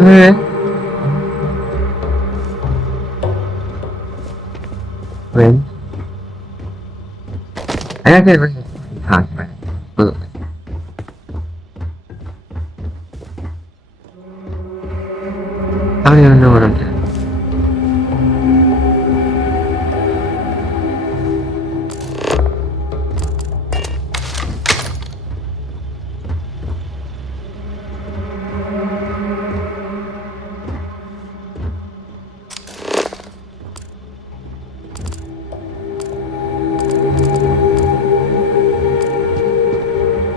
Okay. When I got to read the contract. Look. I don't even know what I'm doing.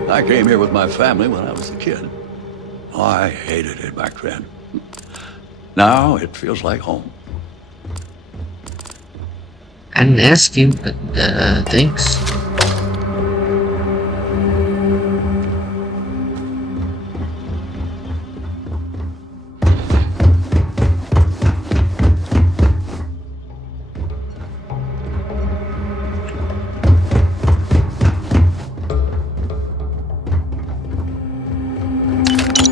I came here with my family when I was a kid. I hated it back then. Now it feels like home. I didn't ask you, but thanks.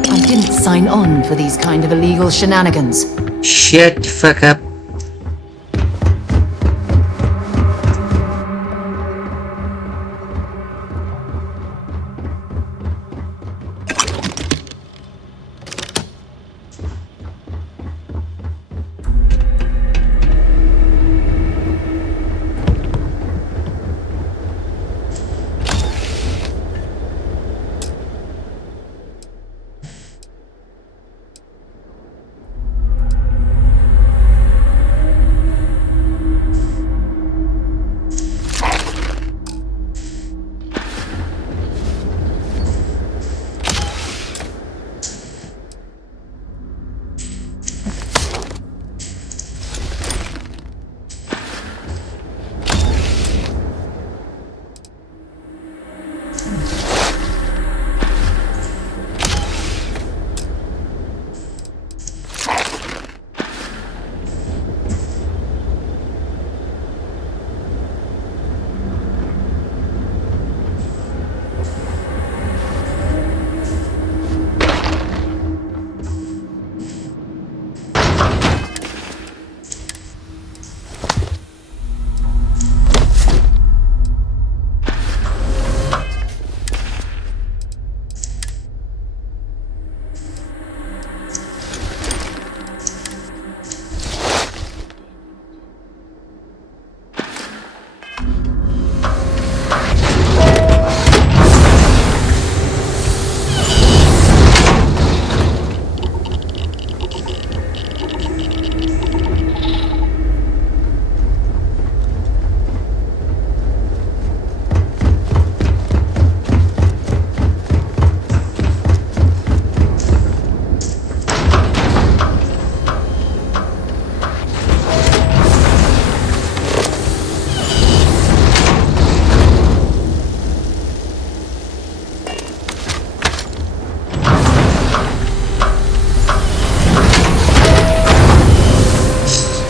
I didn't sign on for these kind of illegal shenanigans. Shut the fuck up.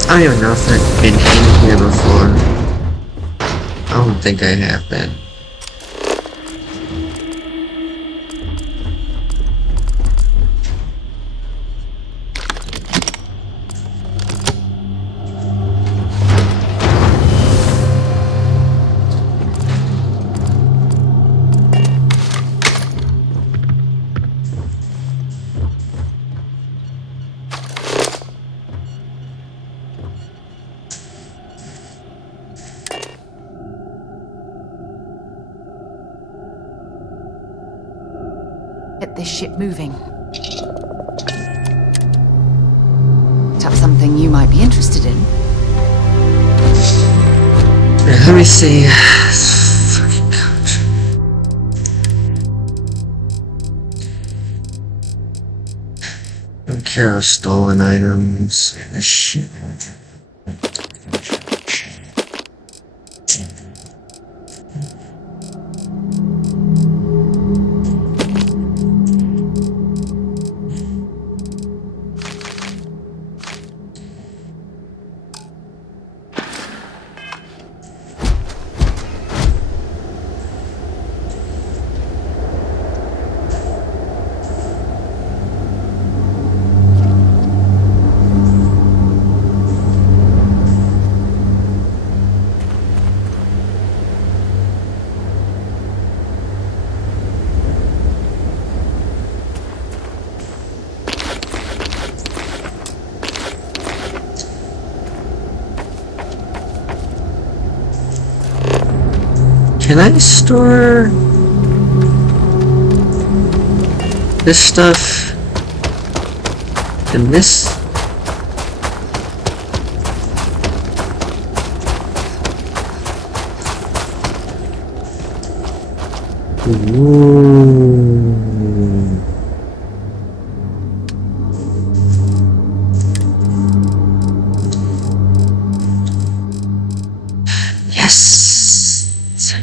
I don't even know if I've been in here before. I don't think I have been. Get this ship moving. That's something you might be interested in. Let me see. Fucking couch. Don't care of stolen items. Shit. Can I store this stuff in this? Ooh. Yes.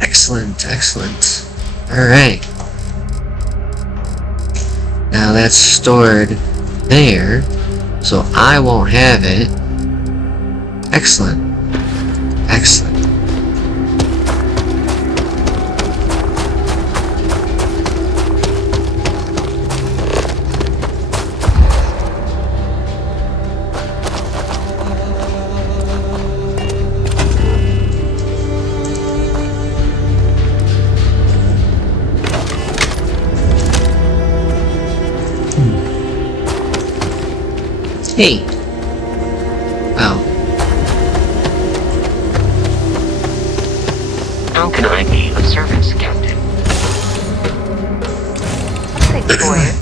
Excellent, excellent. All right. Now that's stored there, so I won't have it. Excellent. Excellent. Hey. Oh. How can I be of service, Captain? Thank you for it.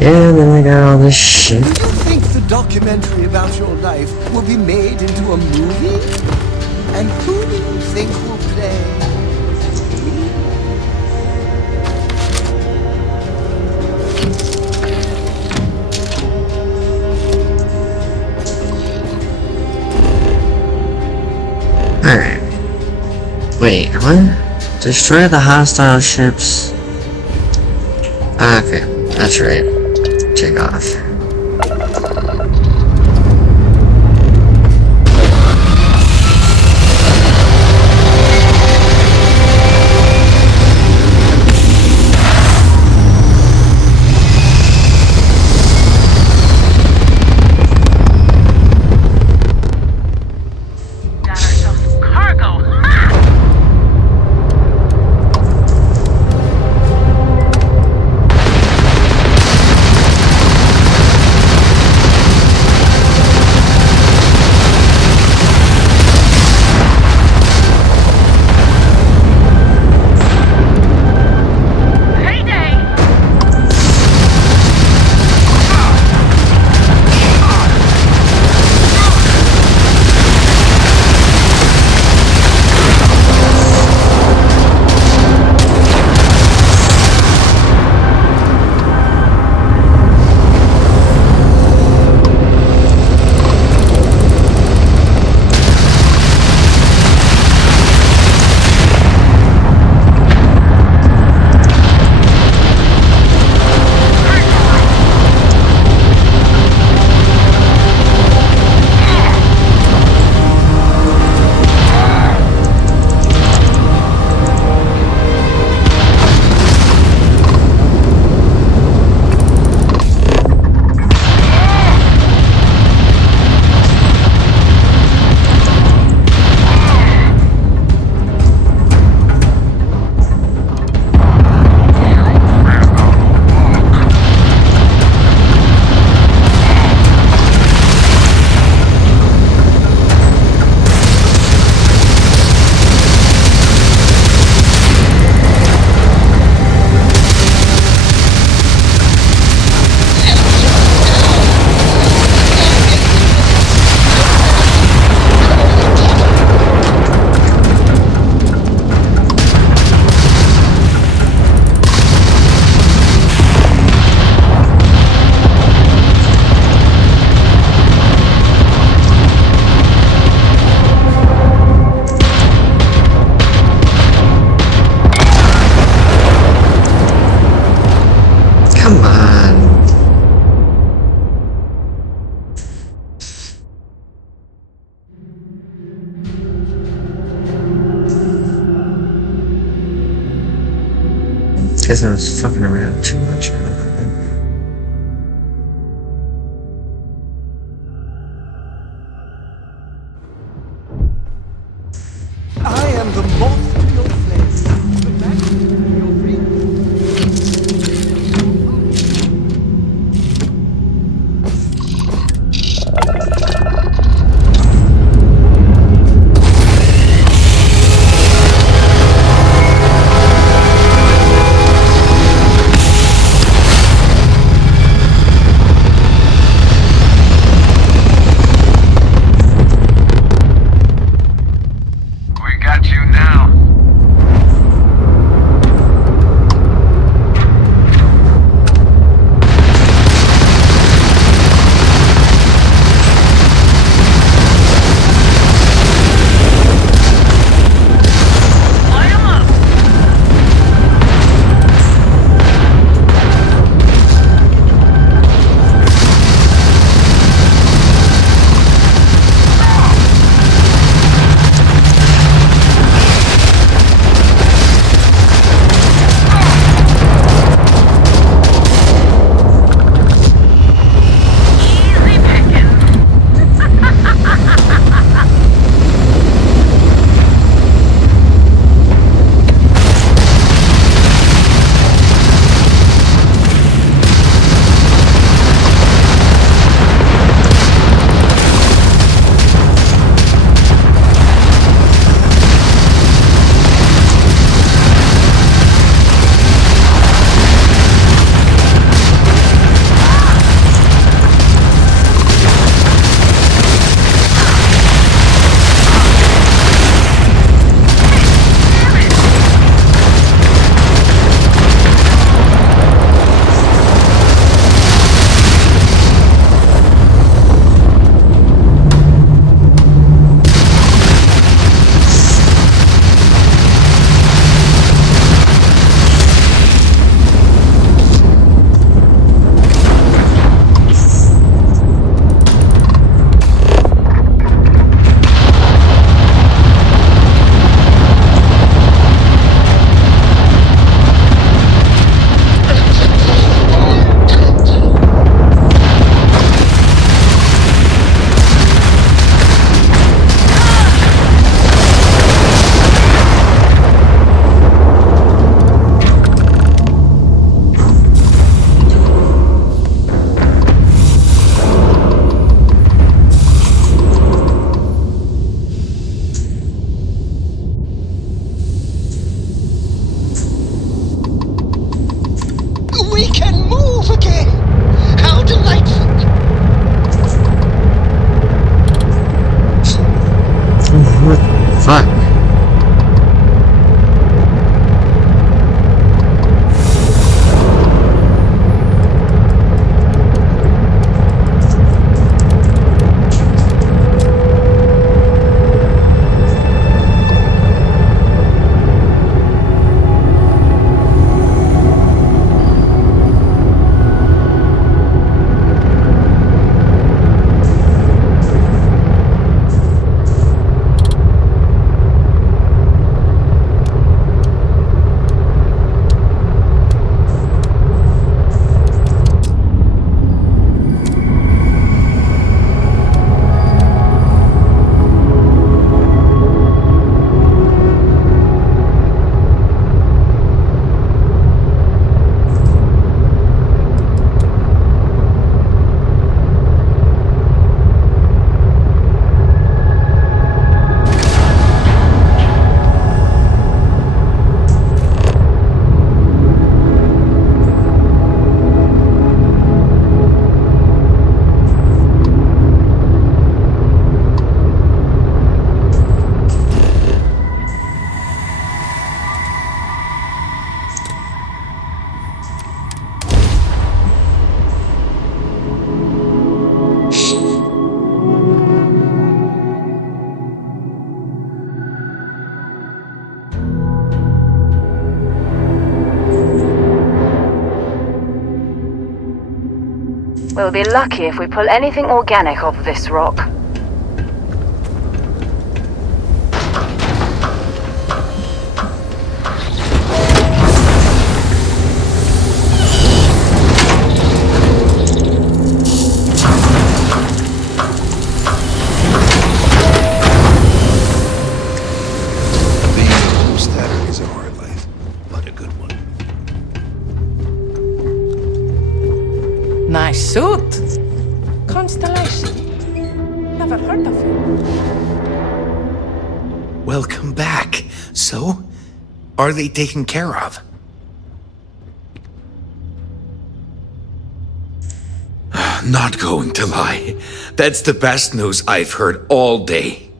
And then I got all this shit. Do you think the documentary about your life will be made into a movie? And who do you think will play me? Alright. Wait, what? Destroy the hostile ships. Okay, that's right. Take off. Got ourselves some cargo. Heyday! Come on. Guess I was fucking around too much. I am the moth to your flame. fuck? We'll be lucky if we pull anything organic off this rock. Static is a hard life, but a good one. Nice suit. Constellation. Never heard of you. Welcome back. So, are they taken care of? Not going to lie. That's the best news I've heard all day.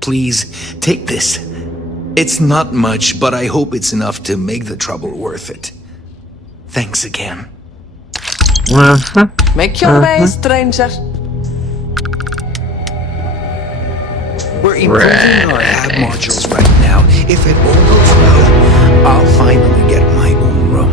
Please, take this. It's not much, but I hope it's enough to make the trouble worth it. Thanks again. Make your way, stranger. We're improving our ad modules right now. If it all goes well, I'll finally get my own room.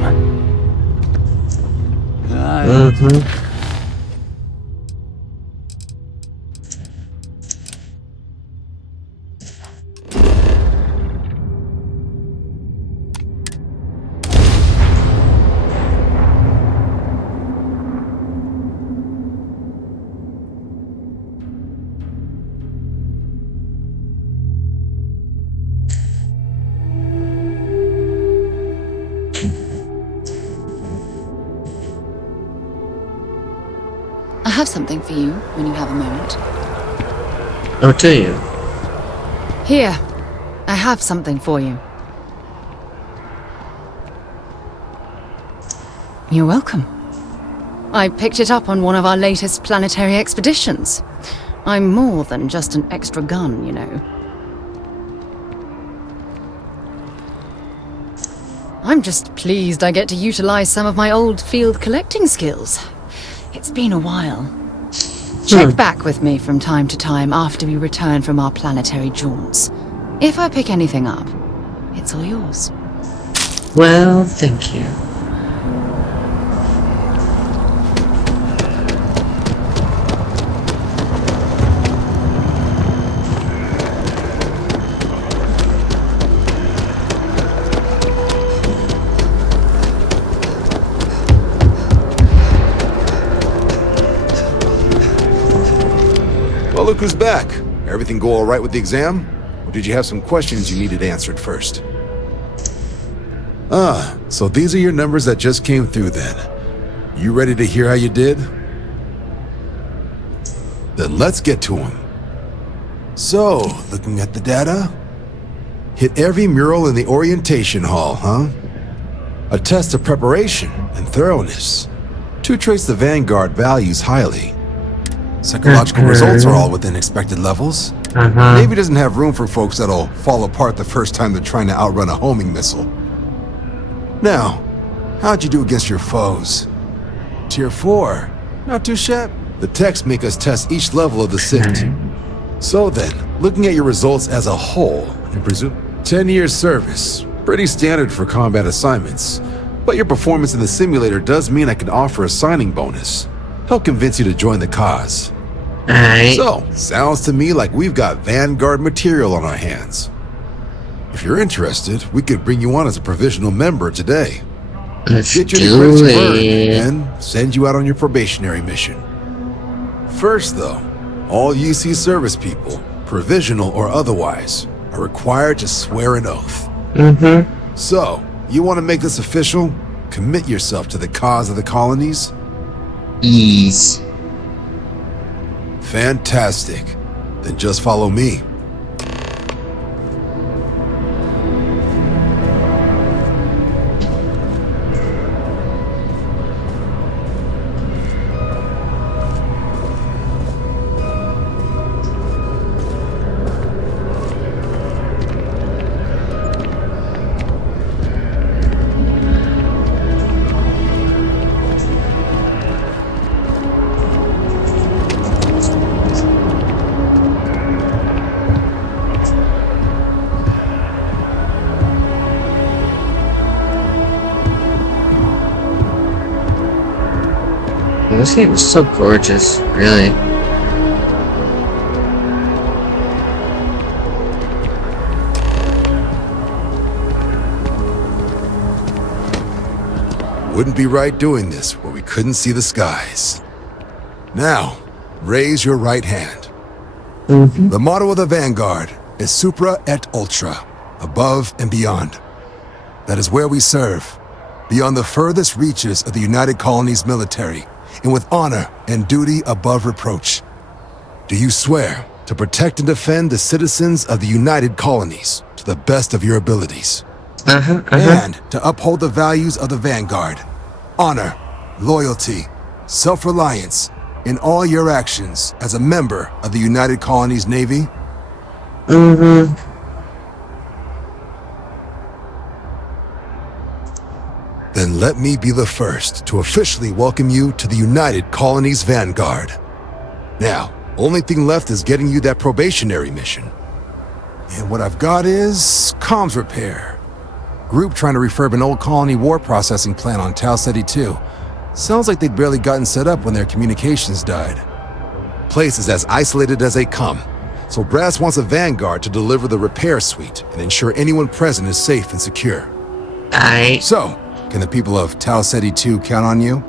I have something for you when you have a moment. Oh, do you? Here, I have something for you. You're welcome. I picked it up on one of our latest planetary expeditions. I'm more than just an extra gun, you know. I'm just pleased I get to utilize some of my old field collecting skills. It's been a while. Check back with me from time to time after we return from our planetary jaunts. If I pick anything up, it's all yours. Well, thank you. Well, look who's back. Everything go all right with the exam? Or did you have some questions you needed answered first? So these are your numbers that just came through then. You ready to hear how you did? Then let's get to them. So, looking at the data, hit every mural in the orientation hall, huh? A test of preparation and thoroughness. Two traits the Vanguard values highly. Psychological results are all within expected levels. Navy doesn't have room for folks that'll fall apart the first time they're trying to outrun a homing missile. Now, how'd you do against your foes? Tier 4. Not too shabby. The techs make us test each level of the sift. So then, looking at your results as a whole, you presume 10 years service. Pretty standard for combat assignments. But your performance in the simulator does mean I can offer a signing bonus. Help convince you to join the cause. Alright. So, sounds to me like we've got Vanguard material on our hands. If you're interested, we could bring you on as a provisional member today. Let's Get you the do credits you earned, it. and send you out on your probationary mission. First, though, all UC service people, provisional or otherwise, are required to swear an oath. So, you want to make this official? Commit yourself to the cause of the colonies? Ease. Fantastic. Then just follow me. This game is so gorgeous, really. Wouldn't be right doing this where we couldn't see the skies. Now, raise your right hand. The motto of the Vanguard is Supra et Ultra, above and beyond. That is where we serve, beyond the furthest reaches of the United Colonies military, and with honor and duty above reproach. Do you swear to protect and defend the citizens of the United Colonies to the best of your abilities? And to uphold the values of the Vanguard, honor, loyalty, self-reliance, in all your actions as a member of the United Colonies Navy? Then let me be the first to officially welcome you to the United Colonies Vanguard. Now, only thing left is getting you that probationary mission. And what I've got is comms repair. Group trying to refurb an old colony war processing plant on Tau Ceti 2. Sounds like they'd barely gotten set up when their communications died. Place is as isolated as they come, so Brass wants a Vanguard to deliver the repair suite and ensure anyone present is safe and secure. Alright. So, can the people of Tau Ceti 2 count on you?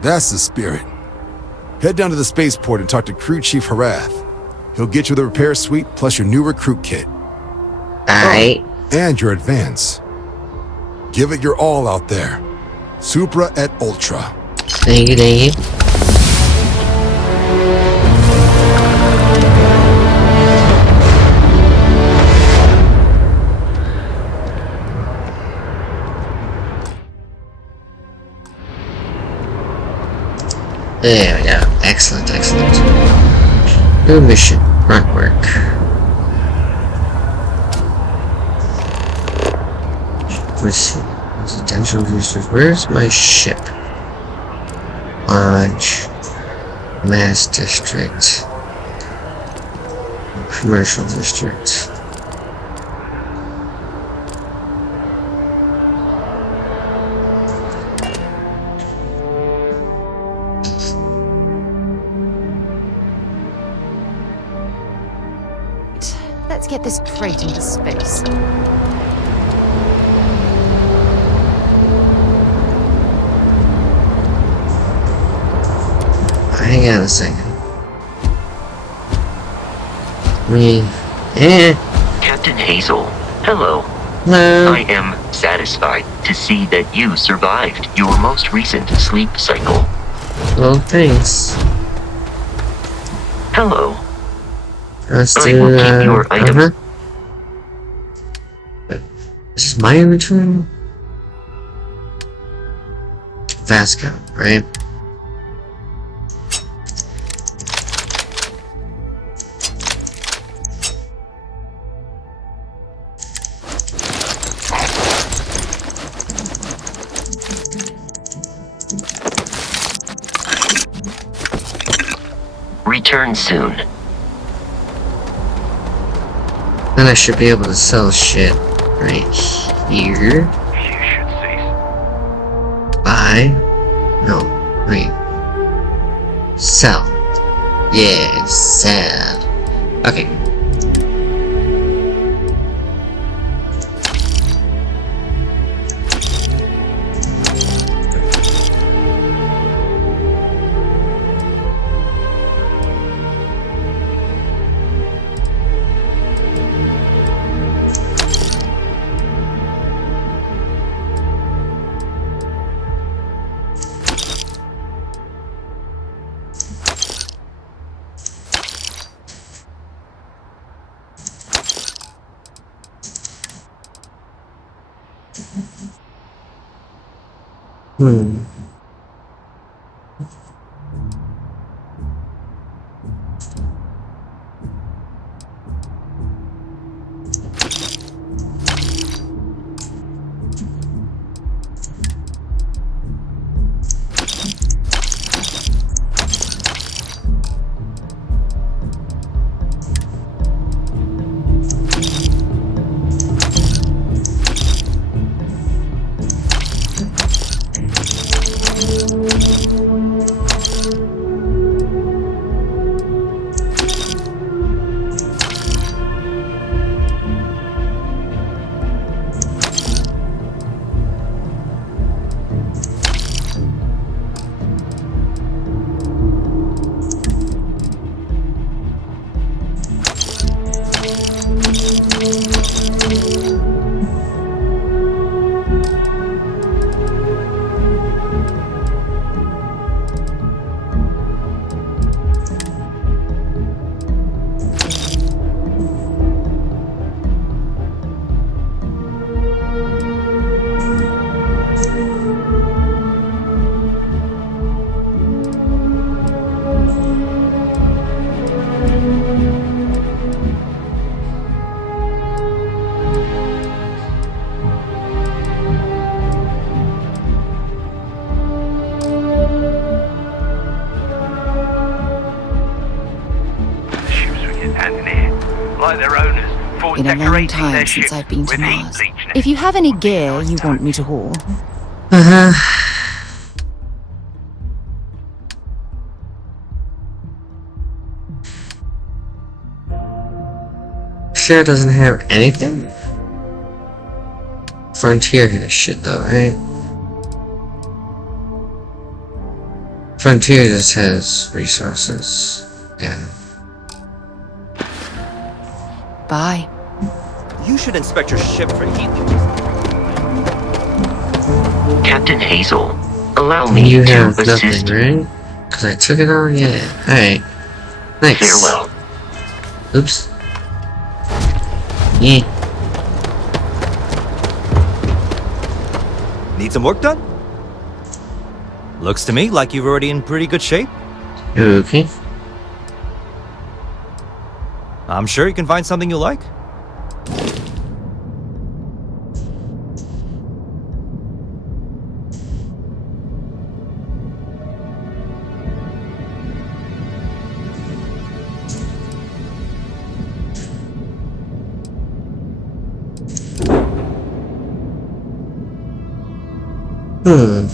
That's the spirit. Head down to the spaceport and talk to Crew Chief Harath. He'll get you the repair suite plus your new recruit kit. Alright. And your advance. Give it your all out there. Supra et Ultra. Thank you, thank you. There we go. Excellent, excellent. New mission. Grunt work. Residential users. Where's my ship? Lodge. Mass district. Commercial district. Let's get this crate into space. Hang on a second. Captain Hazel, hello. Hello. I am satisfied to see that you survived your most recent sleep cycle. Well, thanks. Hello. Let's I do, will keep your items. This is my inventory? Vasco, right? Return soon. Then I should be able to sell shit right here. You should cease. Buy. No, wait. Sell. Yeah, sell. Okay. Hmm. Like their owners, for Been a long decorating their time since ship I've been to with heat Mars. bleach and If you have any gear you want me to haul, Sure doesn't have anything? Frontier has shit though, right? Frontier just has resources. Yeah. bye. You should inspect your ship for heat. Captain Hazel, allow And me you to have assist. nothing, right? Cause I took it on? Yeah. Alright. Nice. Farewell. Oops. Yeah. Need some work done? Looks to me like you're already in pretty good shape. Okay. I'm sure you can find something you like. Hmm.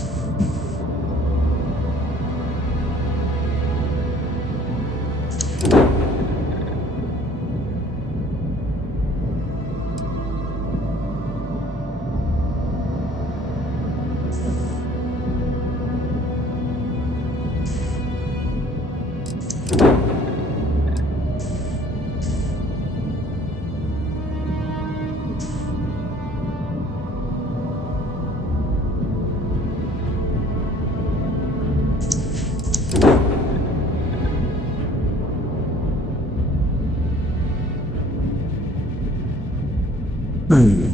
Hmm.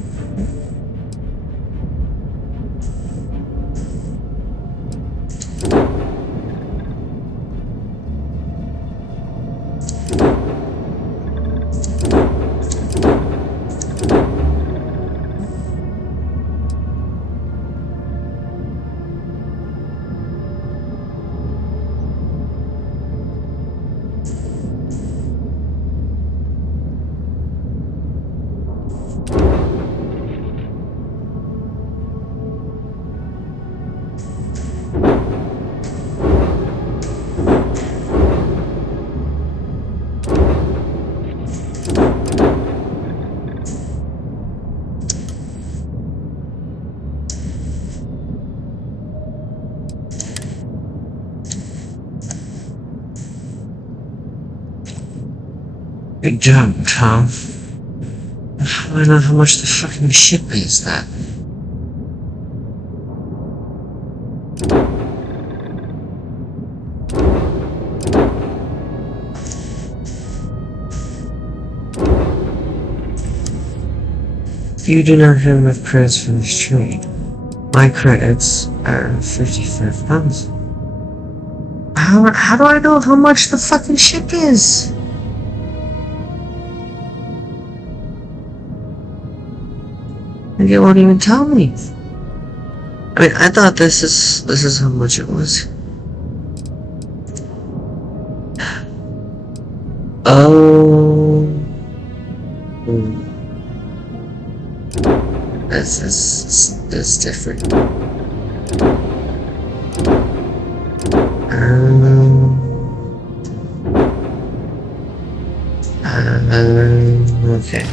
Good job, Tom. I don't know how much the fucking ship is that. You do not have enough credits for this trade. My credits are 55 pounds. How do I know how much the fucking ship is? And it won't even tell me. I mean, I thought this is how much it was. Oh. That's different. Okay.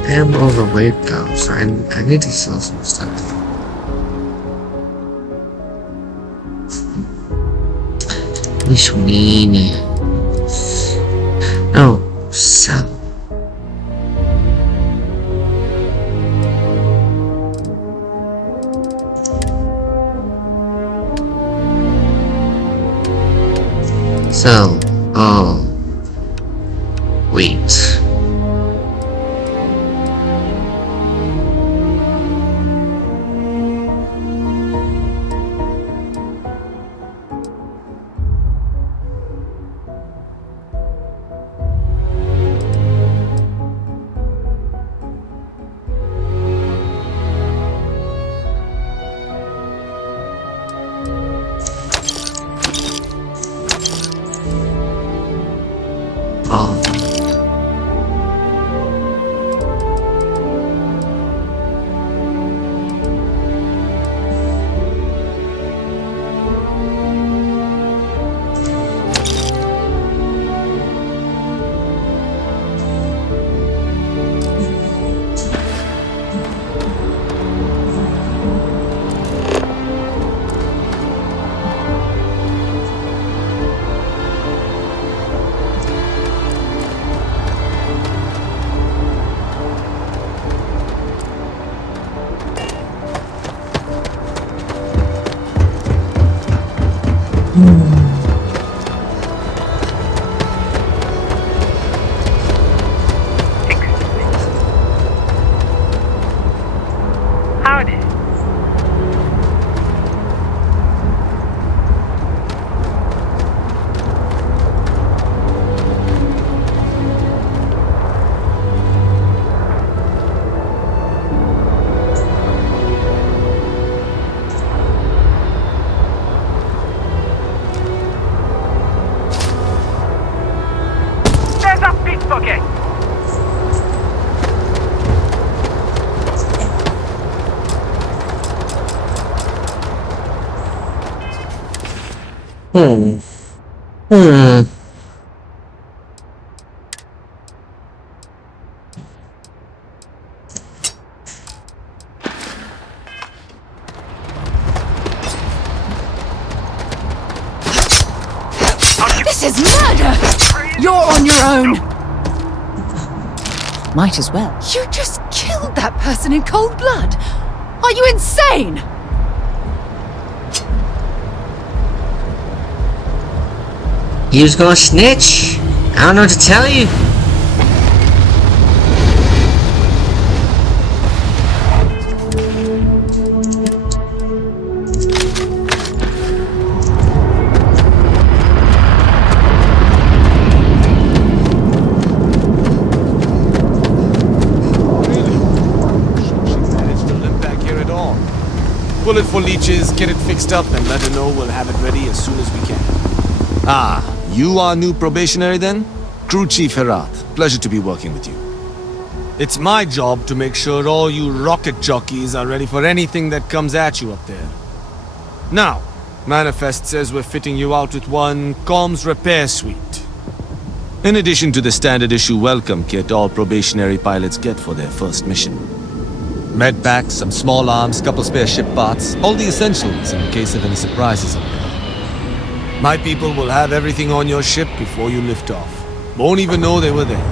I am overweight though, so I need to sell some stuff. This mean. Oh, sell. So, oh, wait. Howdy. There's a pickpocket. This is murder! You're on your own! Might as well. You just killed that person in cold blood! Are you insane? He was gonna snitch. I don't know what to tell you. Pull it for leeches, get it fixed up, and let her know we'll have it ready as soon as we can. Ah, you are new probationary then? Crew Chief Herat. Pleasure to be working with you. It's my job to make sure all you rocket jockeys are ready for anything that comes at you up there. Now, Manifest says we're fitting you out with one comms repair suite. In addition to the standard issue welcome kit all probationary pilots get for their first mission. Med packs, some small arms, couple spare ship parts, all the essentials in case of any surprises up there. My people will have everything on your ship before you lift off. Won't even know they were there.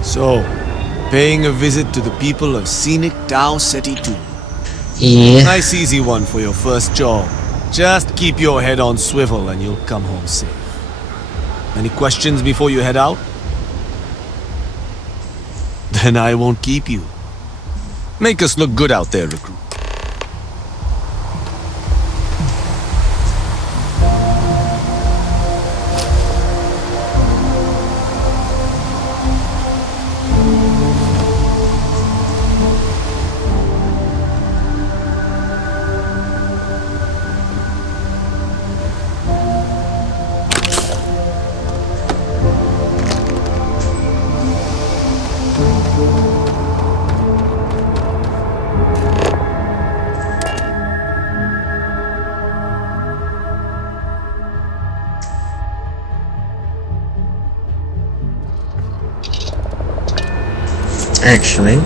So, paying a visit to the people of scenic Tau Ceti 2. Yeah. Nice easy one for your first job. Just keep your head on swivel and you'll come home safe. Any questions before you head out? Then I won't keep you. Make us look good out there, recruit. Actually.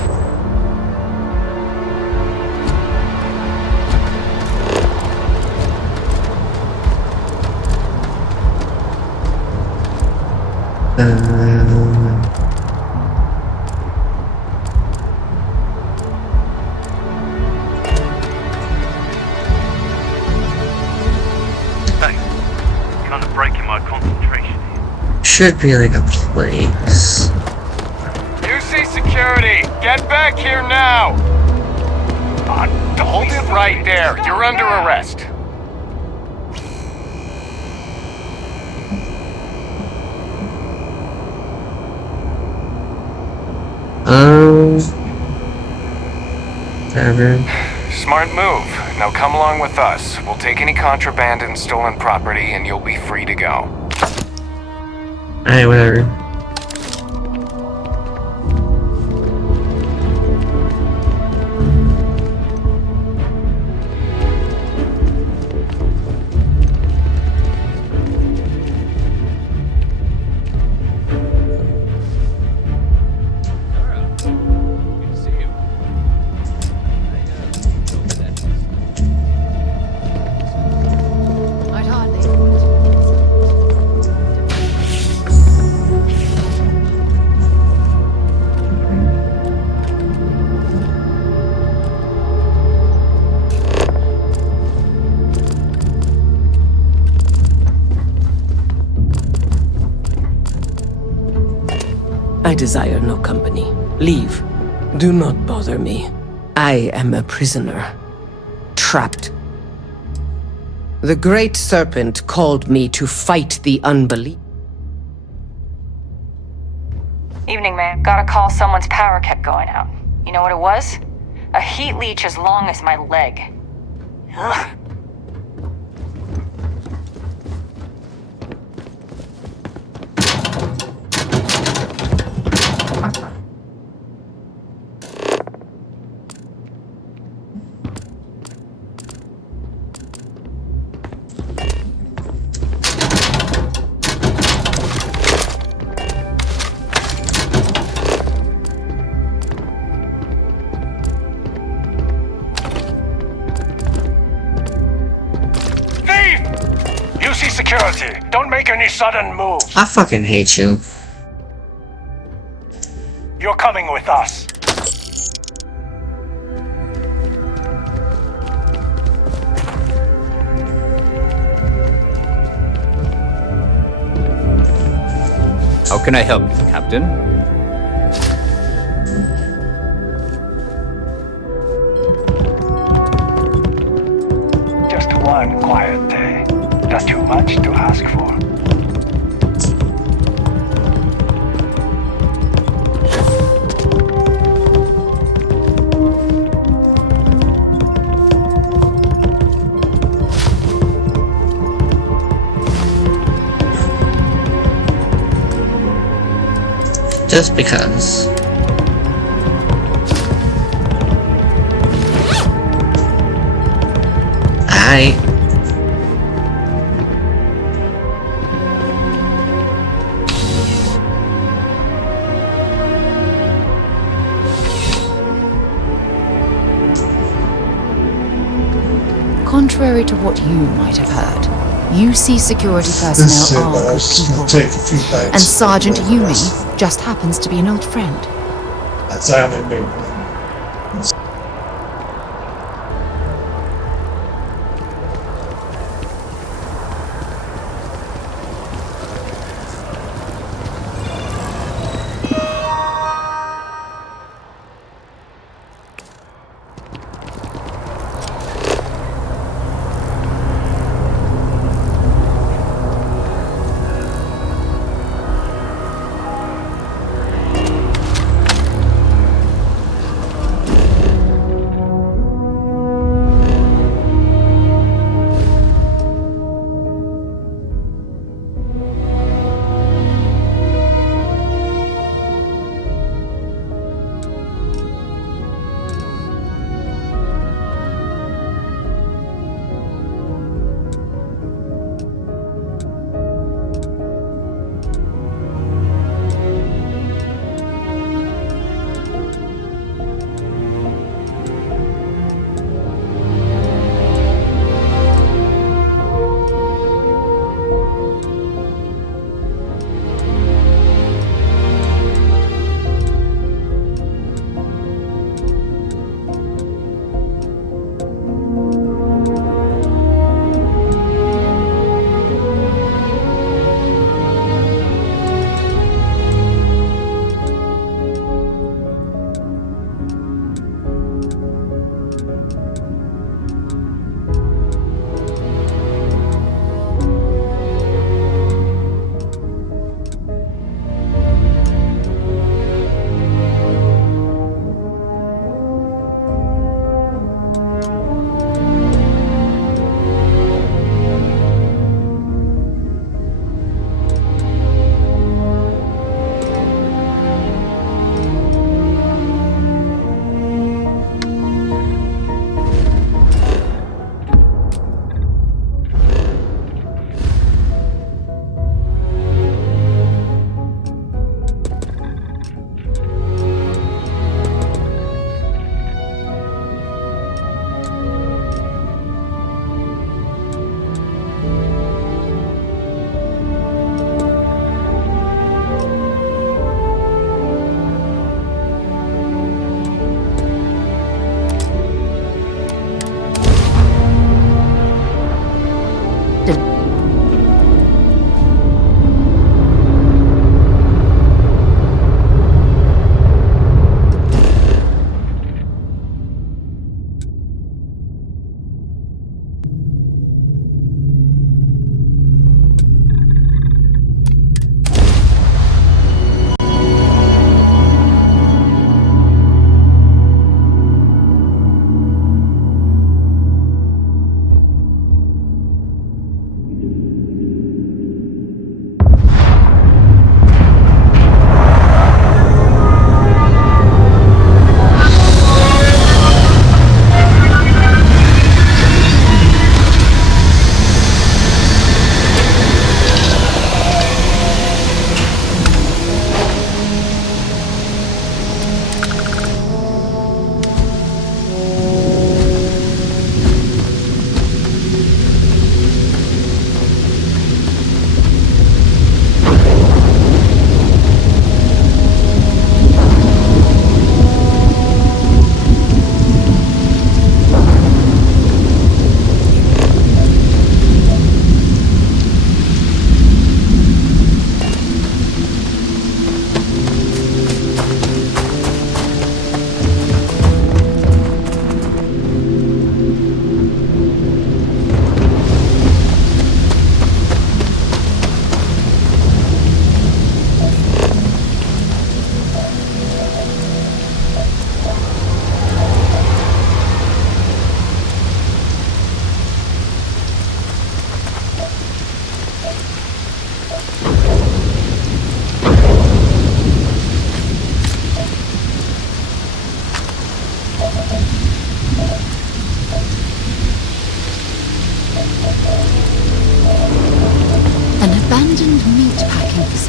Hey, kind of breaking my concentration here. Should be like a place. UC security, get back here now! Hold it right there. You're under arrest. Whatever. Smart move. Now come along with us. We'll take any contraband and stolen property and you'll be free to go. Alright, whatever. I'd hardly. I desire no company. Leave. Do not bother me. I am a prisoner. Trapped. The Great Serpent called me to fight the unbelief. Evening, ma'am. Got a call someone's power kept going out. You know what it was? A heat leech as long as my leg. Ugh. UC security, don't make any sudden moves. I fucking hate you. You're coming with us. How can I help you, Captain? Just one quiet day. Not too much to ask for. Just because. contrary to what you might have heard, UC security personnel are good people, and Sergeant Yumi just happens to be an old friend.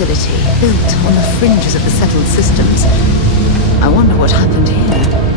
facility built on the fringes of the settled systems. I wonder what happened here.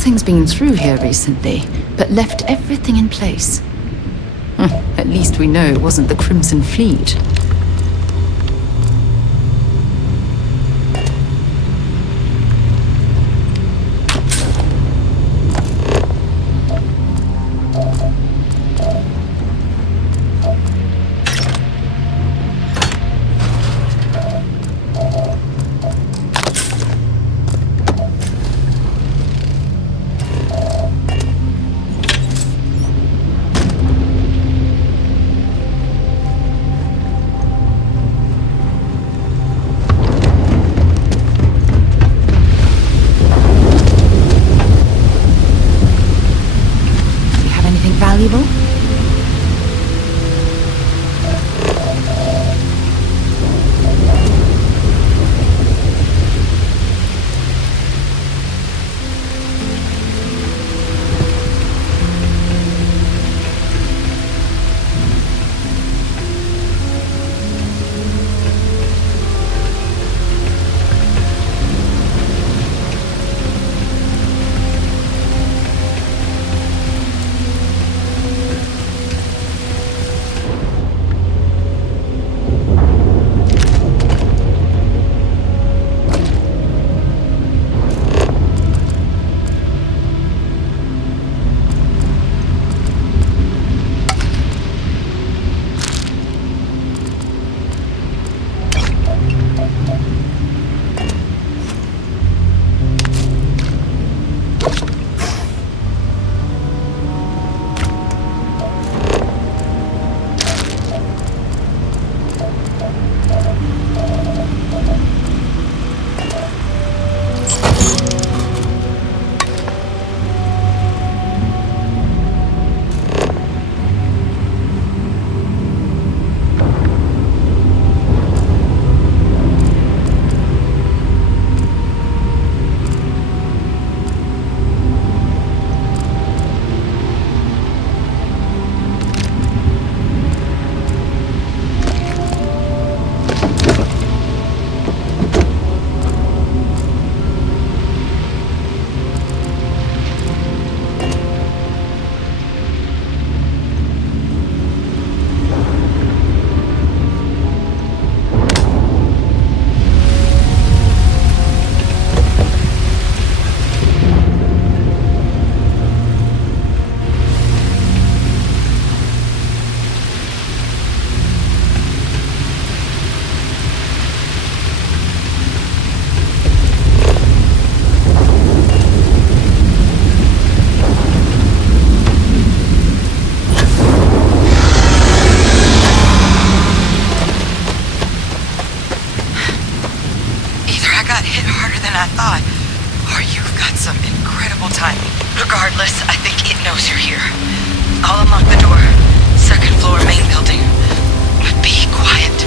Something's been through here recently, but left everything in place. At least we know it wasn't the Crimson Fleet. Valuable? I thought. Or you've got some incredible timing. Regardless, I think it knows you're here. I'll unlock the door. Second floor, main building. But be quiet.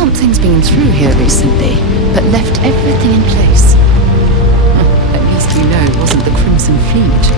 Something's been through here recently, but left everything in place. At least we know it wasn't the Crimson Fleet.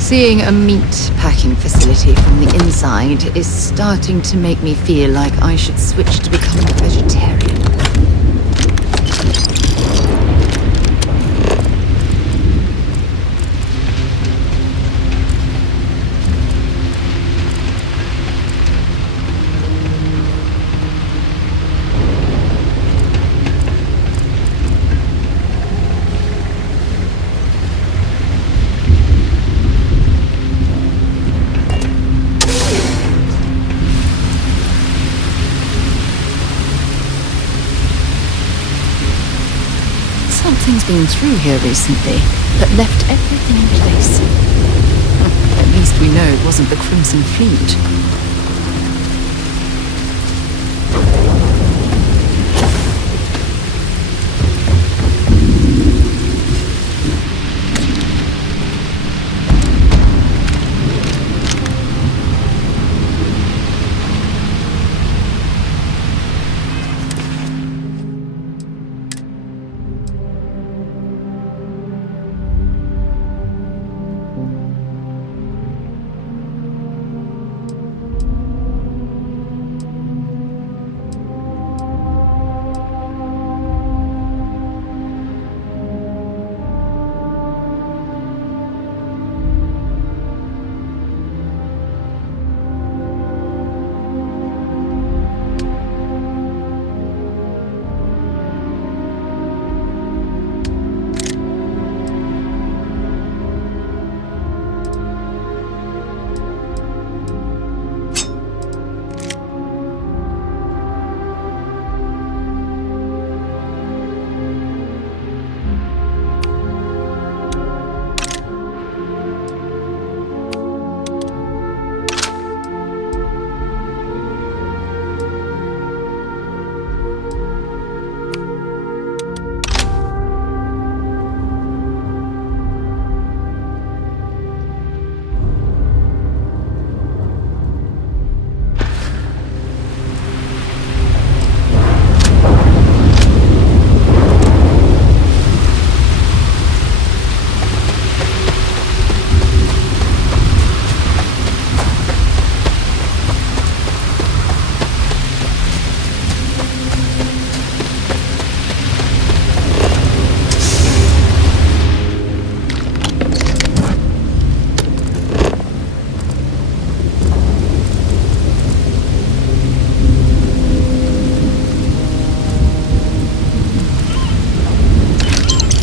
Seeing a meat packing facility from the inside is starting to make me feel like I should switch to becoming a vegetarian. Something's been through here recently, but left everything in place. At least we know it wasn't the Crimson Fleet.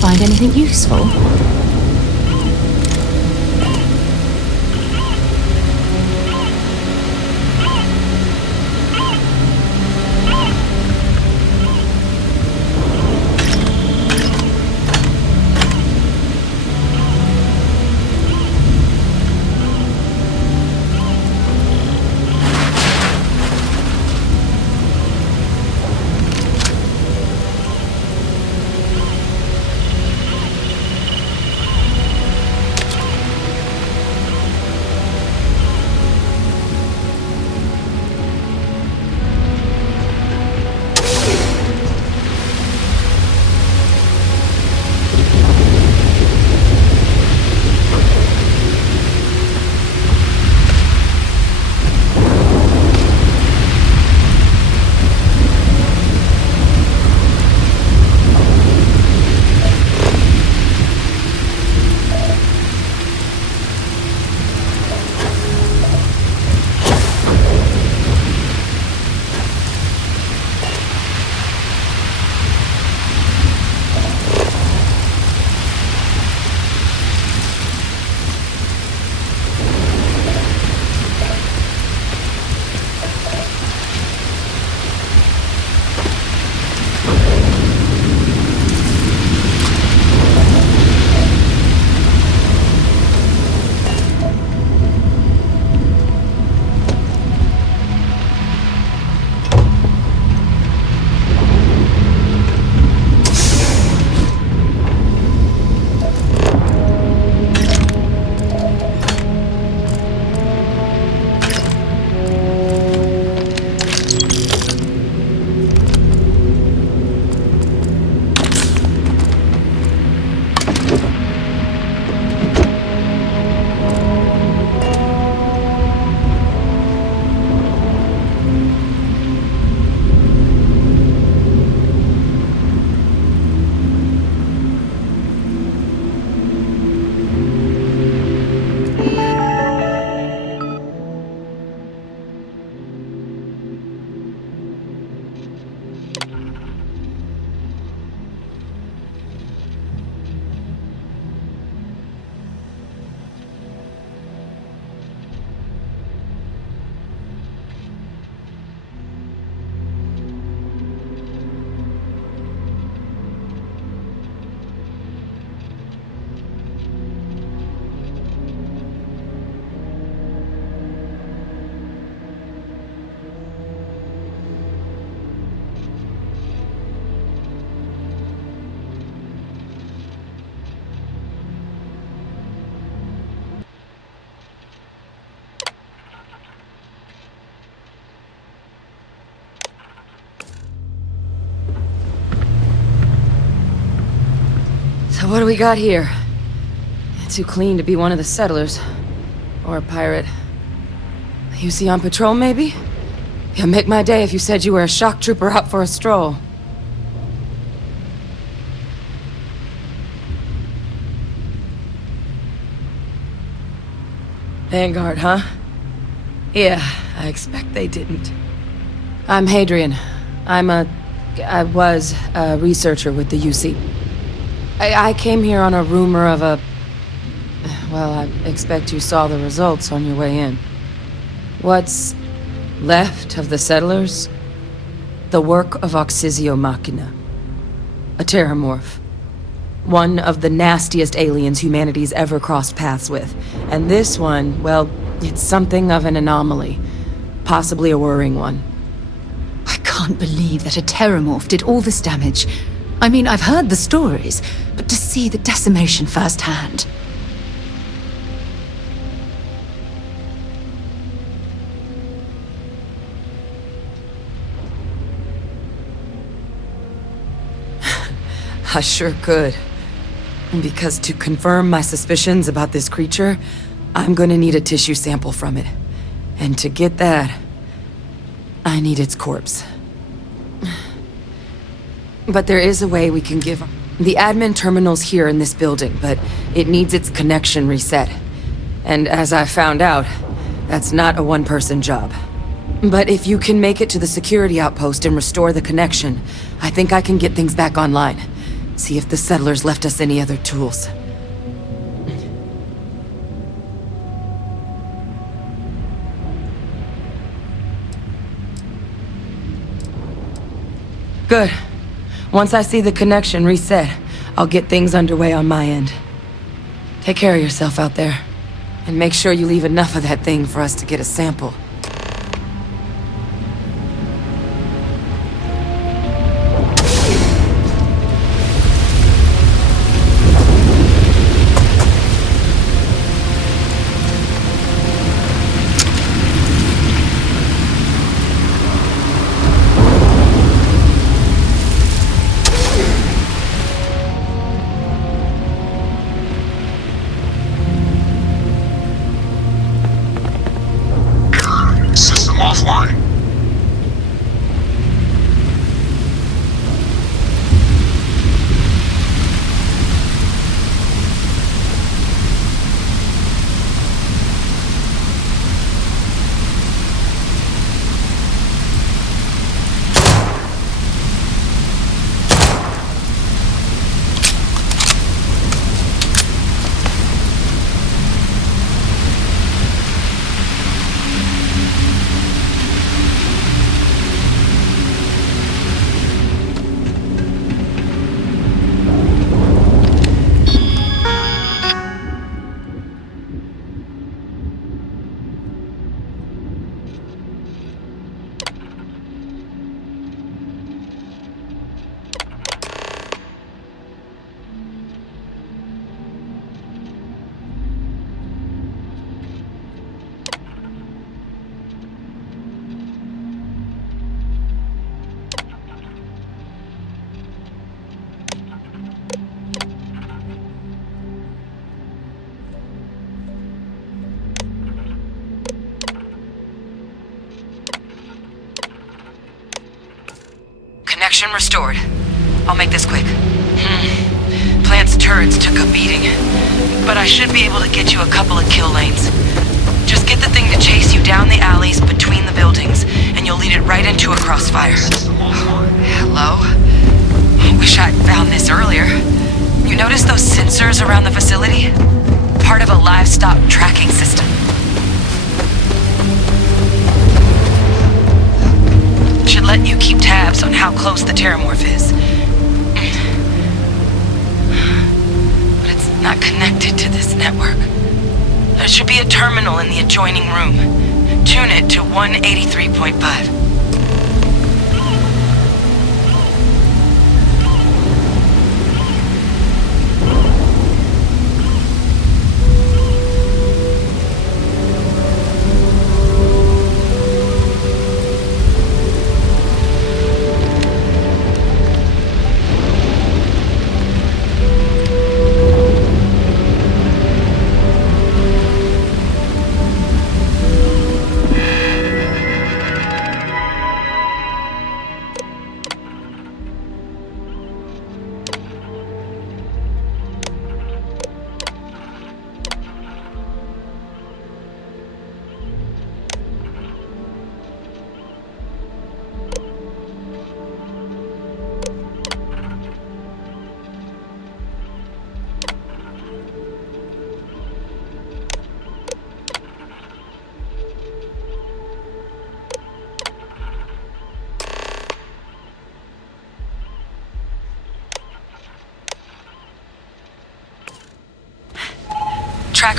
Find anything useful? What do we got here? Too clean to be one of the settlers. Or a pirate. You see on patrol, maybe? You'd make my day if you said you were a shock trooper out for a stroll. Vanguard, huh? Yeah, I expect they didn't. I'm Hadrian. I was a researcher with the UC. I came here on a rumor of a... Well, I expect you saw the results on your way in. What's left of the settlers? The work of Oxysio Machina. A terramorph. One of the nastiest aliens humanity's ever crossed paths with. And this one, well, it's something of an anomaly. Possibly a worrying one. I can't believe that a terramorph did all this damage. I mean, I've heard the stories, but to see the decimation firsthand... I sure could. Because to confirm my suspicions about this creature, I'm gonna need a tissue sample from it. And to get that, I need its corpse. But there is a way we can give... The admin terminal's here in this building, but it needs its connection reset. And as I found out, that's not a one-person job. But if you can make it to the security outpost and restore the connection, I think I can get things back online. See if the settlers left us any other tools. Good. Once I see the connection reset, I'll get things underway on my end. Take care of yourself out there. And make sure you leave enough of that thing for us to get a sample. Connection restored. I'll make this quick. Plant's turrets took a beating, but I should be able to get you a couple of kill lanes. Just get the thing to chase you down the alleys between the buildings, and you'll lead it right into a crossfire. Hello? Wish I'd found this earlier. You notice those sensors around the facility? Part of a livestock tracking system. Should let you keep tabs on how close the terramorph is. But it's not connected to this network. There should be a terminal in the adjoining room. Tune it to 183.5.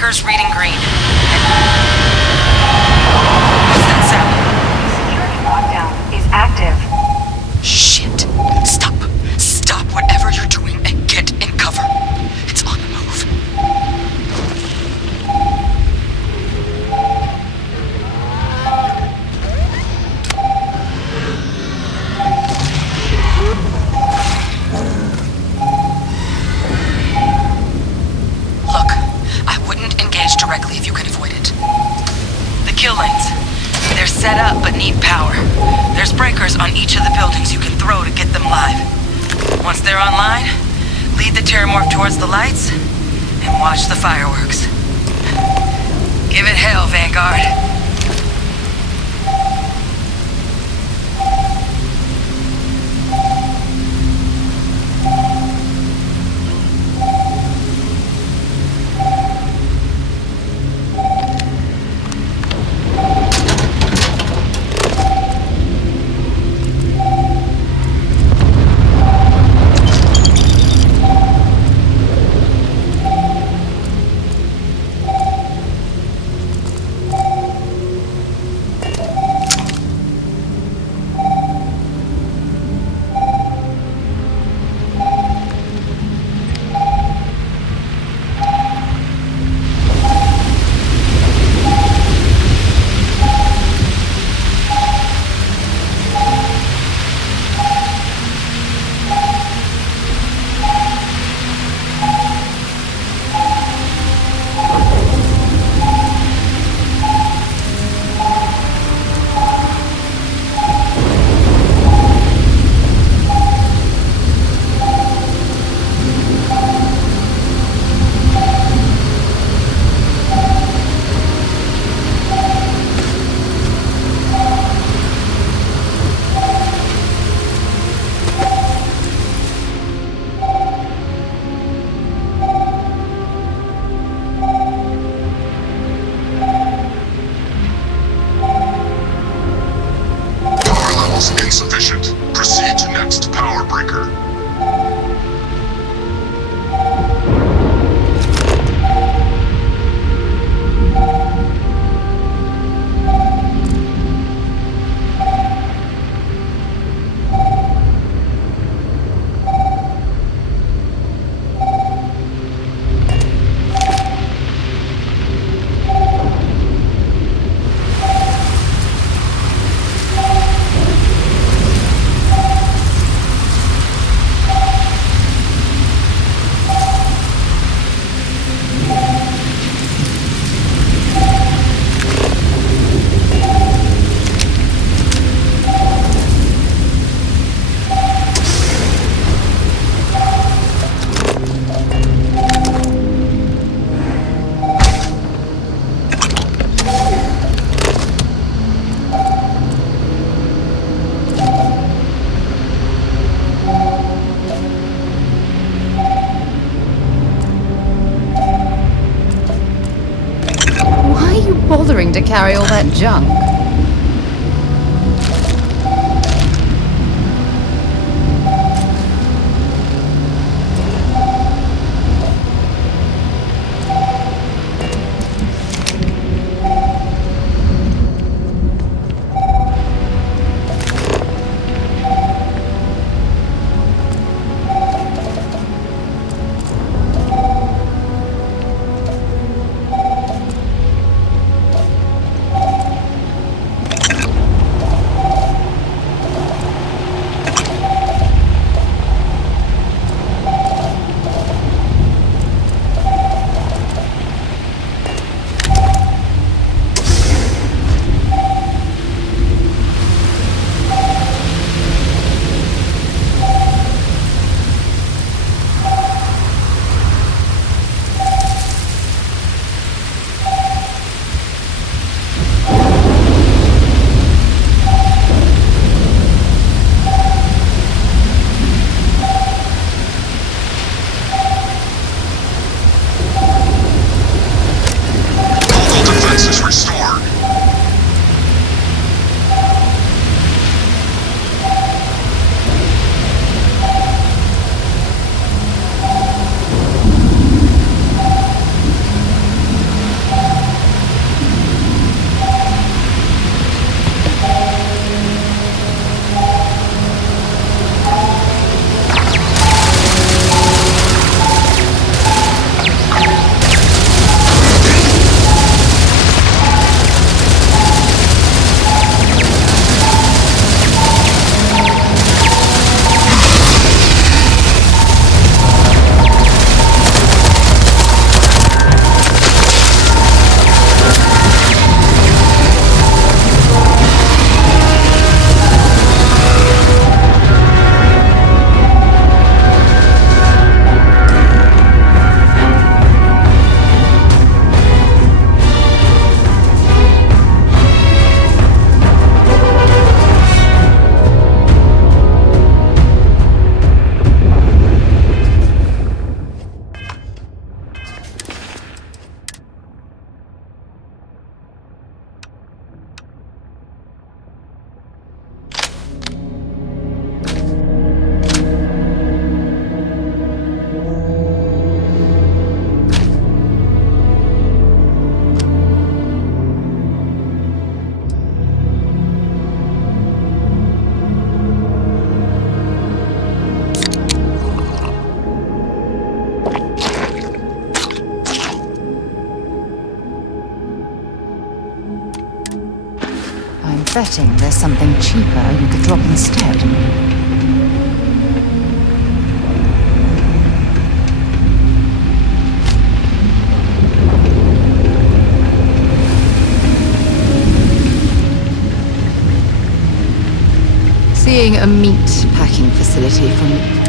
breaker's reading green. What's that sound? Security lockdown is active. Shit. Stop. Stop whatever you're doing and get in cover. It's on the move. Look, I wouldn't engage directly if you can avoid it. The kill lanes. They're set up but need power. There's breakers on each of the buildings you can throw to get them live. Once they're online, lead the Terramorph towards the lights and watch the fireworks. Give it hell, Vanguard. Insufficient. Proceed to next power breaker. Bothering to carry all that junk. betting there's something cheaper you could drop instead. Seeing a meat packing facility from...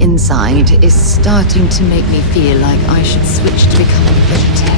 inside is starting to make me feel like I should switch to becoming a vegetarian.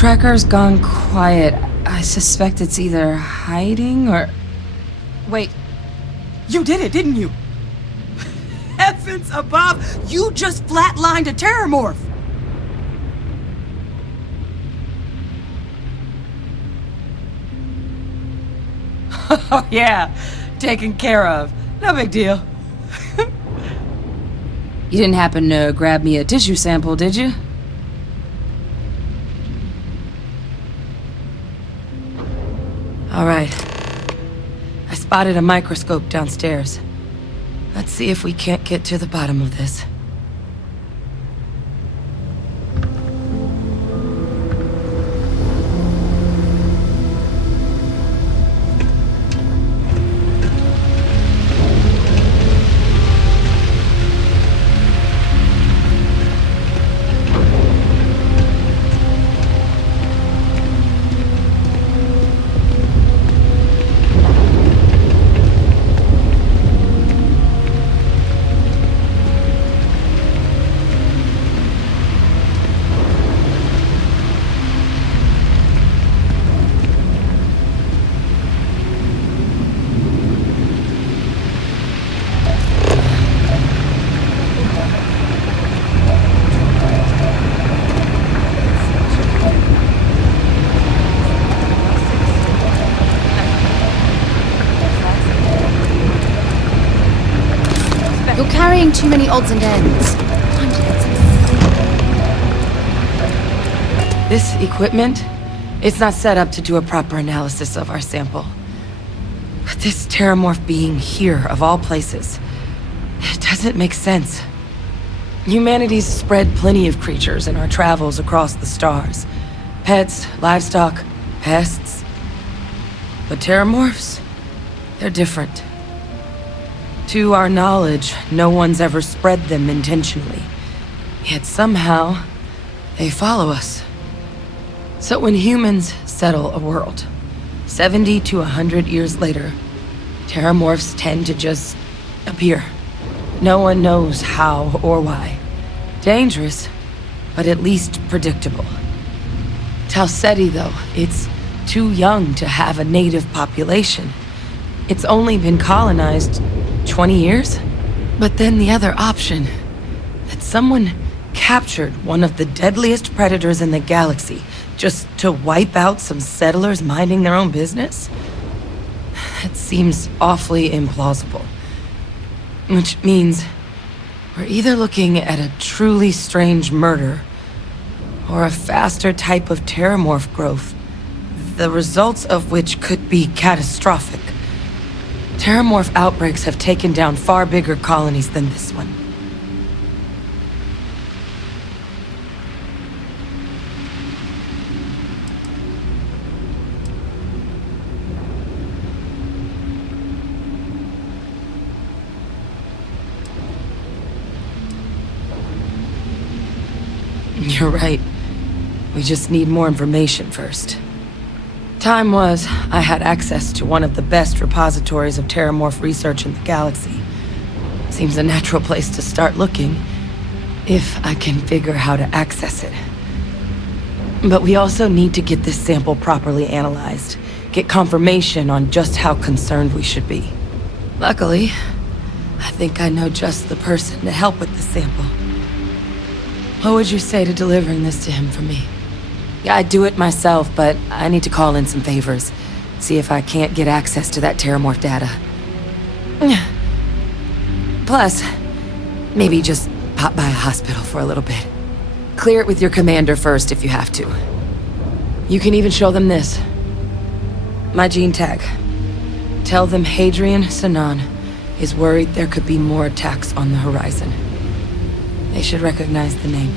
Trekker's gone quiet. I suspect it's either hiding or... Wait. You did it, didn't you? Heavens above! You just flatlined a terramorph! Oh yeah, taken care of. No big deal. You didn't happen to grab me a tissue sample, did you? All right. I spotted a microscope downstairs. Let's see if we can't get to the bottom of this. You're carrying too many odds and ends. Time to get some... This equipment, it's not set up to do a proper analysis of our sample. But this terramorph being here, of all places, it doesn't make sense. Humanity's spread plenty of creatures in our travels across the stars. Pets, livestock, pests. But terramorphs, they're different. To our knowledge, no one's ever spread them intentionally. Yet somehow, they follow us. So when humans settle a world, 70 to 100 years later, terramorphs tend to just appear. No one knows how or why. Dangerous, but at least predictable. Talseti, though, it's too young to have a native population. It's only been colonized 20 years? But then the other option, that someone captured one of the deadliest predators in the galaxy just to wipe out some settlers minding their own business? That seems awfully implausible. Which means we're either looking at a truly strange murder or a faster type of terramorph growth, the results of which could be catastrophic. Terramorph outbreaks have taken down far bigger colonies than this one. You're right. We just need more information first. Time was, I had access to one of the best repositories of terramorph research in the galaxy. Seems a natural place to start looking, if I can figure how to access it. But we also need to get this sample properly analyzed, get confirmation on just how concerned we should be. Luckily, I think I know just the person to help with the sample. What would you say to delivering this to him for me? Yeah, I'd do it myself, but I need to call in some favors. See if I can't get access to that Terramorph data. Plus, maybe just pop by a hospital for a little bit. Clear it with your commander first if you have to. You can even show them this. My gene tag. Tell them Hadrian Sanan is worried there could be more attacks on the horizon. They should recognize the name.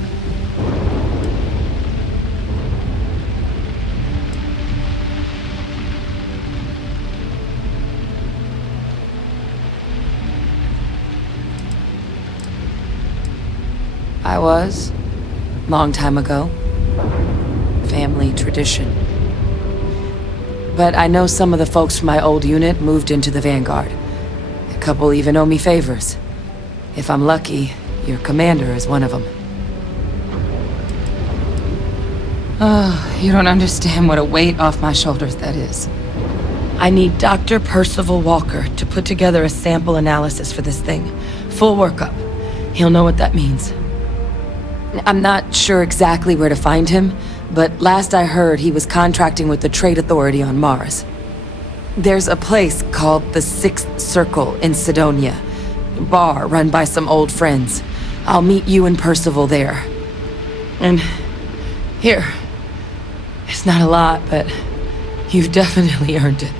I was. Long time ago. Family tradition. But I know some of the folks from my old unit moved into the Vanguard. A couple even owe me favors. If I'm lucky, your commander is one of them. Oh, you don't understand what a weight off my shoulders that is. I need Dr. Percival Walker to put together a sample analysis for this thing. Full workup. He'll know what that means. I'm not sure exactly where to find him, but last I heard he was contracting with the Trade Authority on Mars. There's a place called the Sixth Circle in Sidonia. A bar run by some old friends. I'll meet you and Percival there. And here. It's not a lot, but you've definitely earned it.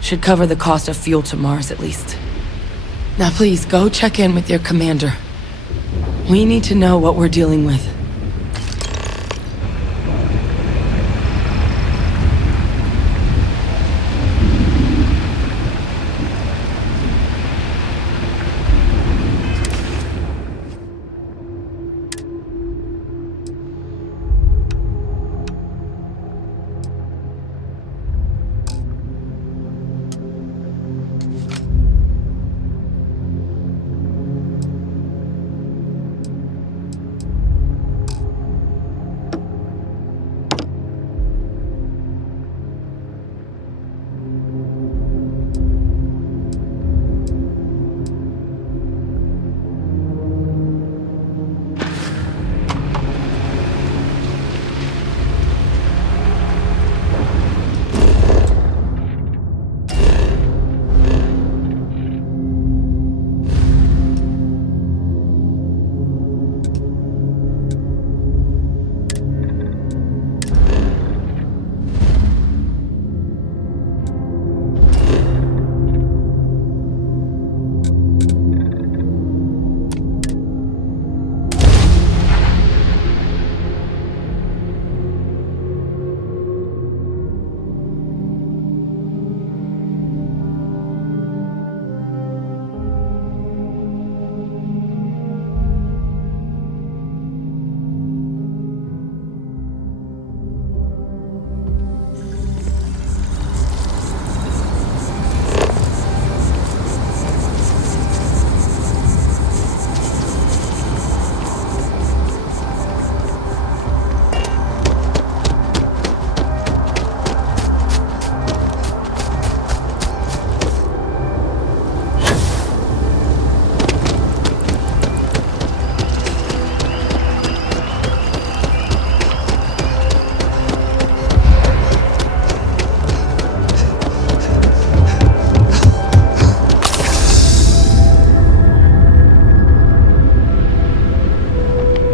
Should cover the cost of fuel to Mars at least. Now please, go check in with your commander. We need to know what we're dealing with.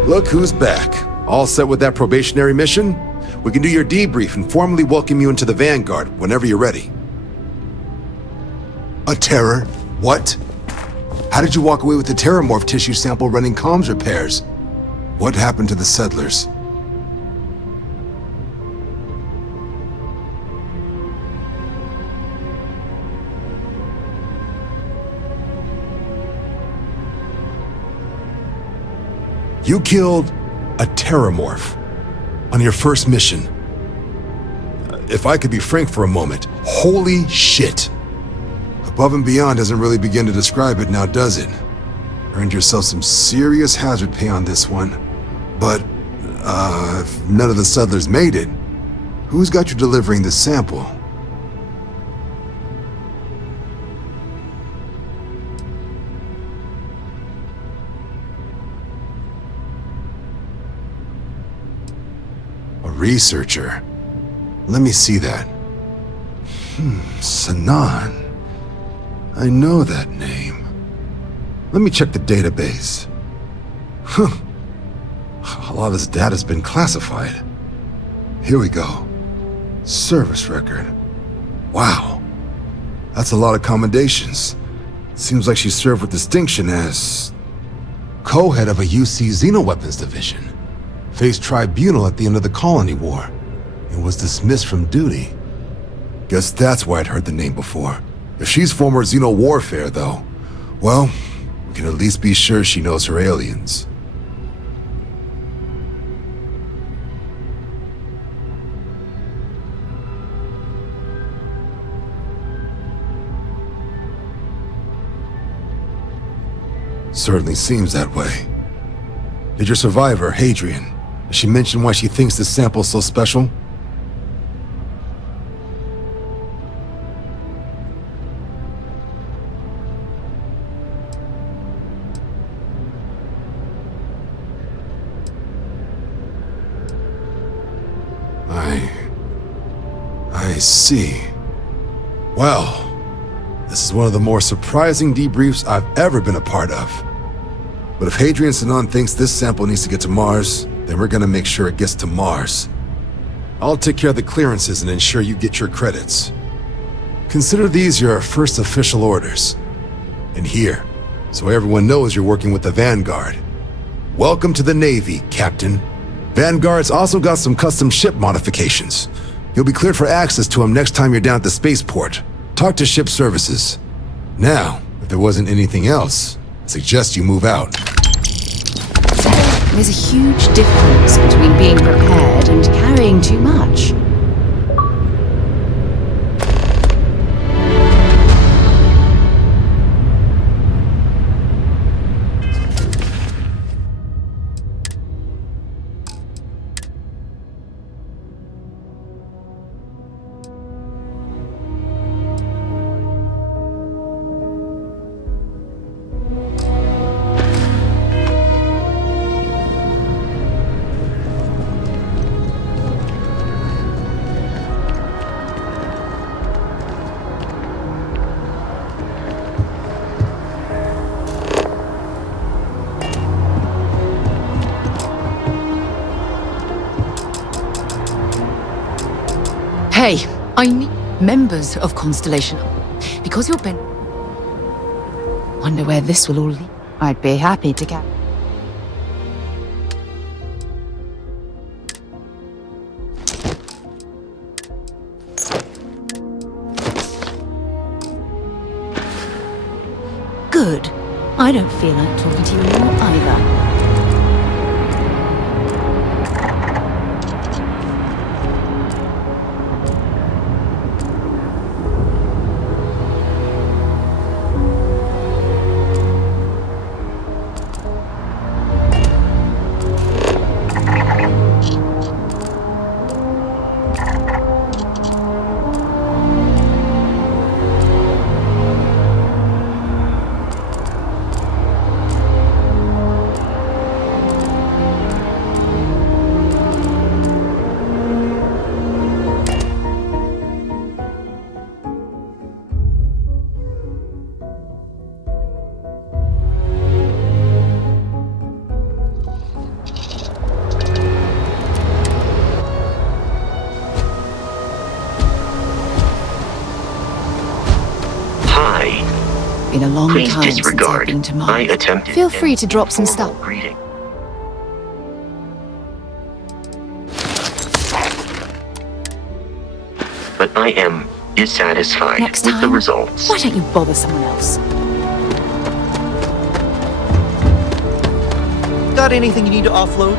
Look who's back. All set with that probationary mission? We can do your debrief and formally welcome you into the Vanguard whenever you're ready. A terror? What? How did you walk away with the Terramorph tissue sample running comms repairs? What happened to the settlers? You killed a Terramorph on your first mission. If I could be frank for a moment, holy shit. Above and beyond doesn't really begin to describe it now, does it? Earned yourself some serious hazard pay on this one. But, if none of the settlers made it, who's got you delivering the sample? researcher. Let me see that. Sanan. I know that name. Let me check the database. Huh. A lot of this data's been classified. Here we go. Service record. Wow. That's a lot of commendations. Seems like she served with distinction as co-head of a UC Xenoweapons division. Faced tribunal at the end of the Colony War and was dismissed from duty. Guess that's why I'd heard the name before. If she's former Xeno warfare, though, well, we can at least be sure she knows her aliens. Certainly seems that way. Did your survivor, Hadrian, did she mention why she thinks this sample's so special? I see. Well, this is one of the more surprising debriefs I've ever been a part of. But if Hadrian Sanan thinks this sample needs to get to Mars, then we're gonna make sure it gets to Mars. I'll take care of the clearances and ensure you get your credits. Consider these your first official orders. And here, so everyone knows you're working with the Vanguard. Welcome to the Navy, Captain. Vanguard's also got some custom ship modifications. You'll be cleared for access to them next time you're down at the spaceport. Talk to ship services. Now, if there wasn't anything else, I suggest you move out. There's a huge difference between being prepared and carrying too much. Hey, I need members of Constellation. Because you've been... Wonder where this will all lead. I'd be happy to get... Good. I don't feel like talking to you anymore either. Been a long Please time disregard since I've been to Mars. my attempted Feel free to drop some formal stuff. greeting. But I am dissatisfied Next with the time, results. why don't you bother someone else? Got anything you need to offload?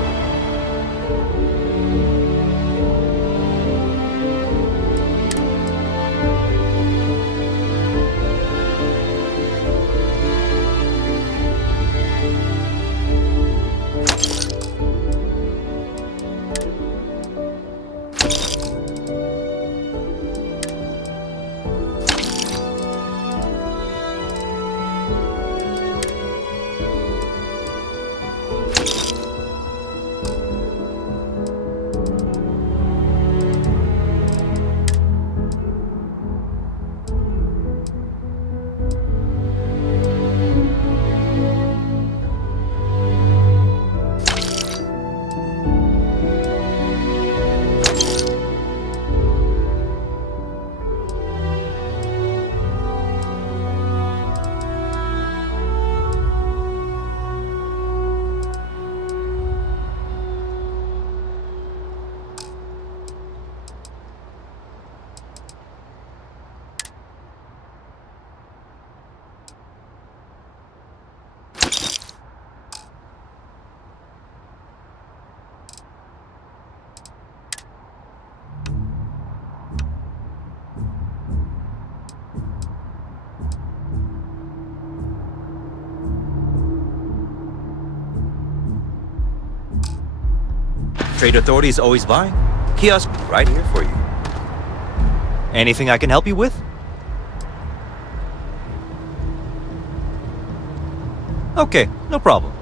Trade Authority is always buying. Kiosk right here for you. Anything I can help you with? Okay, no problem.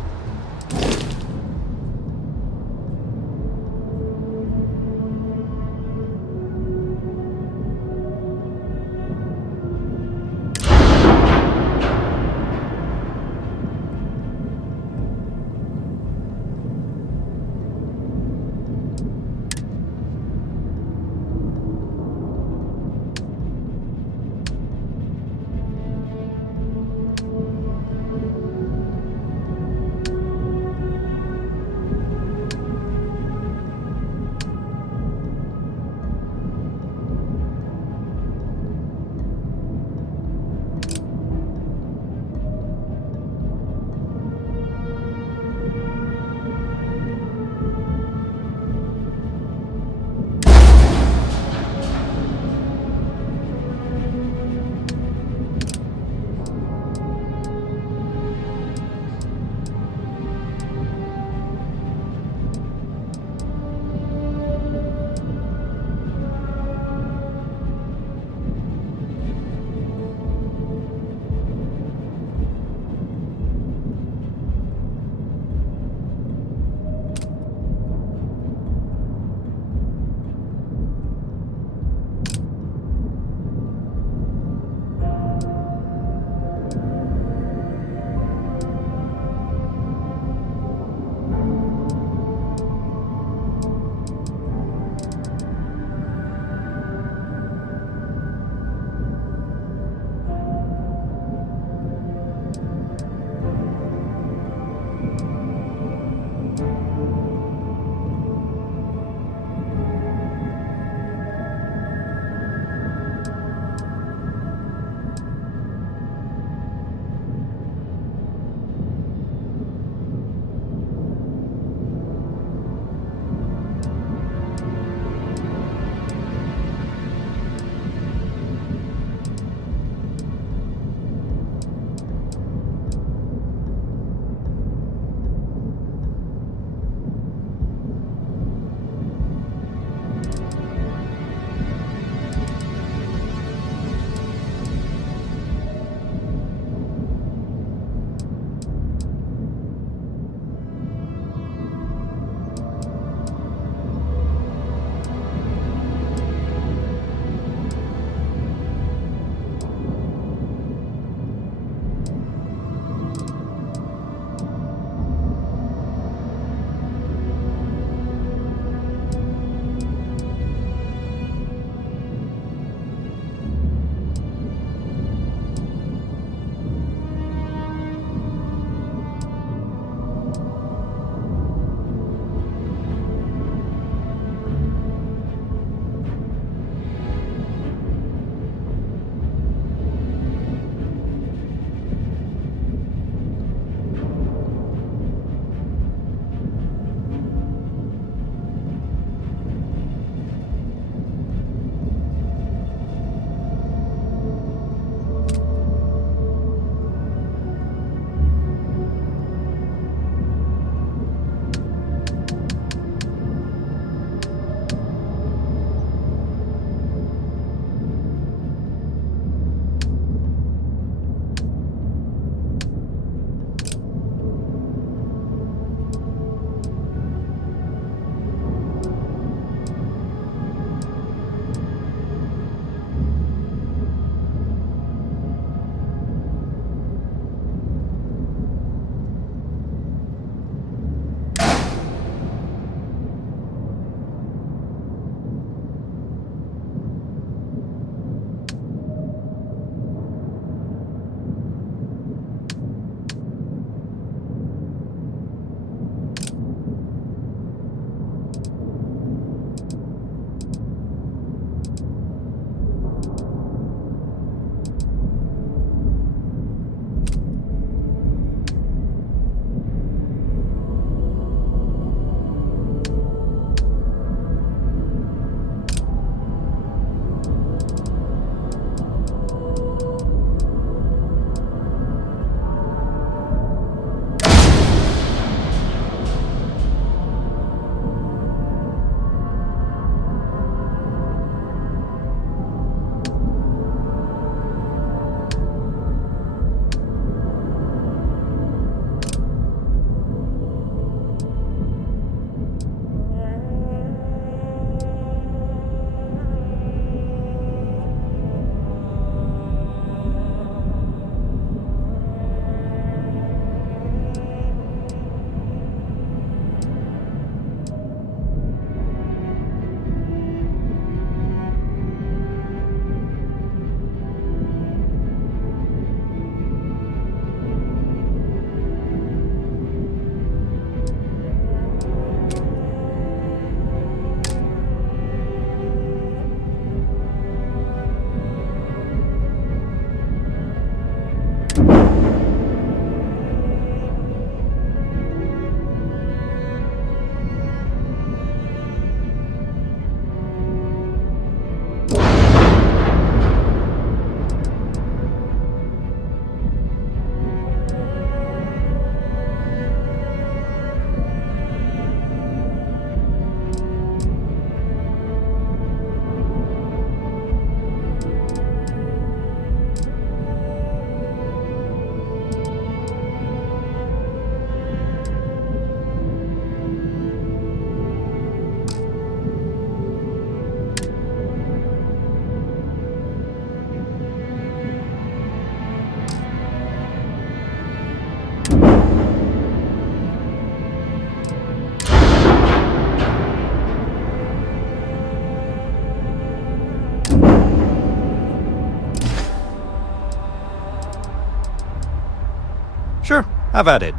Sure, have at it.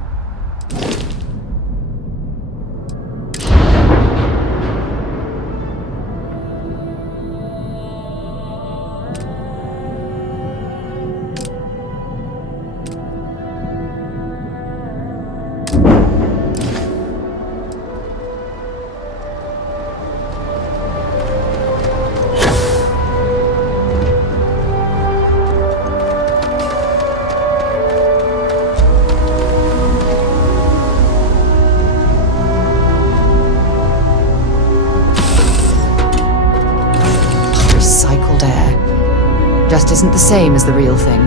Recycled air. Just isn't the same as the real thing.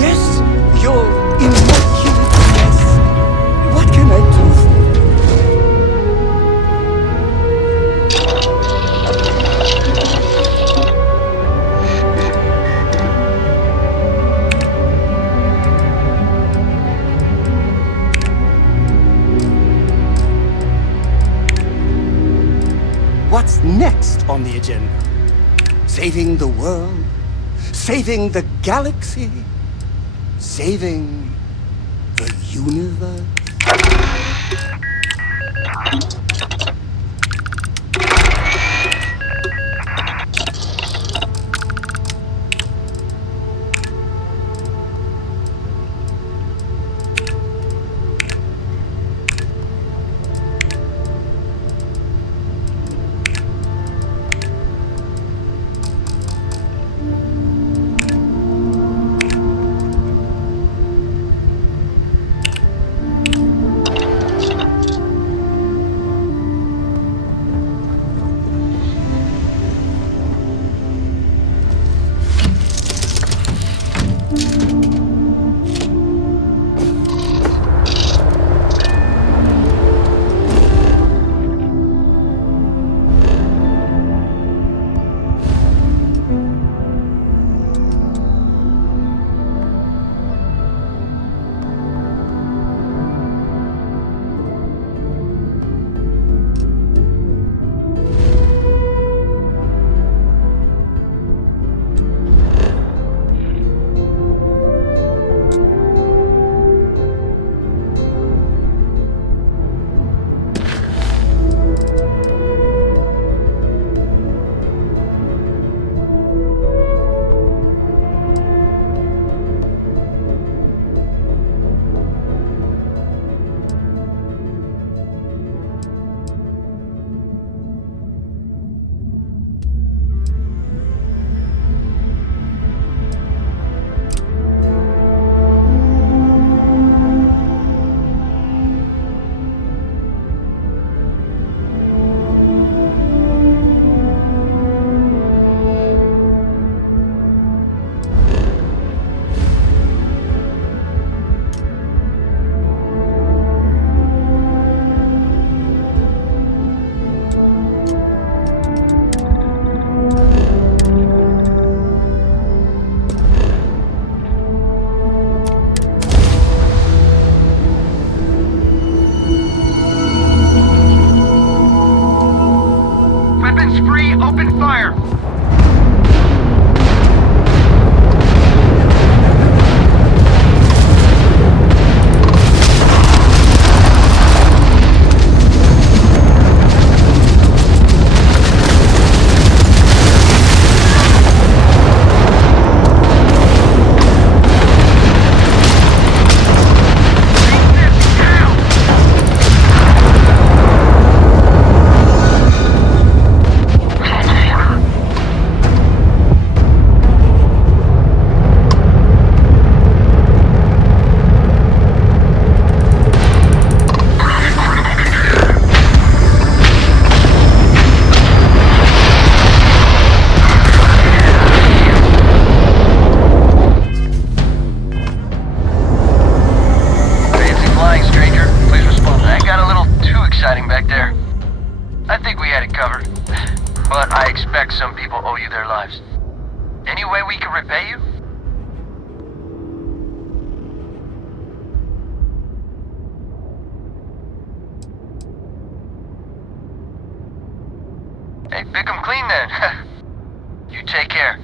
Yes, your immaculateness. What can I do for you? What's next on the agenda? Saving the world? Saving the galaxy? Saving the universe? Open fire! Back there. I think we had it covered, but I expect some people owe you their lives. Any way we can repay you? Hey, pick 'em clean then. You take care.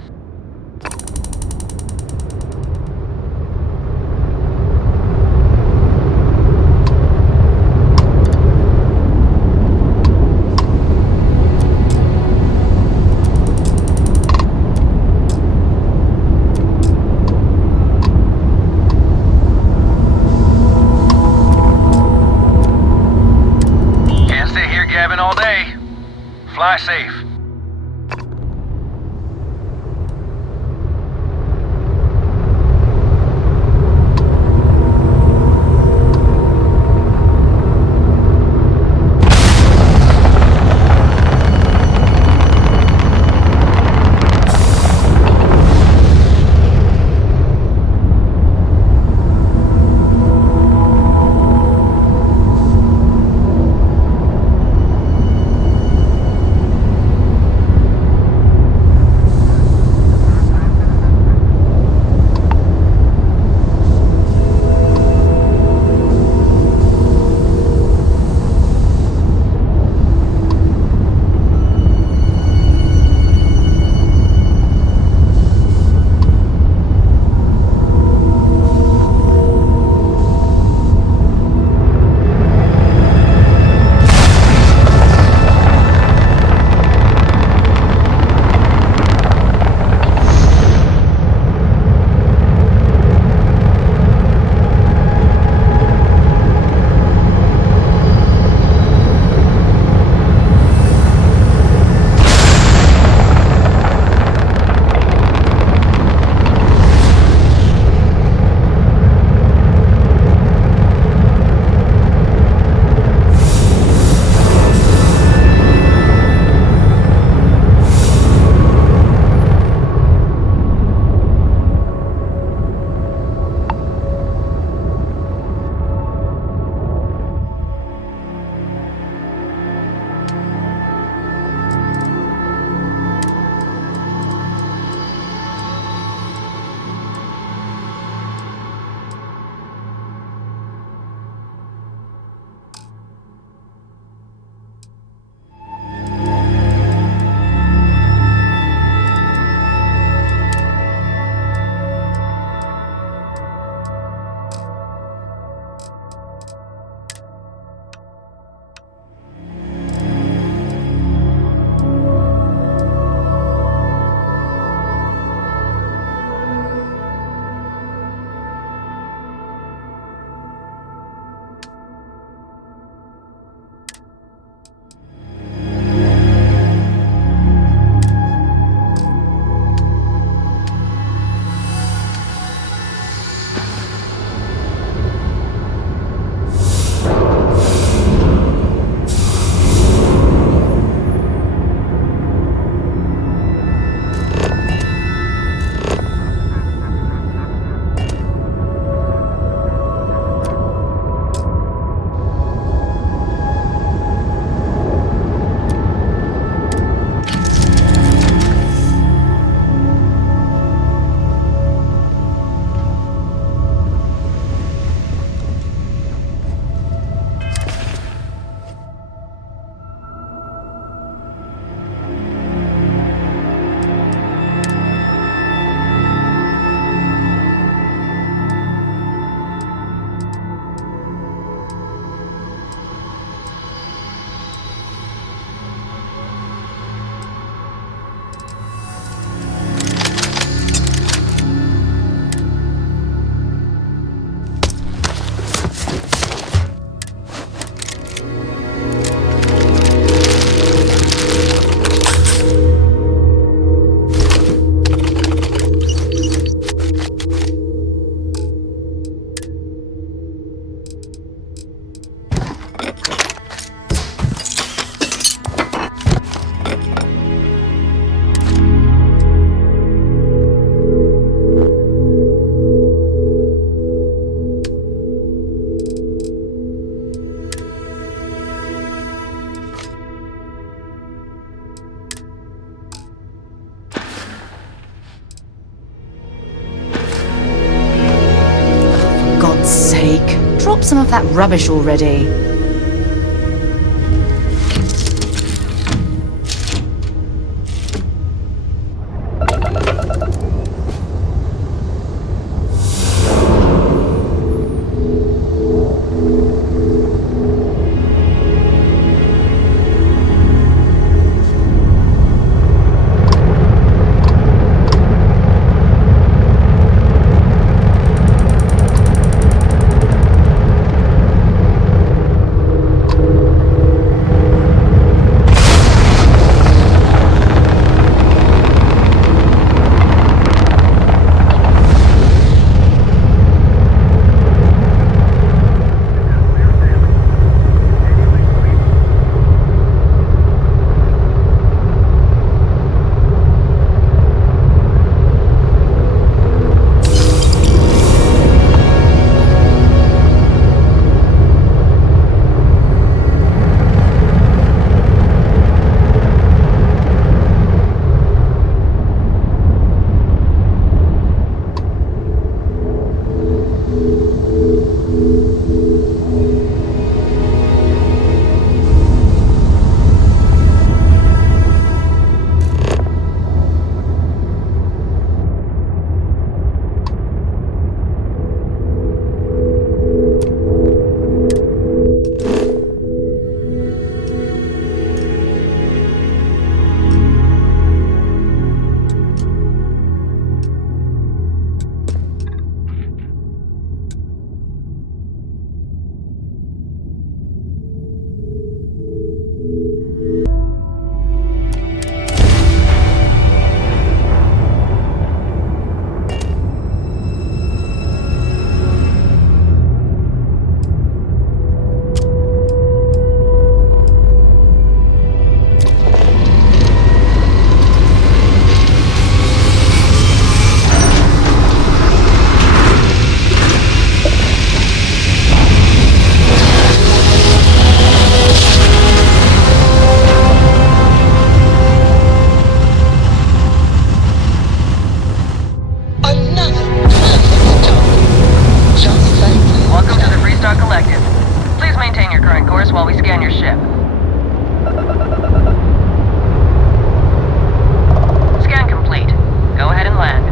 drop some of that rubbish already? While we scan your ship. Scan complete. Go ahead and land.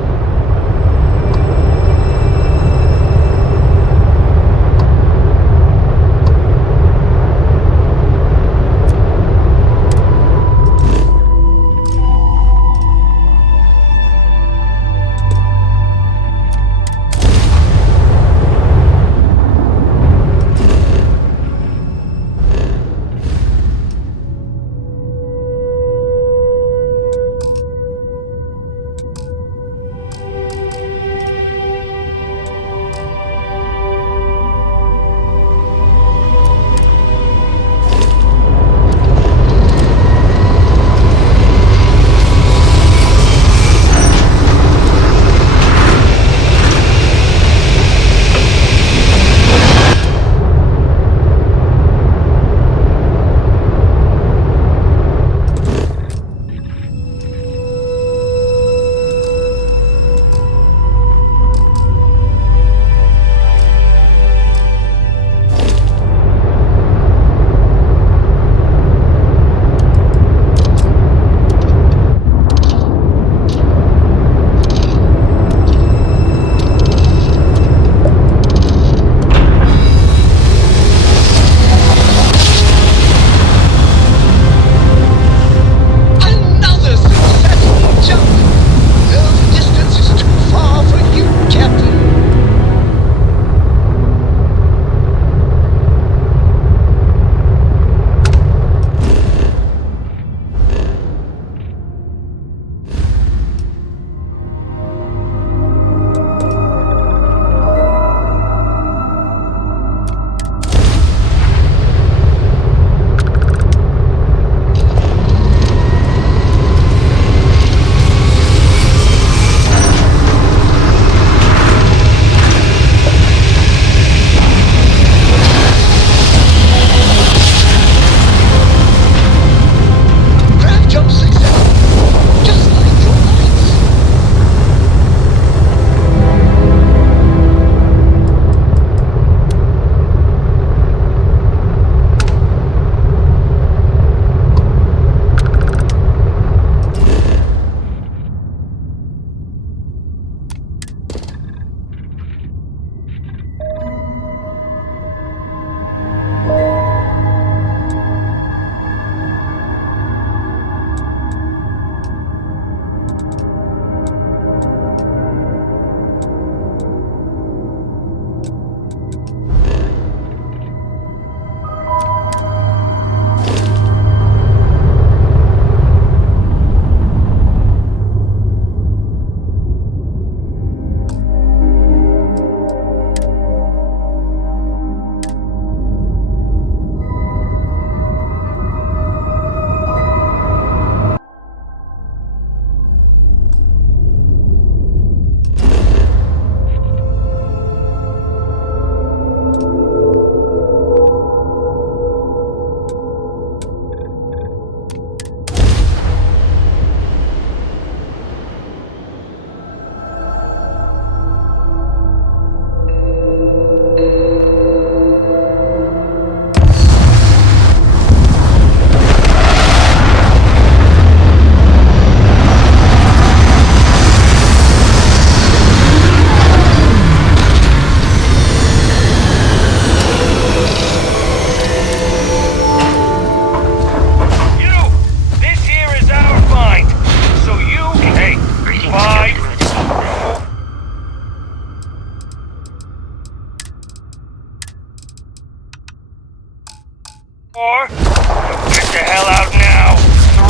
4. Get the hell out now.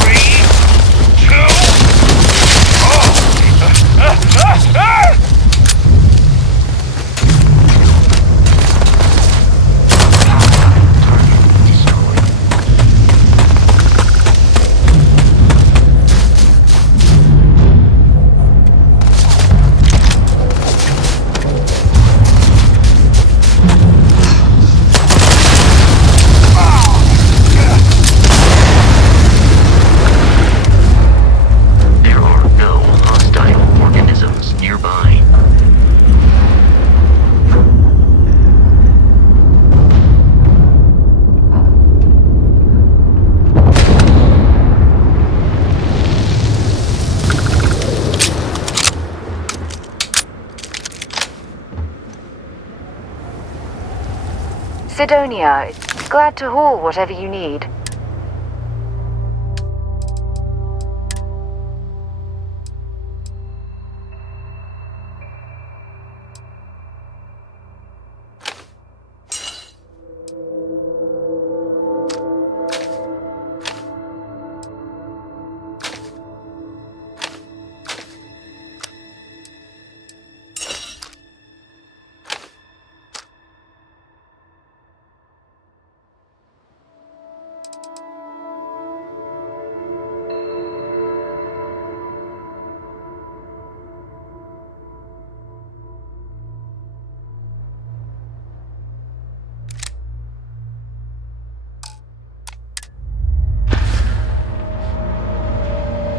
3, 2. Oh! Sidonia, glad to haul whatever you need.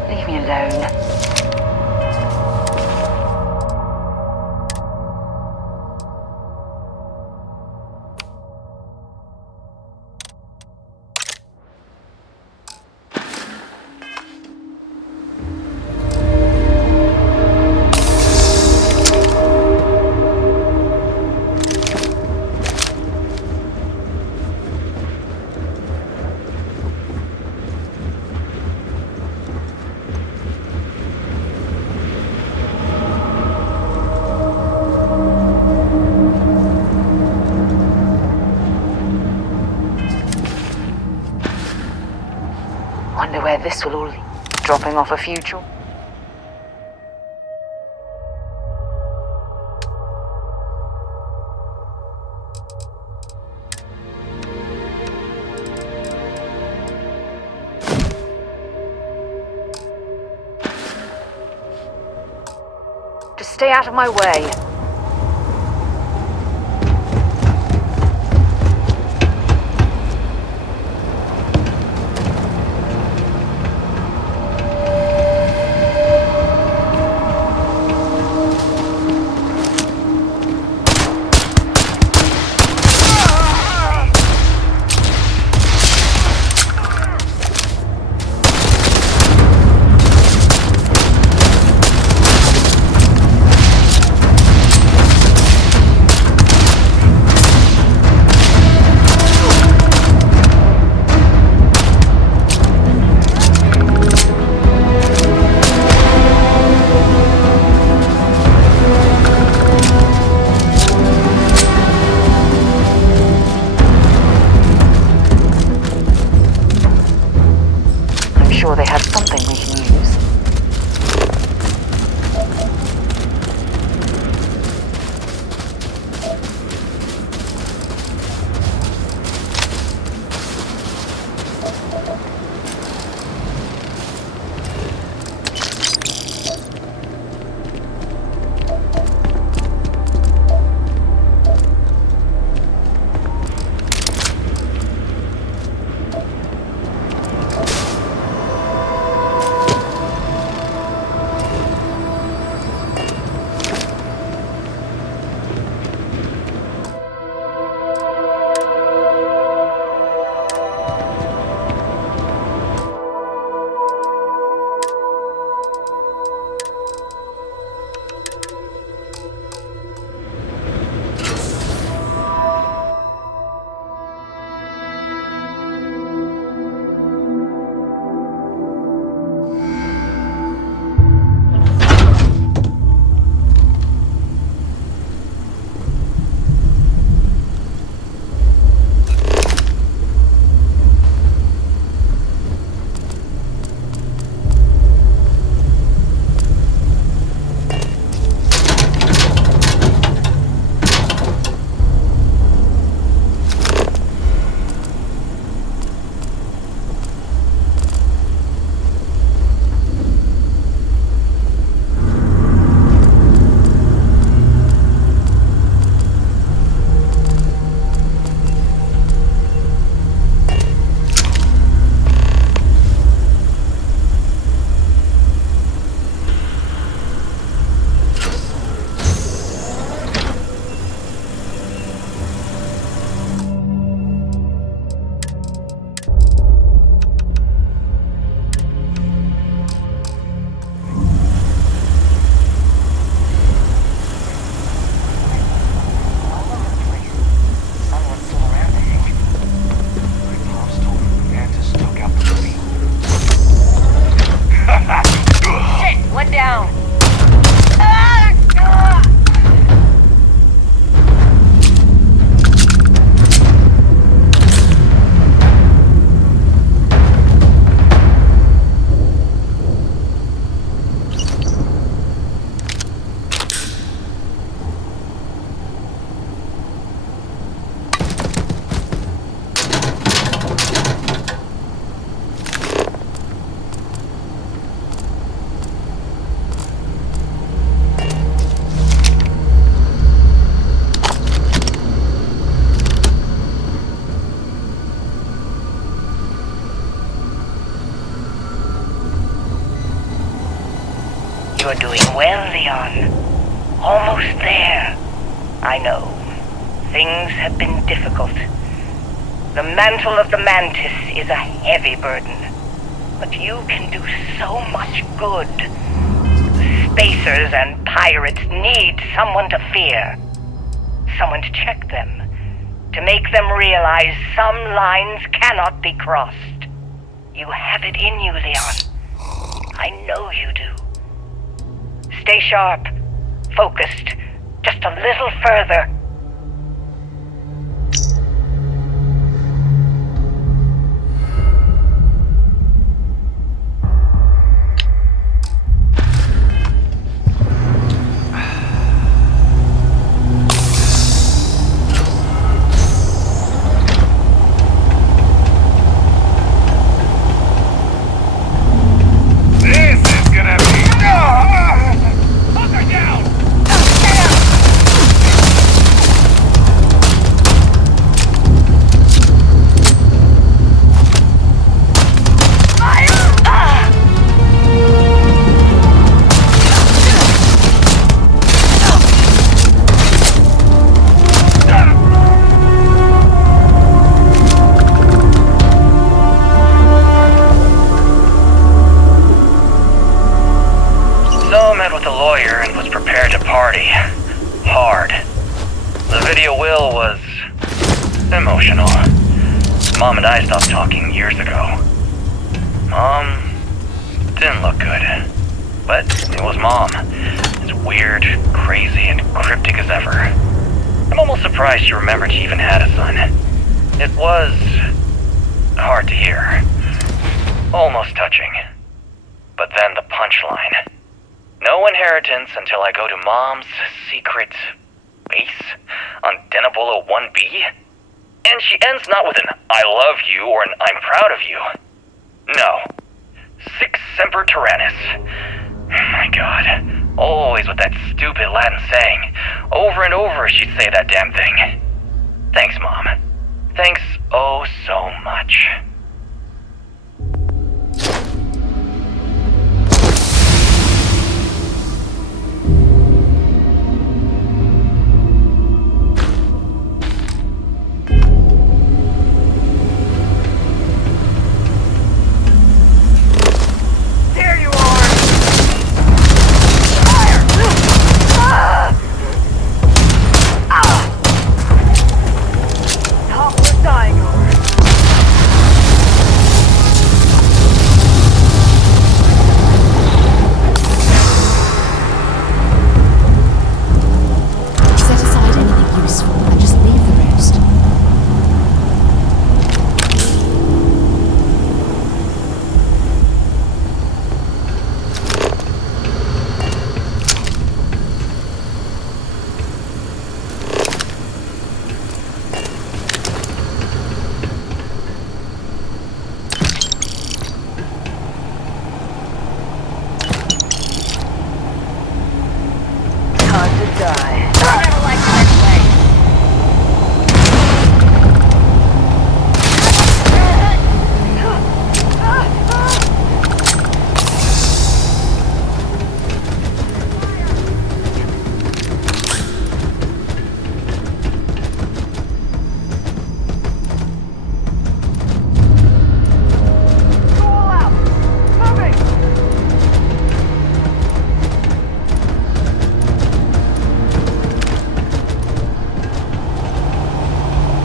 Leave me alone. Wonder where this will all lead. Dropping off a few jewels. Just stay out of my way. you're doing well, Leon. Almost there. I know. Things have been difficult. The mantle of the Mantis is a heavy burden. But you can do so much good. Spacers and pirates need someone to fear. Someone to check them. To make them realize some lines cannot be crossed. You have it in you, Leon. I know you do. Stay sharp. Focused. Just a little further. Mom and I stopped talking years ago. Mom didn't look good. But it was Mom. As weird, crazy, and cryptic as ever. I'm almost surprised she remembered she even had a son. It was hard to hear. Almost touching. But then the punchline. No inheritance until I go to Mom's secret base on Denebola 1B? And she ends not with an I love you or an I'm proud of you. No. Sic semper tyrannis. My God. Always with that stupid Latin saying. Over and over she'd say that damn thing. Thanks, Mom. Thanks oh so much.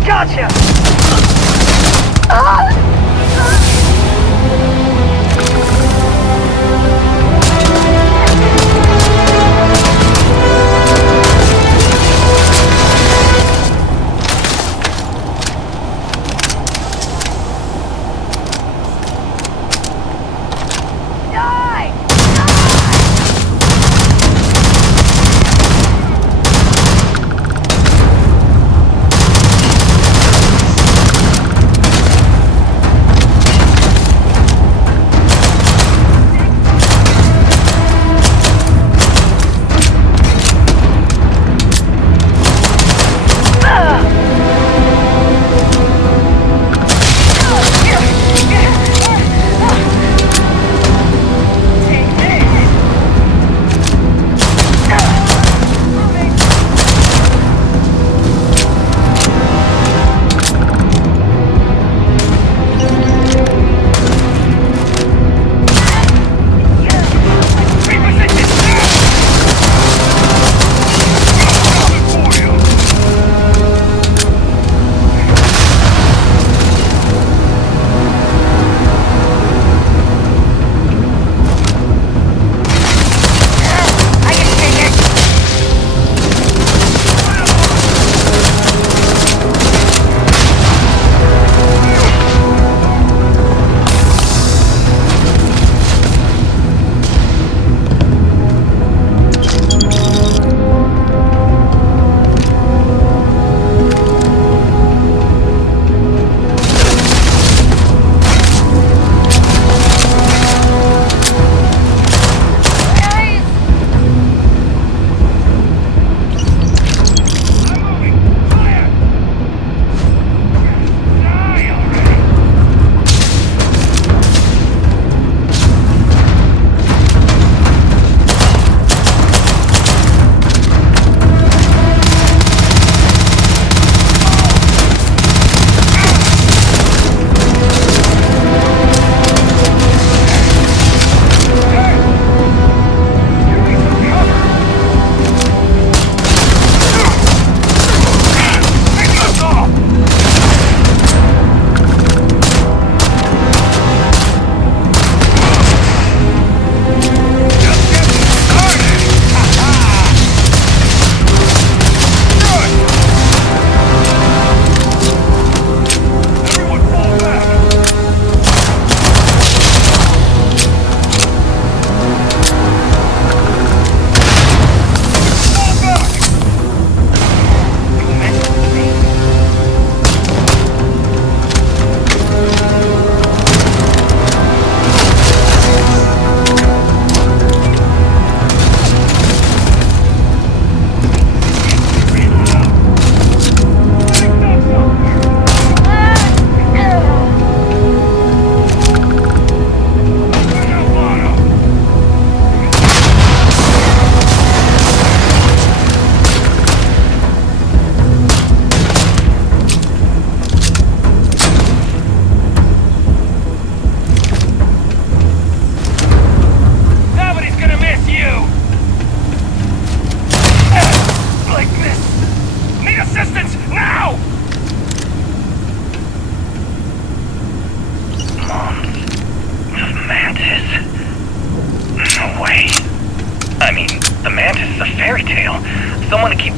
Gotcha!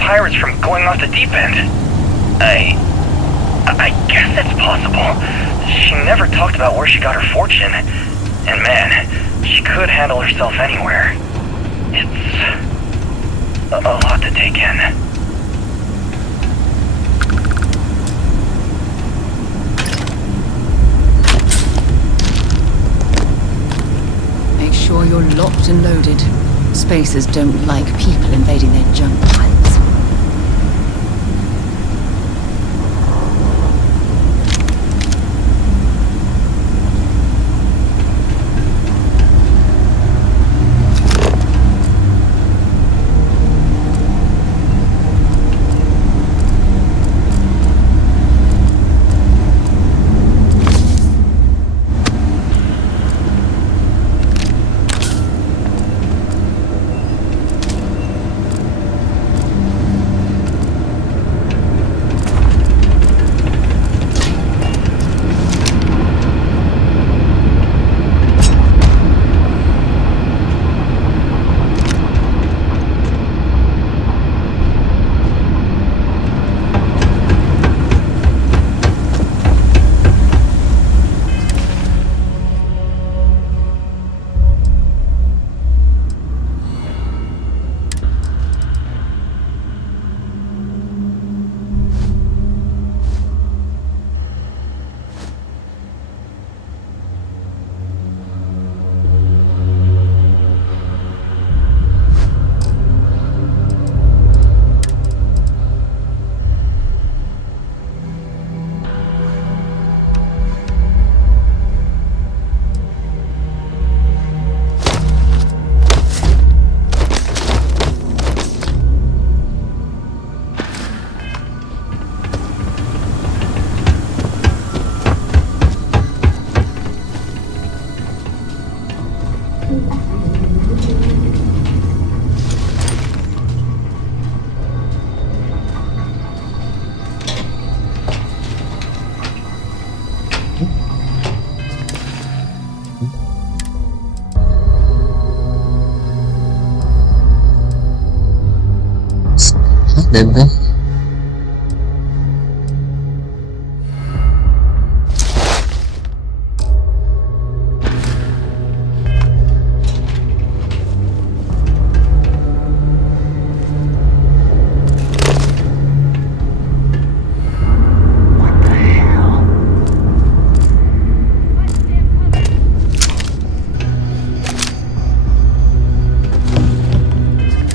pirates from going off the deep end. I guess that's possible. She never talked about where she got her fortune. And man, she could handle herself anywhere. It's a lot to take in. Make sure you're locked and loaded. Spacers don't like people invading their junk piles. Did they?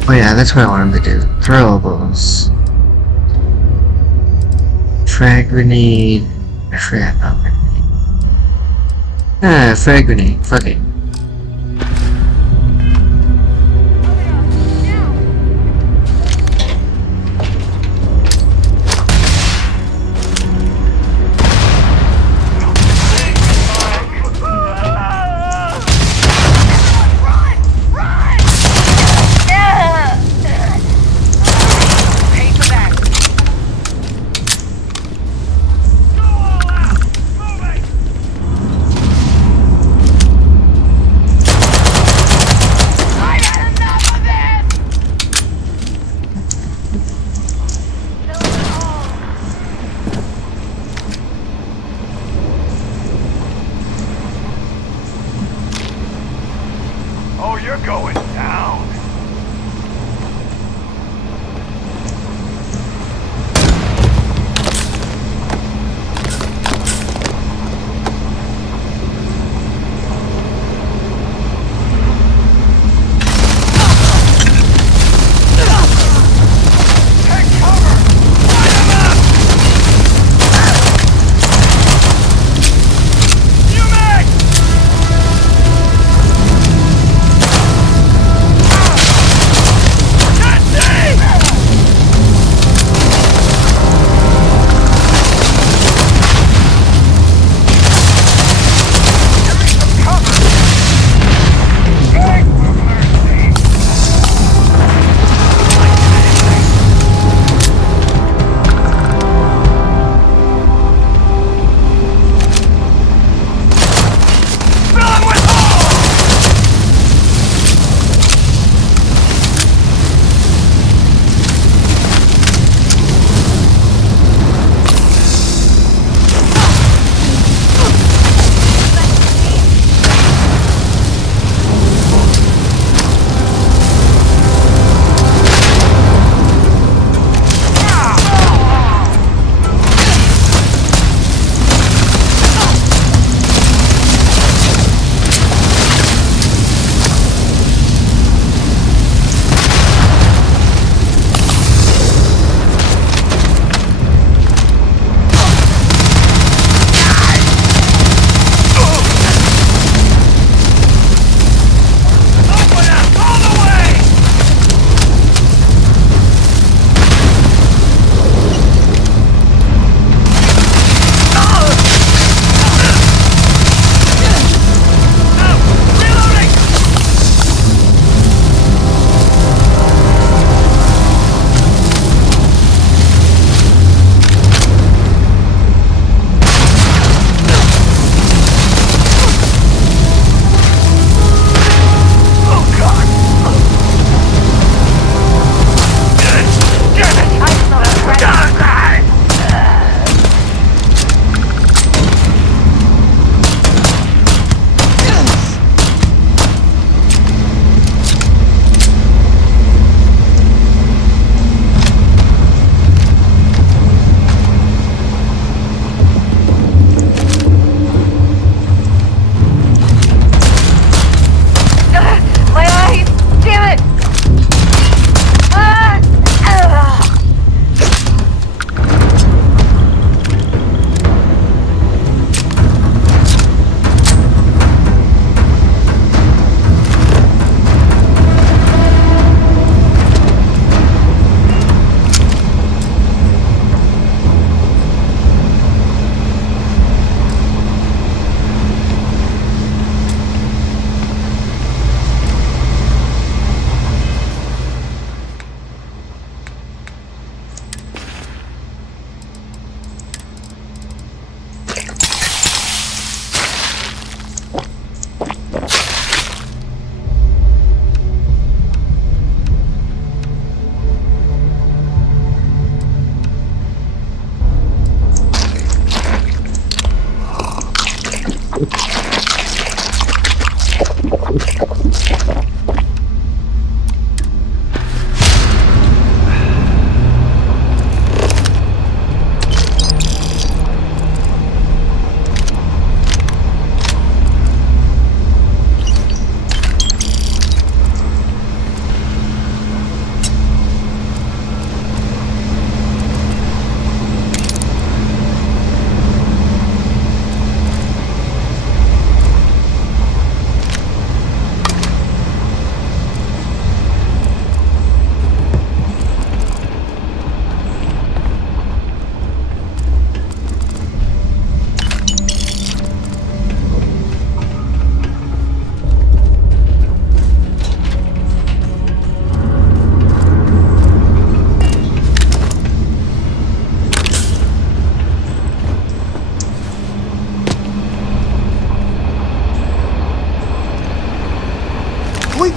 Oh yeah, that's what I wanted to do. Throwables. Frag grenade. I forgot about grenade. Ah, frag grenade. Fuck it.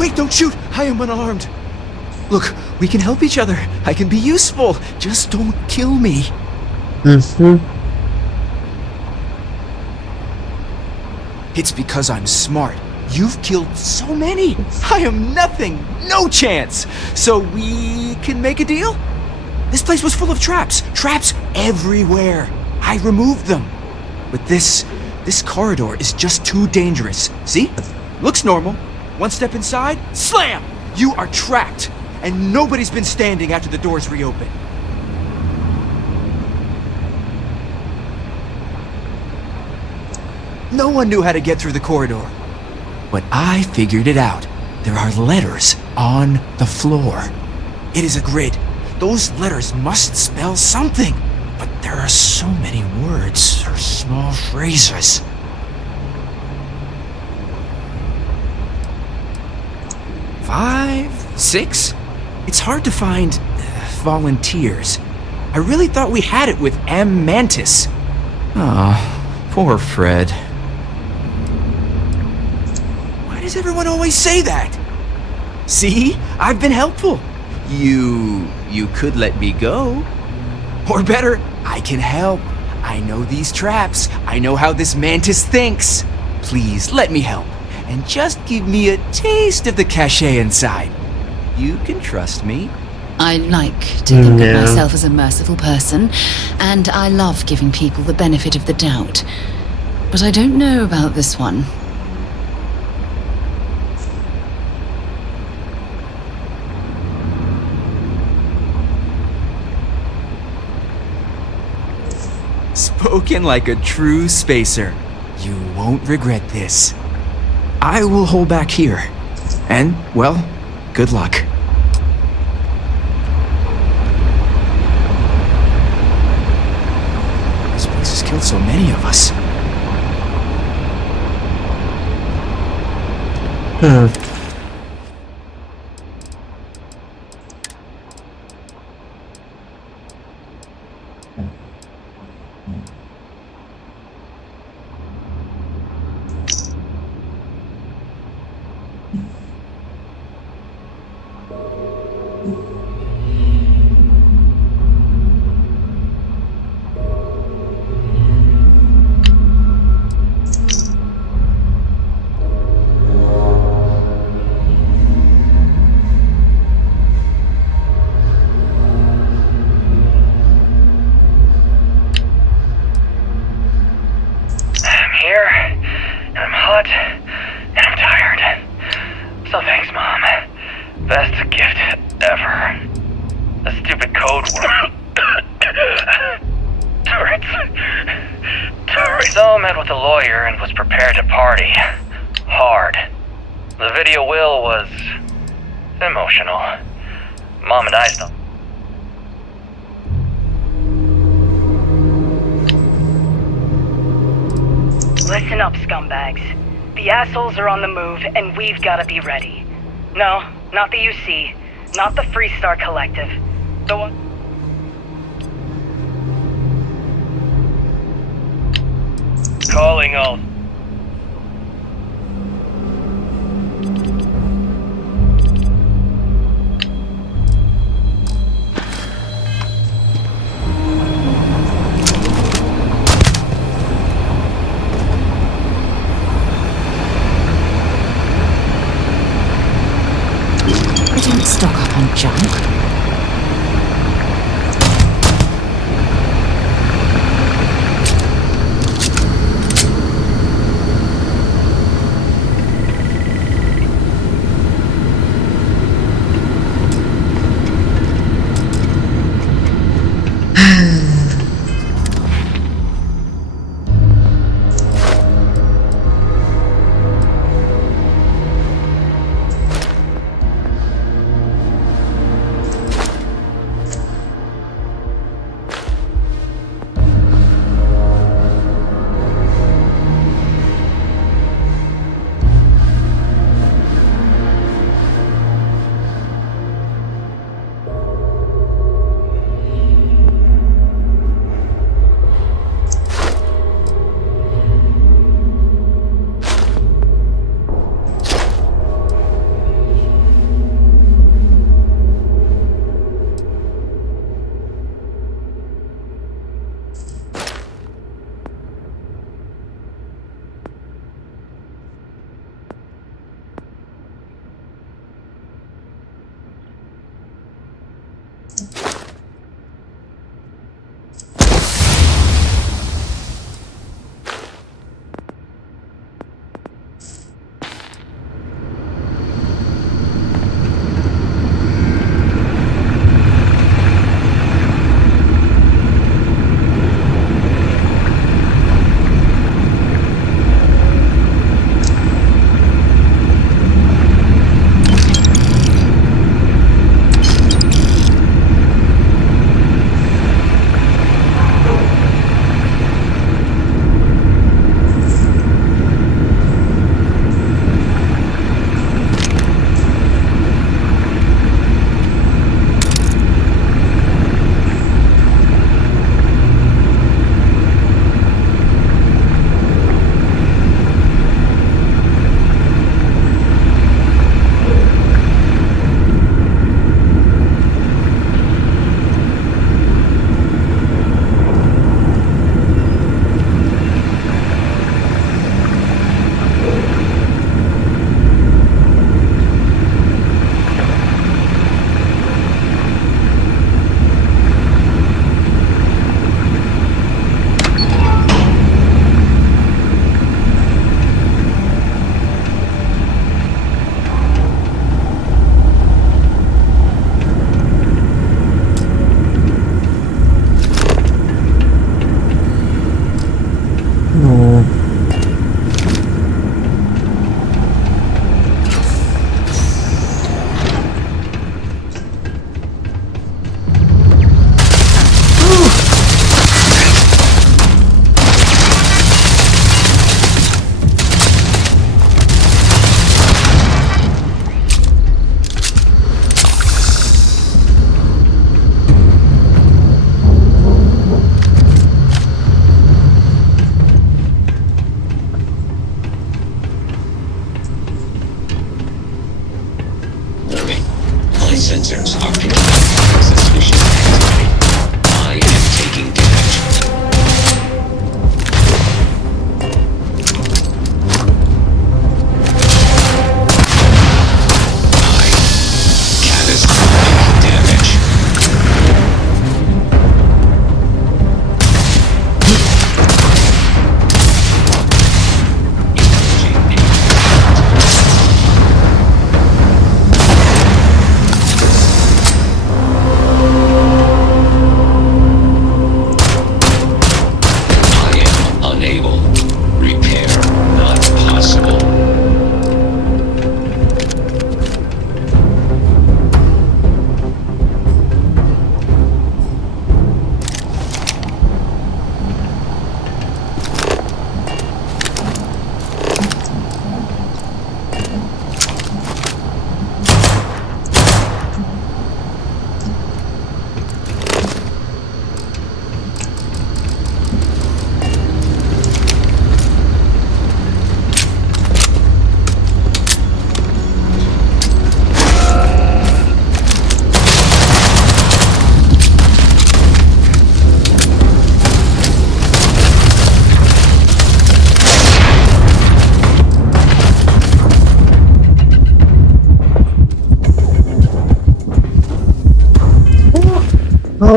Wait, don't shoot! I am unarmed. Look, we can help each other. I can be useful. Just don't kill me. It's because I'm smart. You've killed so many. I am nothing. No chance. So we can make a deal? This place was full of traps. Traps everywhere. I removed them. But this corridor is just too dangerous. See? Looks normal. One step inside, slam! You are trapped. And nobody's been standing after the doors reopen. No one knew how to get through the corridor. But I figured it out. There are letters on the floor. It is a grid. Those letters must spell something. But there are so many words or small phrases. Five, six? It's hard to find volunteers. I really thought we had it with M. Mantis. Oh, poor Fred. Why does everyone always say that? See? I've been helpful. You could let me go. Or better, I can help. I know these traps. I know how this Mantis thinks. Please, let me help. And just give me a taste of the cachet inside. You can trust me. I like to think of myself as a merciful person, and I love giving people the benefit of the doubt. But I don't know about this one. Spoken like a true spacer. You won't regret this. I will hold back here. And, well, good luck. This place has killed so many of us. Best gift ever. A stupid code word. Turrets. So I met with a lawyer and was prepared to party. Hard. The video will was emotional. Mom and I still. Listen up, scumbags. The assholes are on the move, and we've got to be ready. No, not the UC. Not the Freestar Collective. The one... Calling all... Stock up on junk.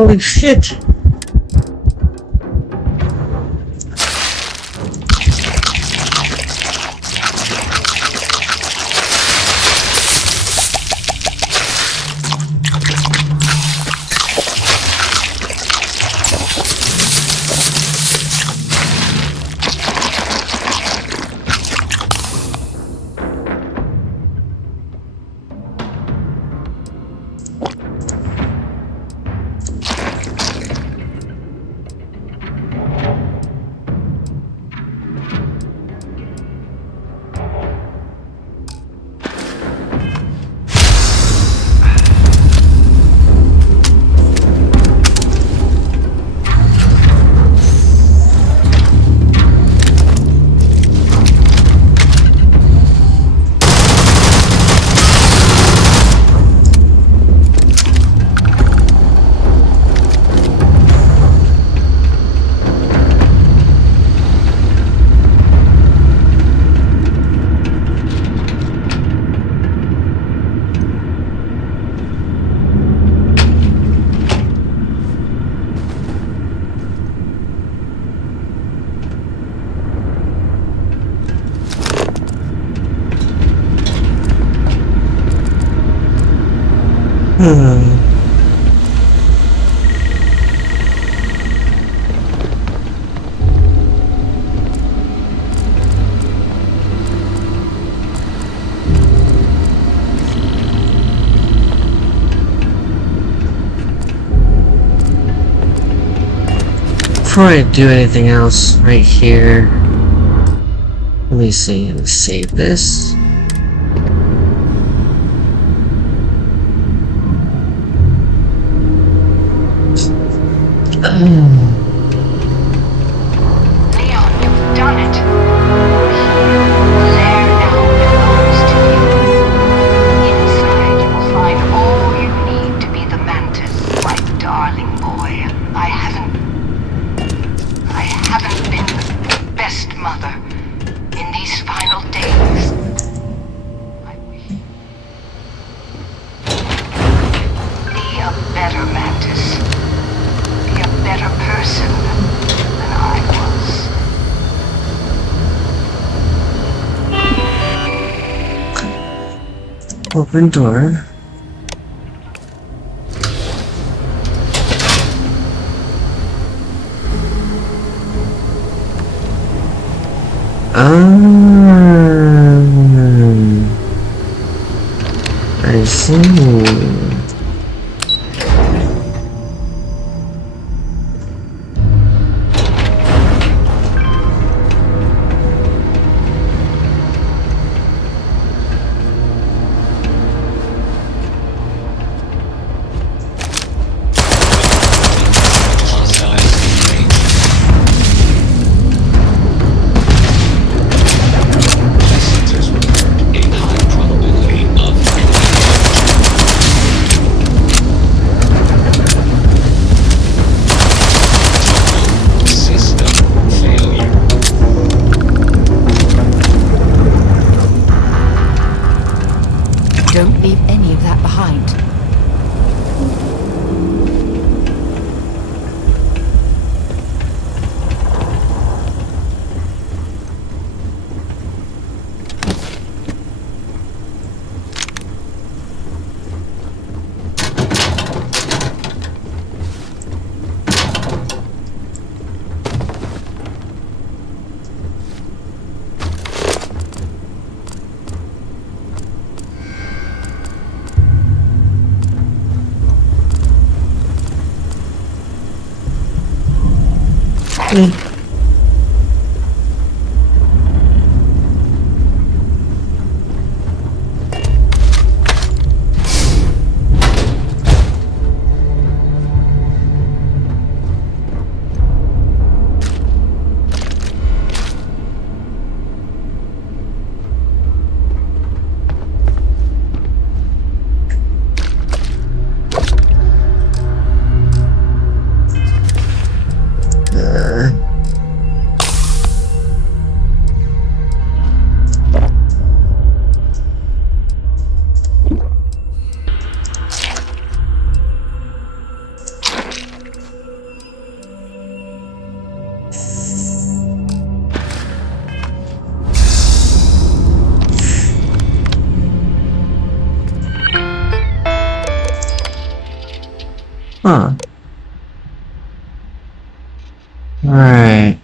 Holy shit! Before I do anything else, right here, let me see, let me save this. Leon, you've done it. The lair now belongs to you. Inside, you will find all you need to be the Mantis, my darling boy. I haven't been the best mother in these final days. I wish. Be a better Mantis. Be a better person than I was. Open door. I see. Don't leave any of that behind. Huh. Right.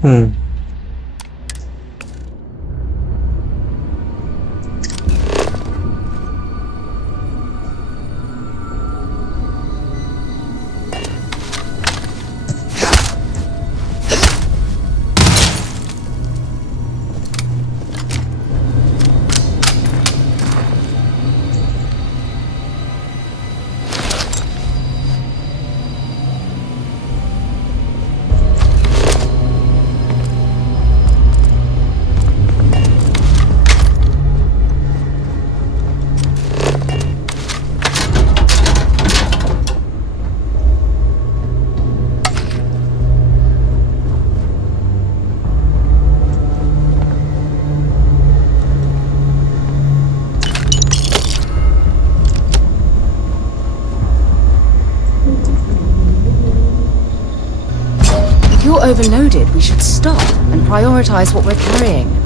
Hmm. If you're overloaded, we should stop and prioritize what we're carrying.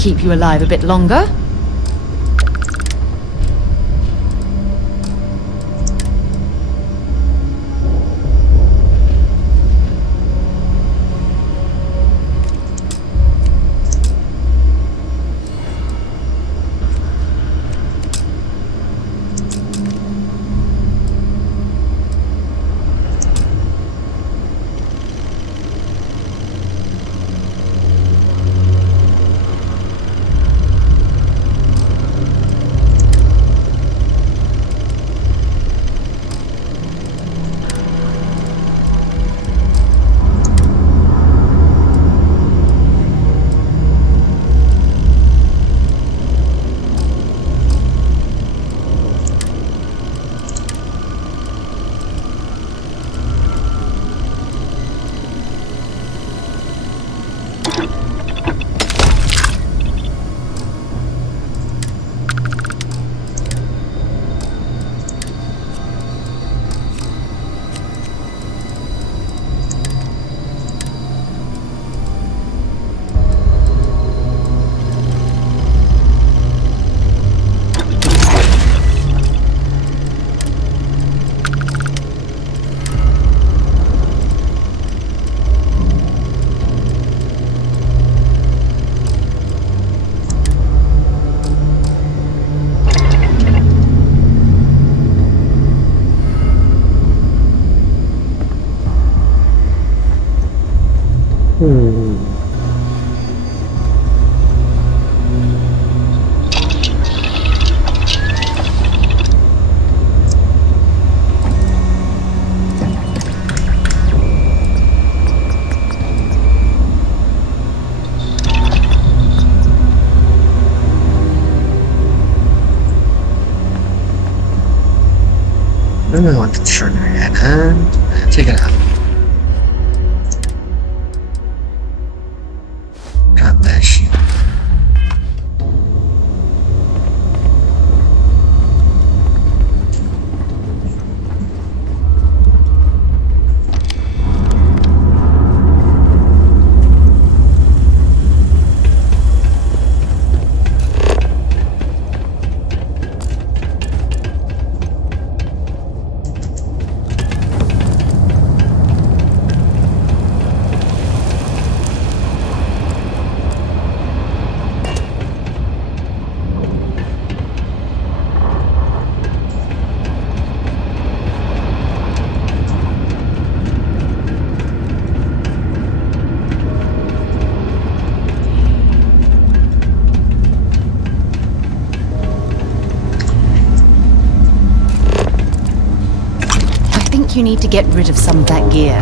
keep you alive a bit longer. I'm gonna want to turn her head and take it out. God bless you. You need to get rid of some of that gear.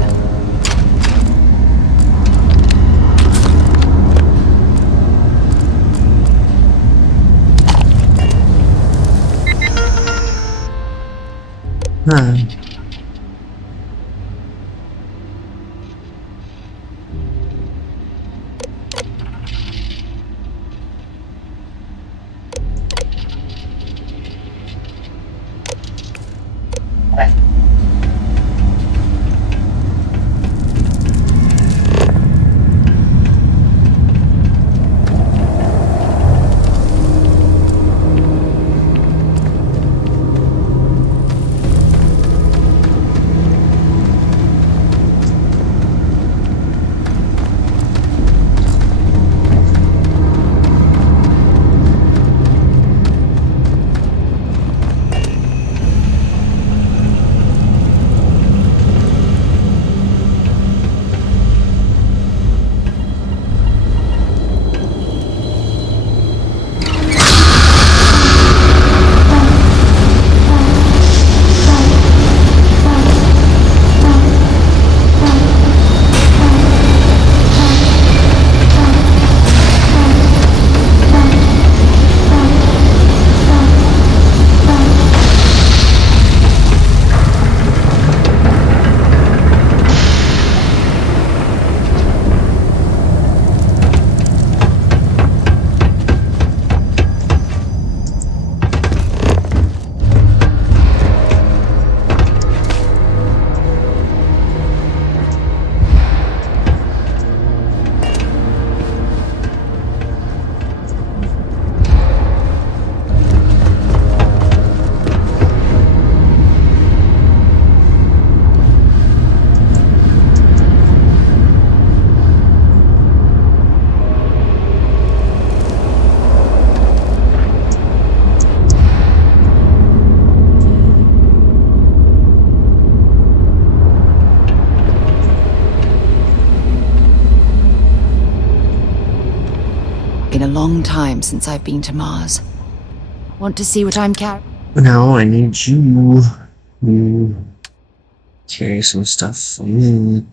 long time since I've been to Mars. Want to see what I'm carrying? Now I need you to carry some stuff for me.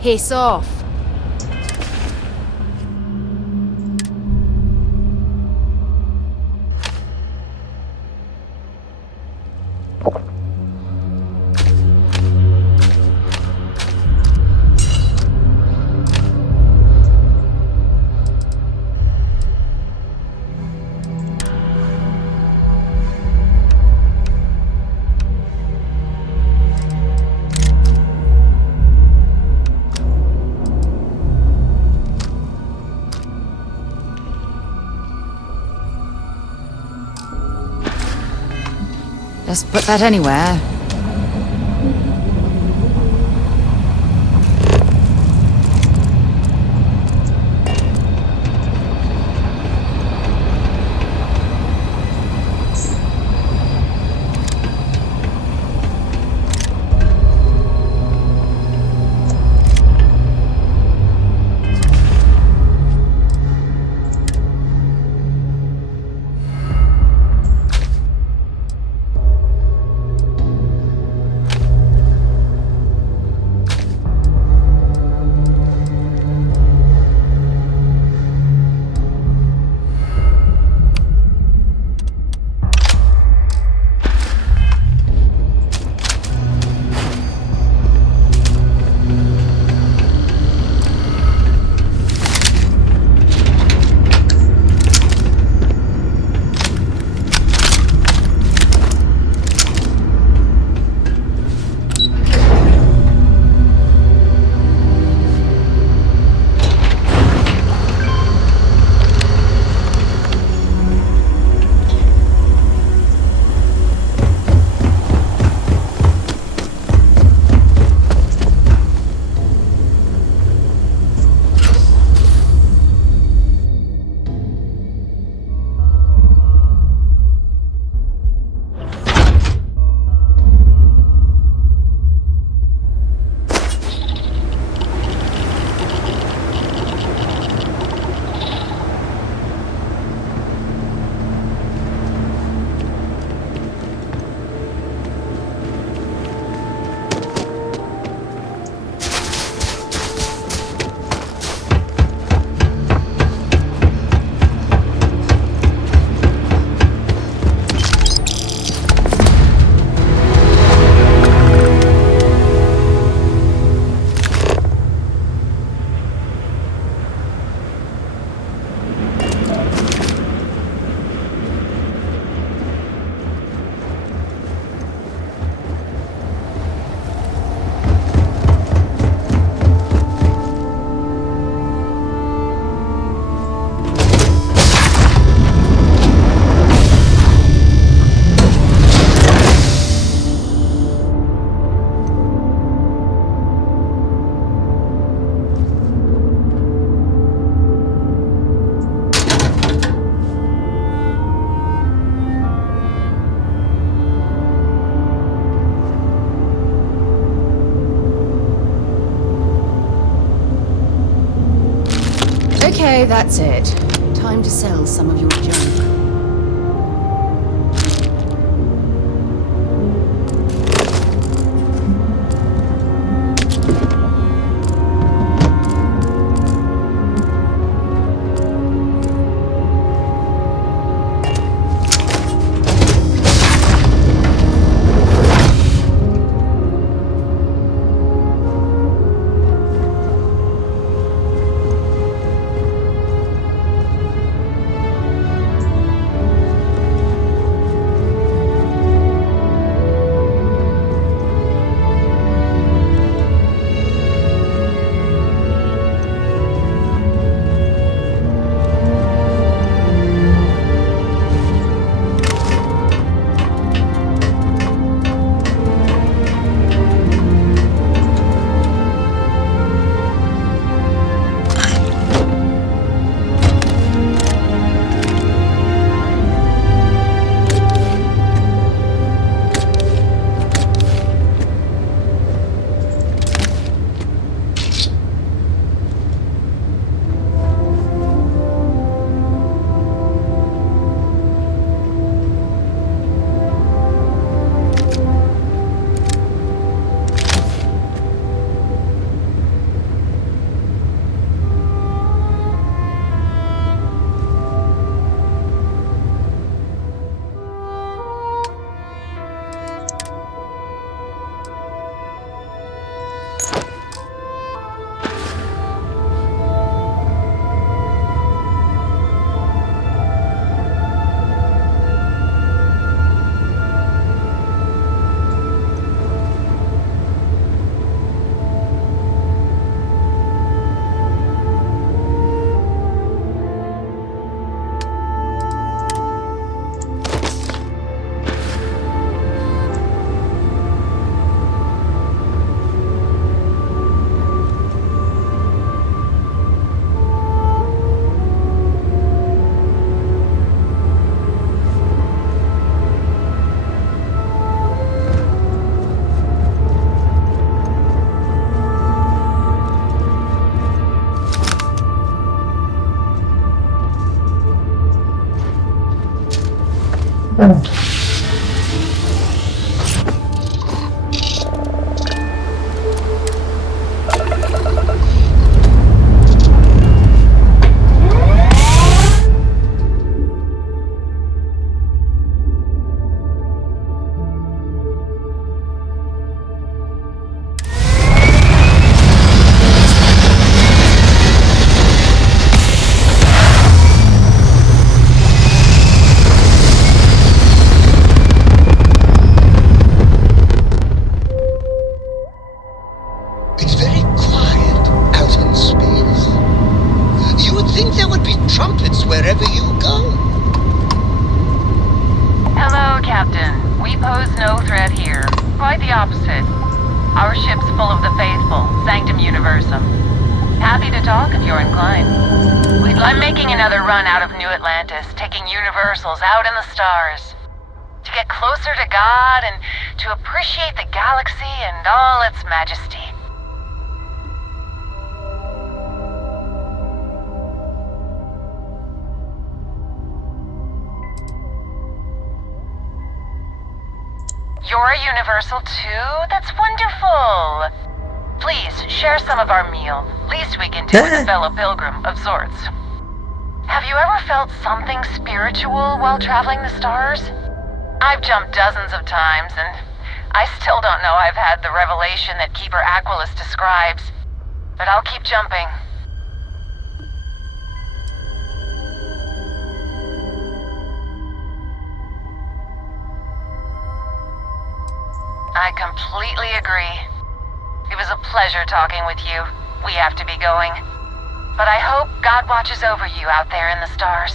Piss off. Just put that anywhere. that's it. Time to sell some of your junk. Universals out in the stars. To get closer to God and to appreciate the galaxy and all its majesty. You're a Universal too? That's wonderful! Please, share some of our meal. Least we can do with a fellow pilgrim of sorts. Have you ever felt something spiritual while traveling the stars? I've jumped dozens of times, and I still don't know I've had the revelation that Keeper Aquilus describes. But I'll keep jumping. I completely agree. It was a pleasure talking with you. We have to be going. But I hope God watches over you out there in the stars.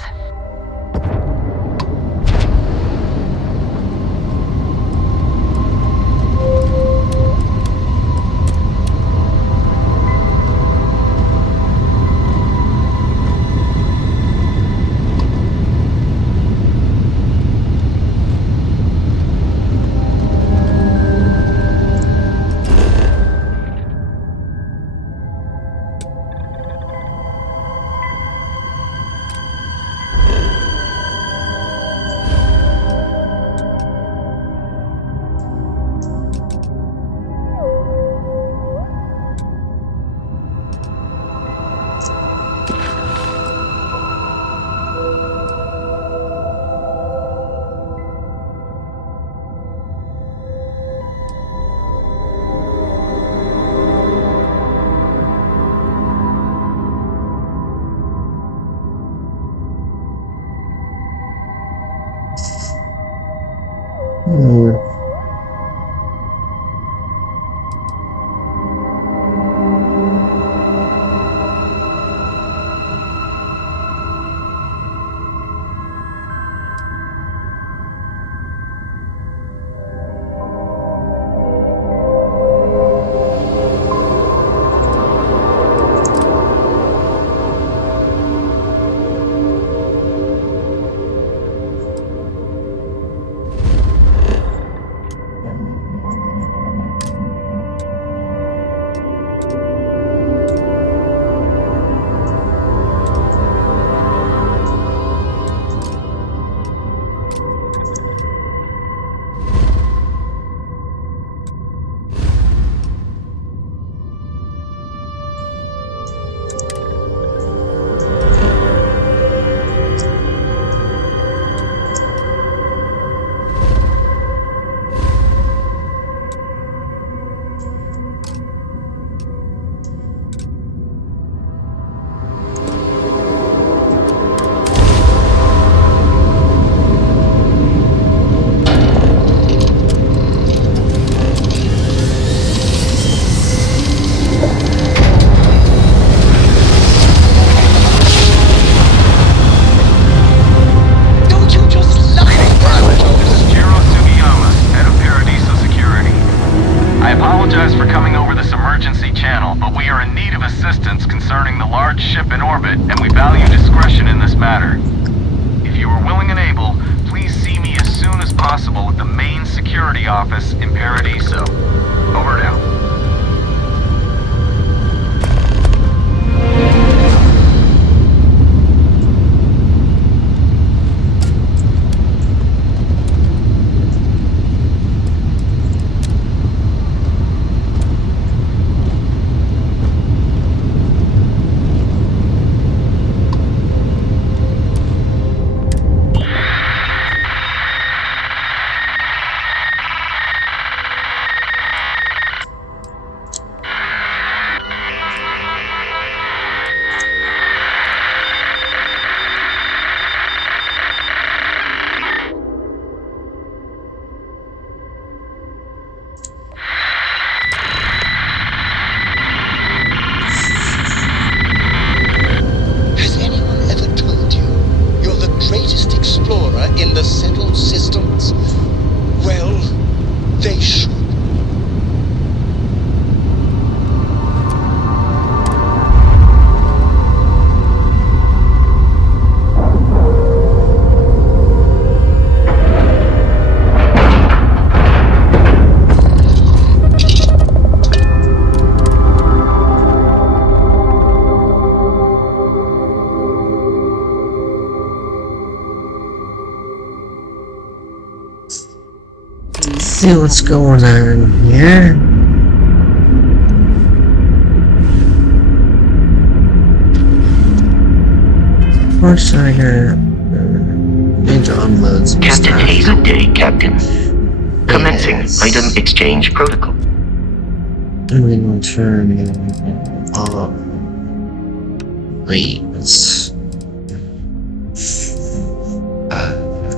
apologize for coming over this emergency channel, but we are in need of assistance concerning the large ship in orbit, and we value discretion in this matter. If you are willing and able, please see me as soon as possible at the main security office in Paradiso. Over now. Has anyone ever told you you're the greatest explorer in the settled systems? Well, they should. See what's going on here. Of course, I need to unload some Captain stuff. Hazen Day, Captain. Commencing item exchange protocol. And then return. Wait.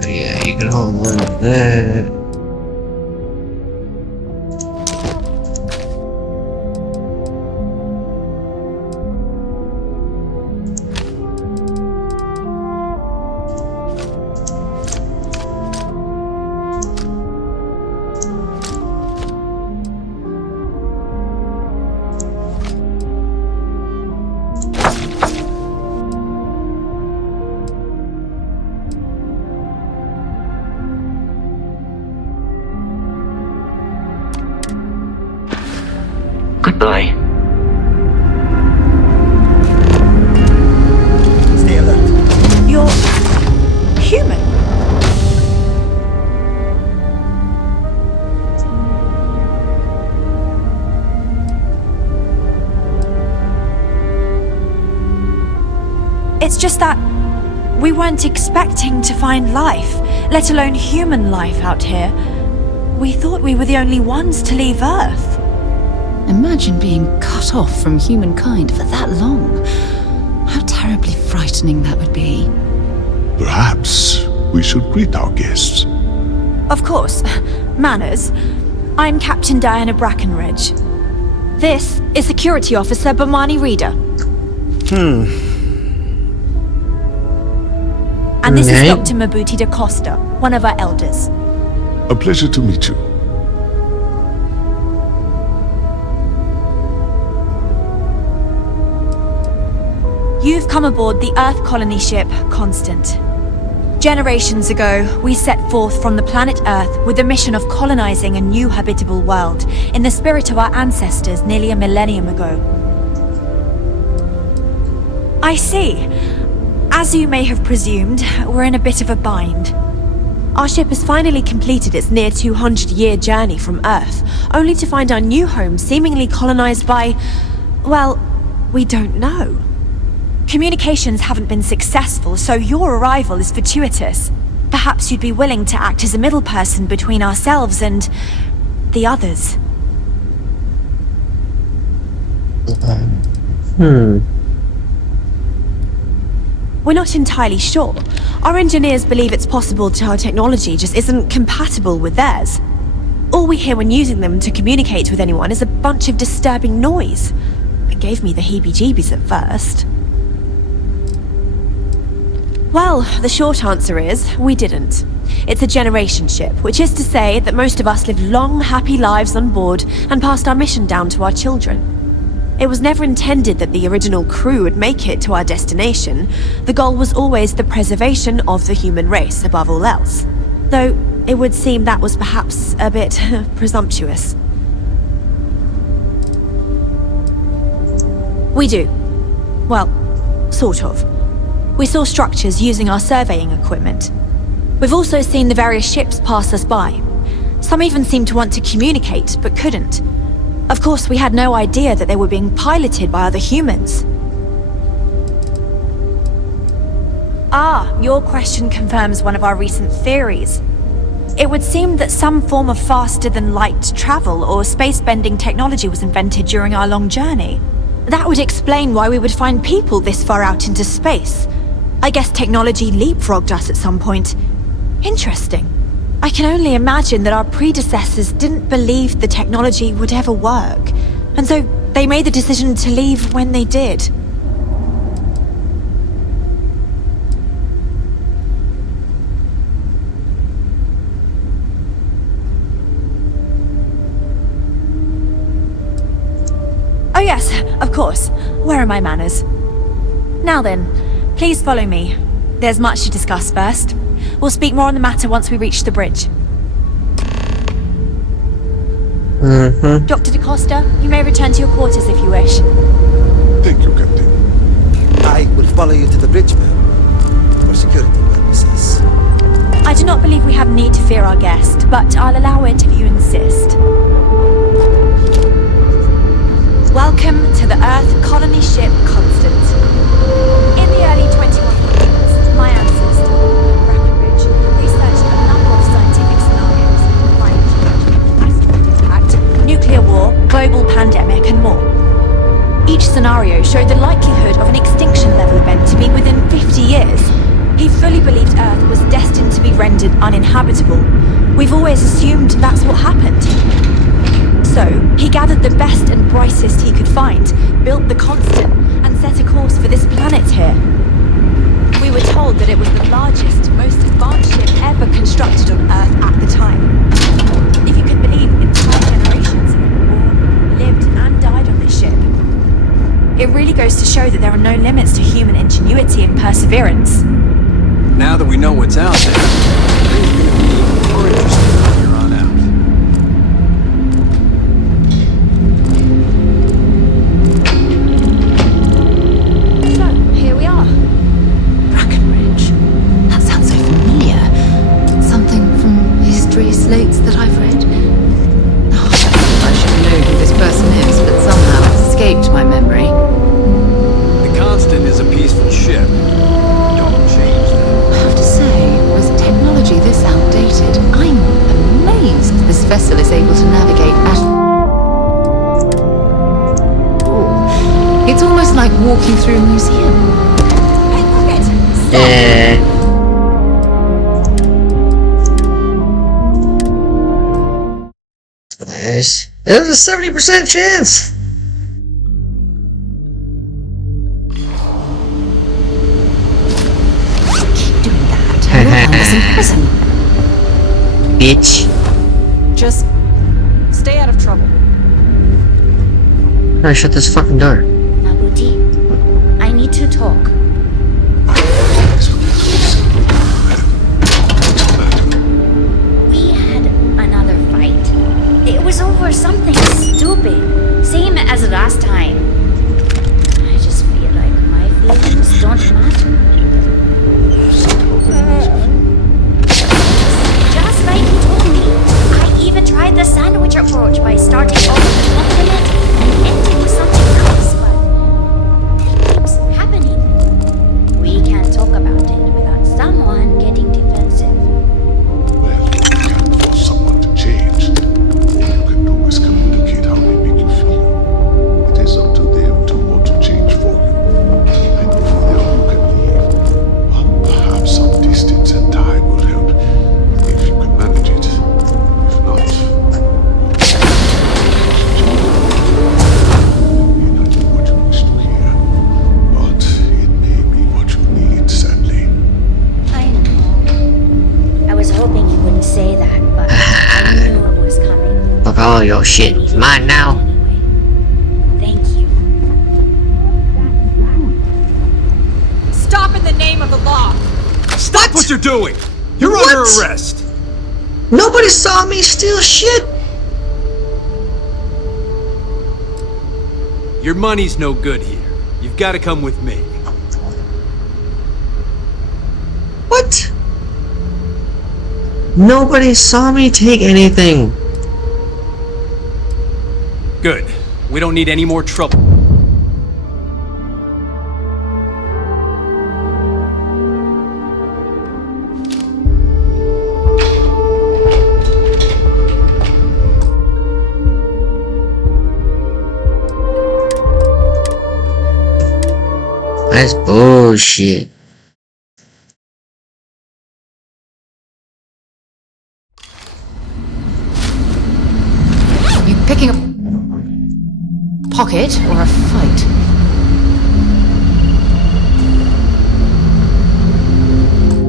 Yeah, you can hold one of that. Goodbye. Stay alert. You're human. It's just that we weren't expecting to find life, let alone human life out here. We thought we were the only ones to leave Earth. Imagine being cut off from humankind for that long. How terribly frightening that would be. Perhaps we should greet our guests. Of course. Manners. I'm Captain Diana Brackenridge. This is Security Officer Bomani Reader. And this is Dr. Mabuti da Costa, one of our elders. A pleasure to meet you. You've come aboard the Earth colony ship, Constant. Generations ago, we set forth from the planet Earth with the mission of colonizing a new habitable world in the spirit of our ancestors nearly a millennium ago. I see. As you may have presumed, we're in a bit of a bind. Our ship has finally completed its near 200-year journey from Earth, only to find our new home seemingly colonized by, well, we don't know. Communications haven't been successful, so your arrival is fortuitous. Perhaps you'd be willing to act as a middle person between ourselves and the others. We're not entirely sure. Our engineers believe it's possible our technology just isn't compatible with theirs. All we hear when using them to communicate with anyone is a bunch of disturbing noise. It gave me the heebie-jeebies at first. Well, the short answer is, we didn't. It's a generation ship, which is to say that most of us live long, happy lives on board and passed our mission down to our children. It was never intended that the original crew would make it to our destination. The goal was always the preservation of the human race above all else. Though it would seem that was perhaps a bit presumptuous. We do. Well, sort of. We saw structures using our surveying equipment. We've also seen the various ships pass us by. Some even seemed to want to communicate, but couldn't. Of course, we had no idea that they were being piloted by other humans. Ah, your question confirms one of our recent theories. It would seem that some form of faster-than-light travel or space-bending technology was invented during our long journey. That would explain why we would find people this far out into space. I guess technology leapfrogged us at some point. Interesting. I can only imagine that our predecessors didn't believe the technology would ever work, and so they made the decision to leave when they did. Oh yes, of course. Where are my manners? Now then, please follow me. There's much to discuss first. We'll speak more on the matter once we reach the bridge. Dr. DaCosta, you may return to your quarters if you wish. Thank you, Captain. I will follow you to the bridge, ma'am. For security purposes. I do not believe we have need to fear our guest, but I'll allow it if you insist. Welcome to the Earth colony ship Constant. In the early 2100s, my ancestor, Breckenridge, researched a number of scientific scenarios, climate change, asteroid impact, nuclear war, global pandemic, and more. Each scenario showed the likelihood of an extinction-level event to be within 50 years. He fully believed Earth was destined to be rendered uninhabitable. We've always assumed that's what happened. So, he gathered the best and brightest he could find, built the Constant, and set a course for this planet here. We were told that it was the largest, most advanced ship ever constructed on Earth at the time. If you can believe, entire generations have been born, lived, and died on this ship. It really goes to show that there are no limits to human ingenuity and perseverance. Now that we know what's out there, things are going to be more interesting from here on out. Slates that I've read. Oh, I should know who this person is, but somehow it's escaped my memory. The Constant is a peaceful ship. Don't change that. I have to say, with technology this outdated, I'm amazed this vessel is able to navigate at... Ooh. It's almost like walking through a museum. Hey, Rocket! Stop! Yeah. There's a 70% chance. Keep doing that. You'll in prison. Bitch. Just stay out of trouble. I shut this fucking door. Nabuti, I need to talk. We had another fight. It was over something stupid. Same as last time. I just feel like my feelings don't matter. Just like he told me. I even tried the sandwich approach by starting off with the continent and ending with something else, but Mine now. Thank you. Stop in the name of the law! Stop what you're doing! You're under arrest! Nobody saw me steal shit! Your money's no good here. You've got to come with me. What? Nobody saw me take anything. Good. We don't need any more trouble. That's bullshit. You picking a pocket or a fight?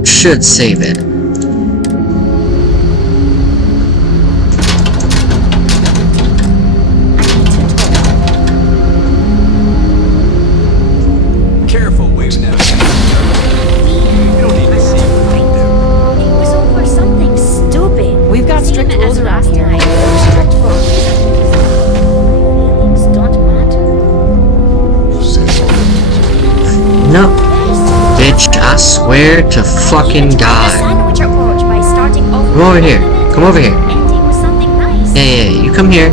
Should save it. Careful, wave now. You don't need to see what they do. It was over something stupid. We've got strict Same rules as around last here. time. Strict rules. Feelings don't matter. No. Bitch, I swear to fucking die. Sandwich approach by starting over. Come over here. Come over here. Ending with something nice. Yeah, you come here.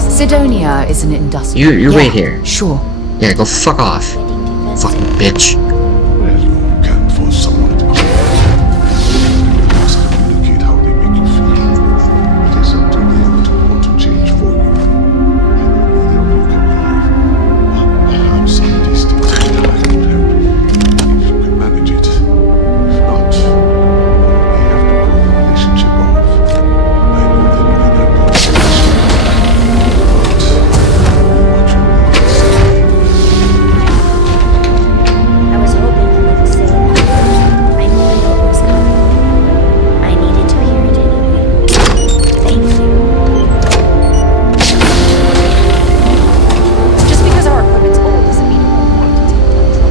Sidonia is an industrial. You wait here. Sure. Yeah, go fuck off. Fucking bitch. Can for someone to communicate how they make you feel. It is up to them to want to change for you. And neither of you can leave. Perhaps some distance can help. If you can manage it. If not, you may have to call the relationship off. I know that you may not go to the I was hoping you would say that. I knew it was coming. I needed to hear it anyway. Thank you. Just because our equipment's old doesn't mean it won't work to take trouble.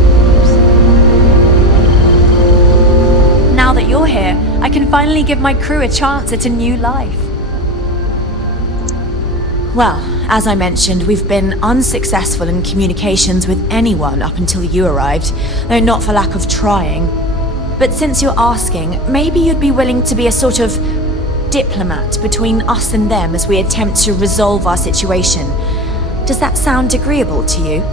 Now that you're here, I can finally give my crew a chance at a new life. Well, as I mentioned, we've been unsuccessful in communications with anyone up until you arrived, though not for lack of trying. But since you're asking, maybe you'd be willing to be a sort of diplomat between us and them as we attempt to resolve our situation. Does that sound agreeable to you?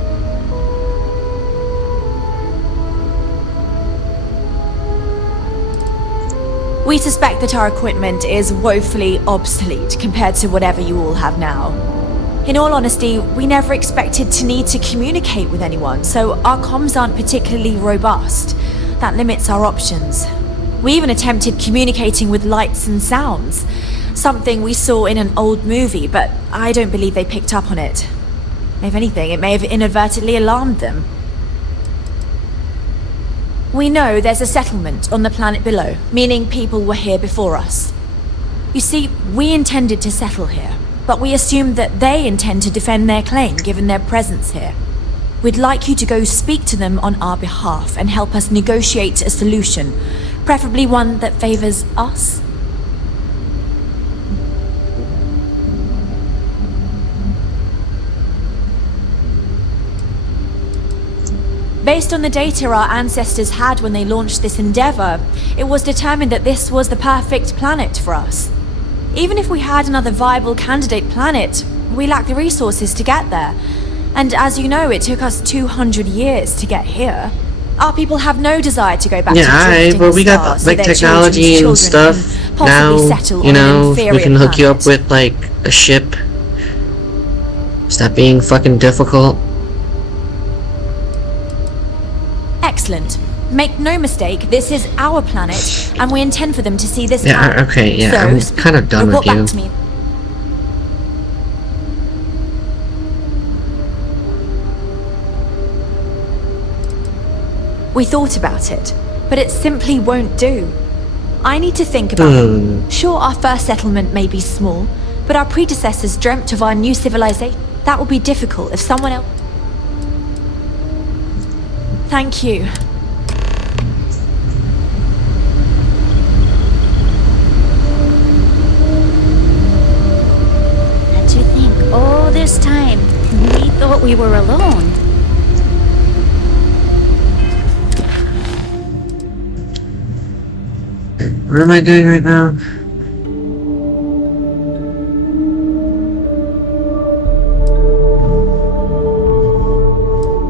We suspect that our equipment is woefully obsolete compared to whatever you all have now. In all honesty, we never expected to need to communicate with anyone, so our comms aren't particularly robust. That limits our options. We even attempted communicating with lights and sounds, something we saw in an old movie, but I don't believe they picked up on it. If anything, it may have inadvertently alarmed them. We know there's a settlement on the planet below, meaning people were here before us. You see, we intended to settle here, but we assumed that they intend to defend their claim given their presence here. We'd like you to go speak to them on our behalf and help us negotiate a solution, preferably one that favors us. Based on the data our ancestors had when they launched this endeavor, it was determined that this was the perfect planet for us. Even if we had another viable candidate planet, we lack the resources to get there. And as you know, it took us 200 years to get here. Our people have no desire to go back to drifting but we the got stars, like so their technology and children's children stuff can possibly now. settle You on an know, we inferior can hook you up planet. with like a ship. Stop being fucking difficult. Excellent. Make no mistake, this is our planet, and we intend for them to see this Yeah, out. okay, yeah, So, I'm kind of done with report back you. to me. We thought about it, but it simply won't do. I need to think about it. Sure, our first settlement may be small, But our predecessors dreamt of our new civilization. That will be difficult if someone else... Thank you. And to think, all this time, we thought we were alone. What am I doing right now?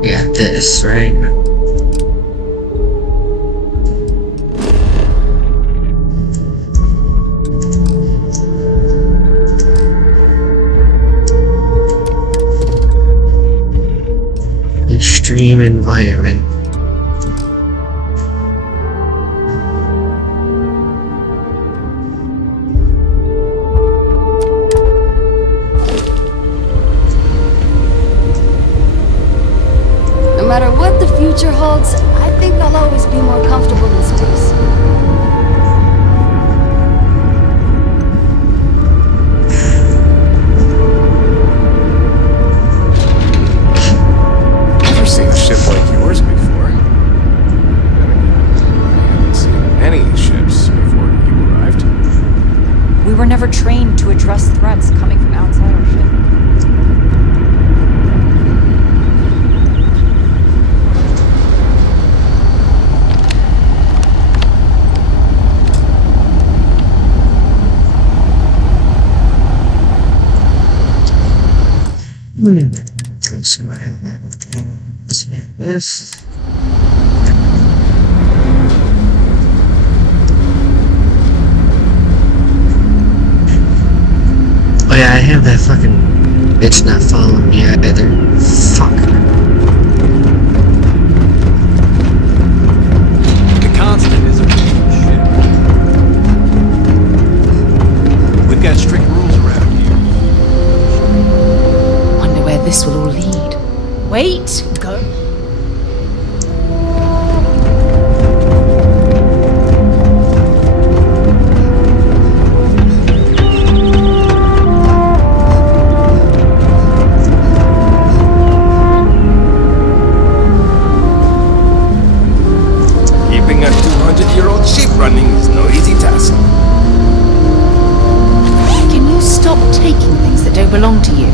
Yeah, this, right? Extreme environment. No matter what the future holds, I think I'll always be more comfortable in space. Never seen a ship like yours before. I haven't seen any ships before you arrived. We were never trained to address threats coming from outside our ship. Let's see what I have. This. Oh yeah, I have that fucking bitch not following me either. Fuck. The constant is a shit. We've got strict rules around here. Wonder where this will all lead. Wait, go. Keeping a 200-year-old ship running is no easy task. Can you stop taking things that don't belong to you?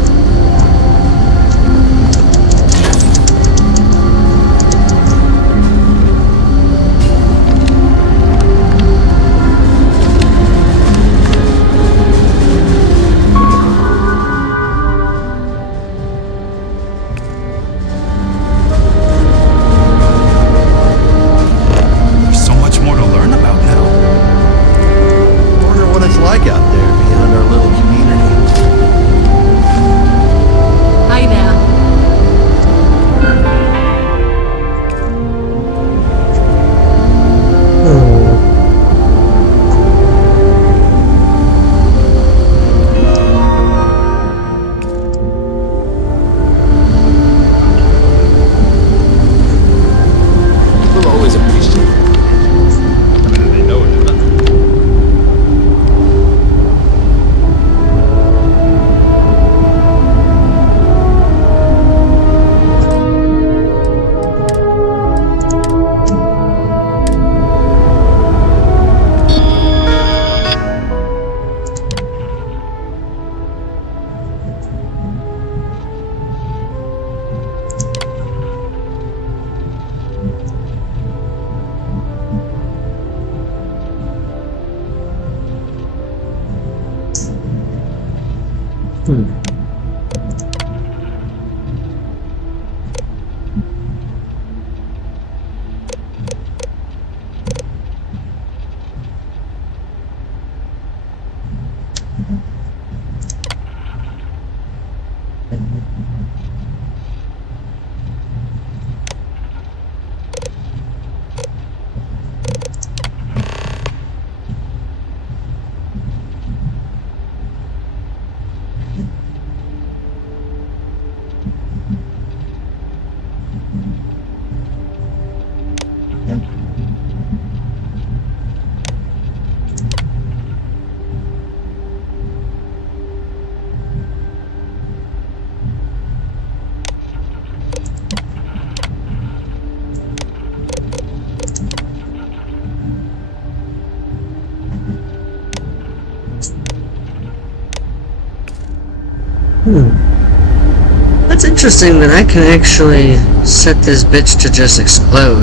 That's interesting that I can actually set this bitch to just explode.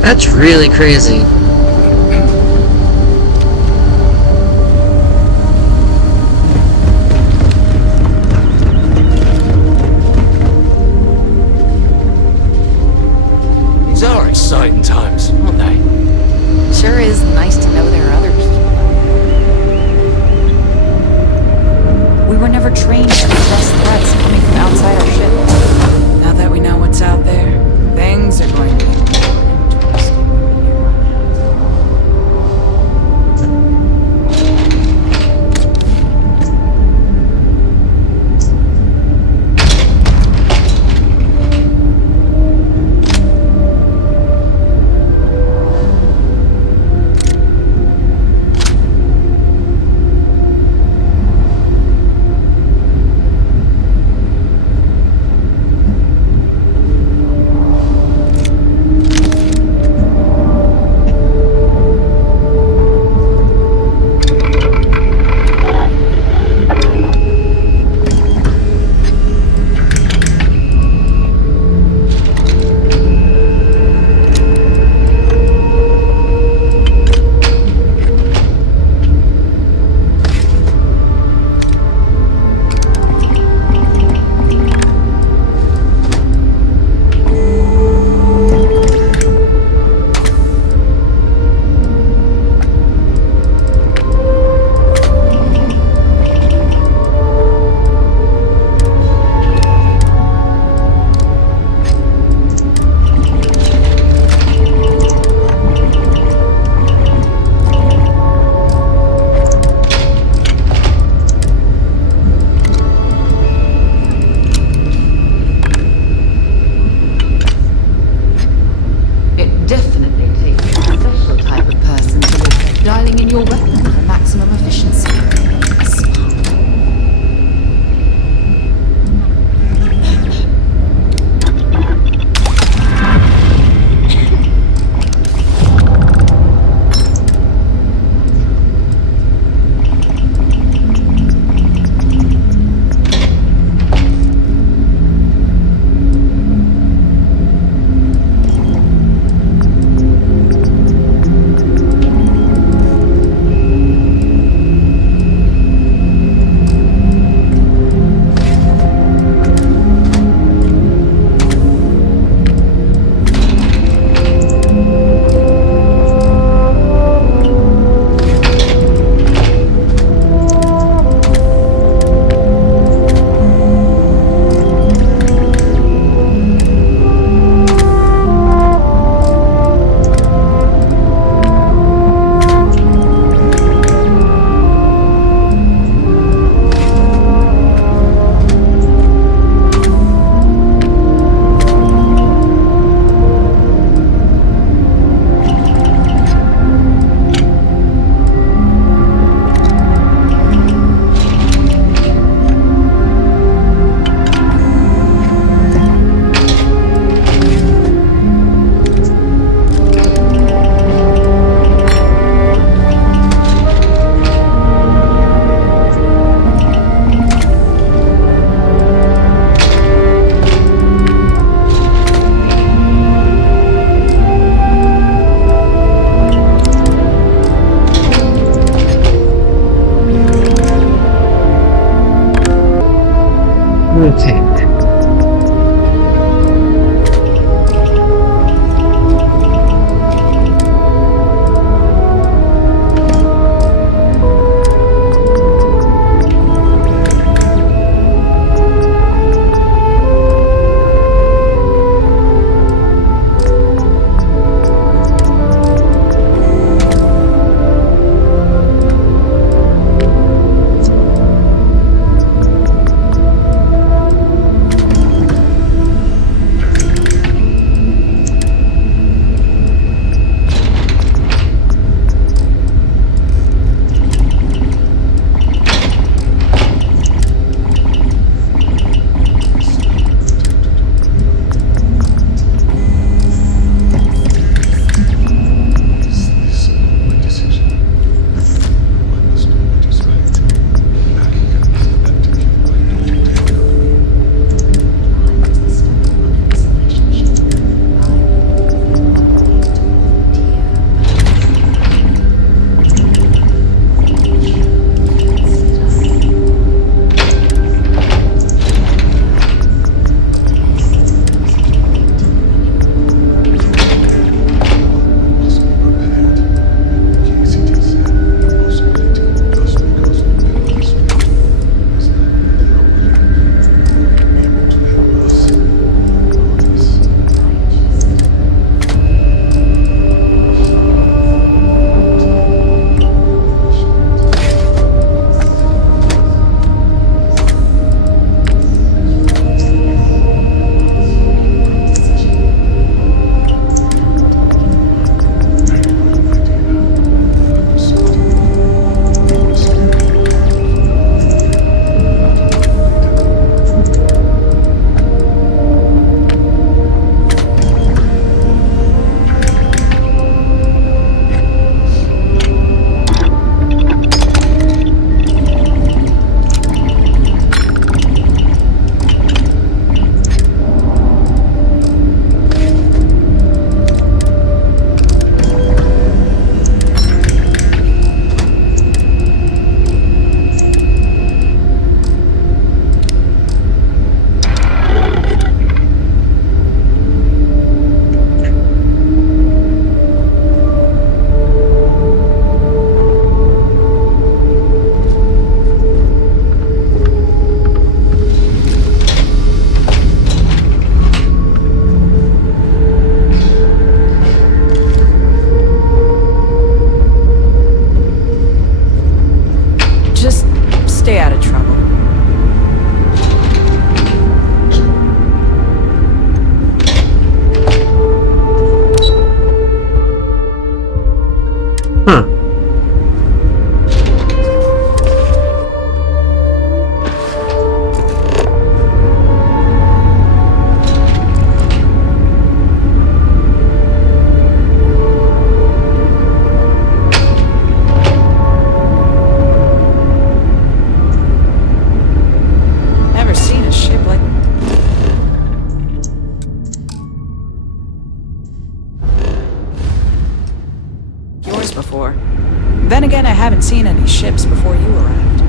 That's really crazy. These are exciting times, aren't they? Sure is nice to know there are other people. We were never trained to address threats coming from outside our ship. Now that we know what's out there, things are going to be more interesting. your weapon for maximum efficiency. Okay. ships before you arrived.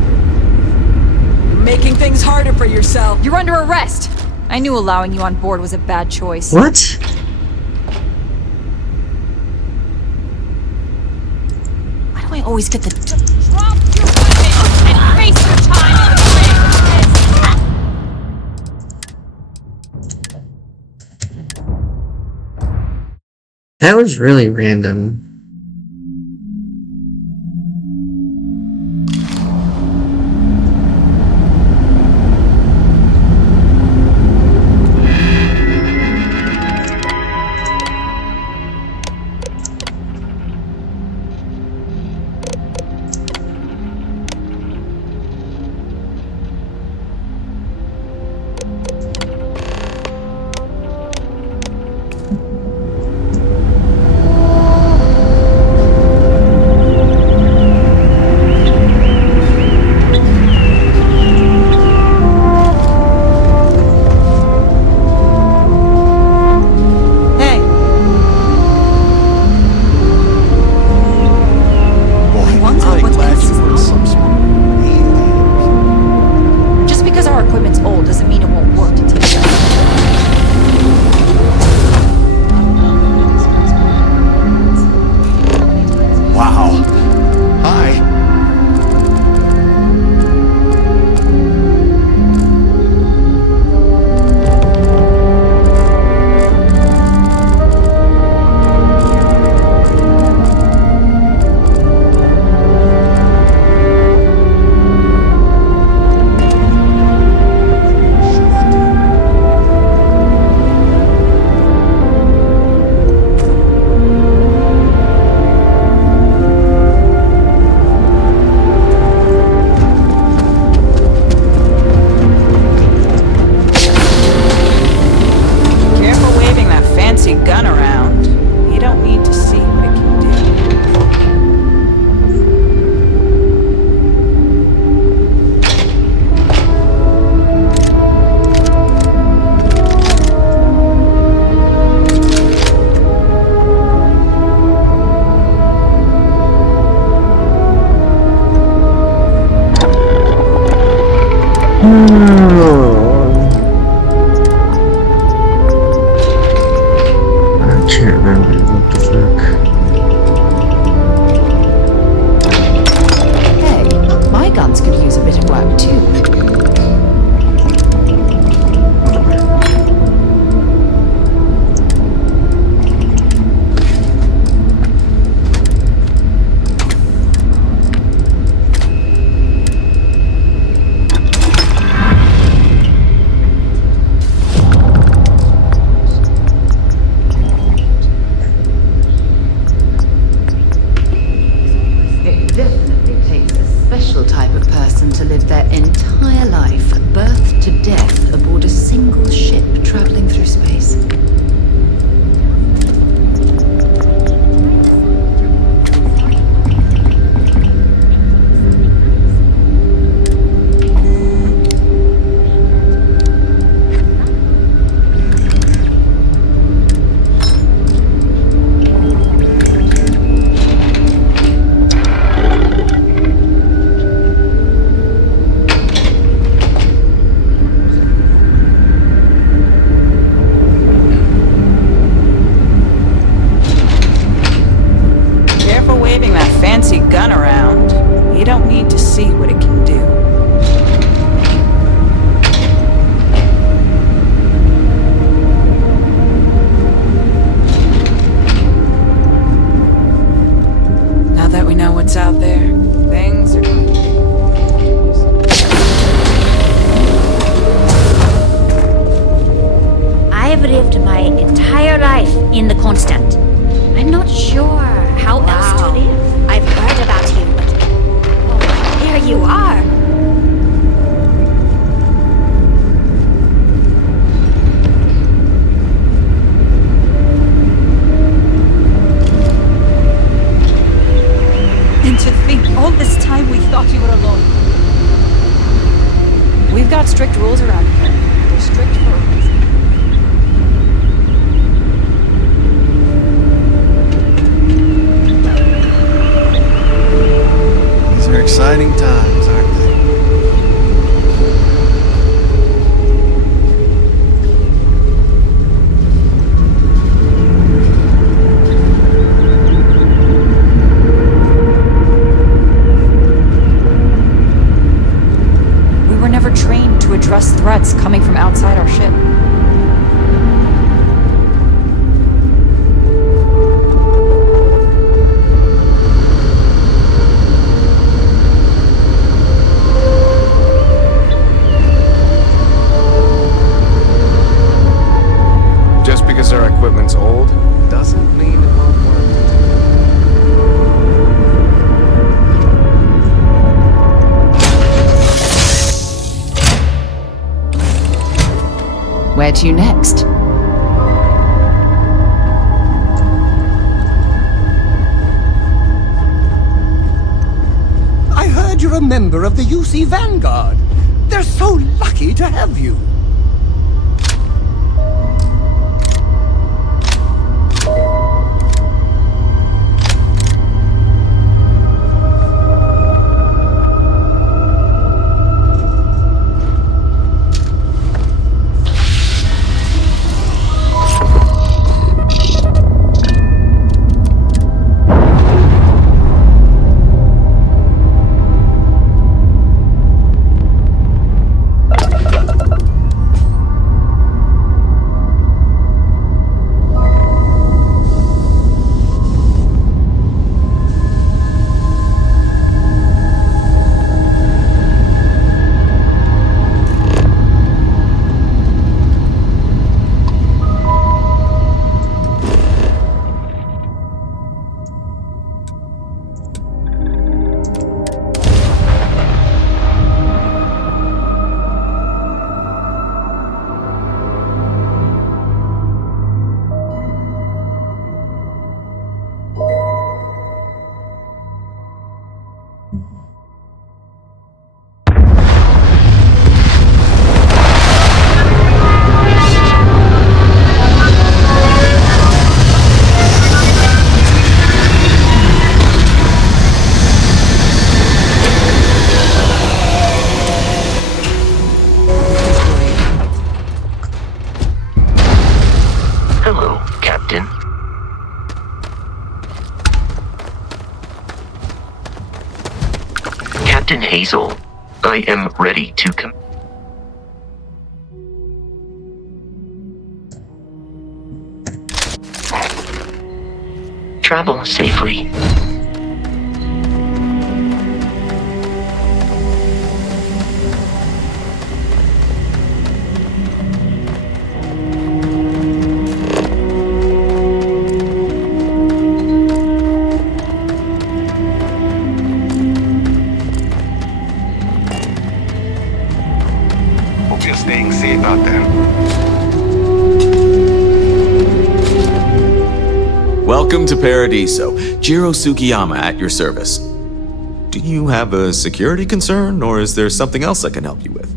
You're making things harder for yourself. You're under arrest! I knew allowing you on board was a bad choice. What? Why do I always get the... Drop your weapon and face your time in the That was really random. Strict rules around here. They're strict for a reason. These are exciting. Because our equipment's old, doesn't mean it won't work. Where to next? I heard you're a member of the UC Vanguard. They're so lucky to have you. Captain Hazel, I am ready to come. Travel safely. Hope you're staying safe out there. Welcome to Paradiso. Jiro Sugiyama at your service. Do you have a security concern, or is there something else I can help you with?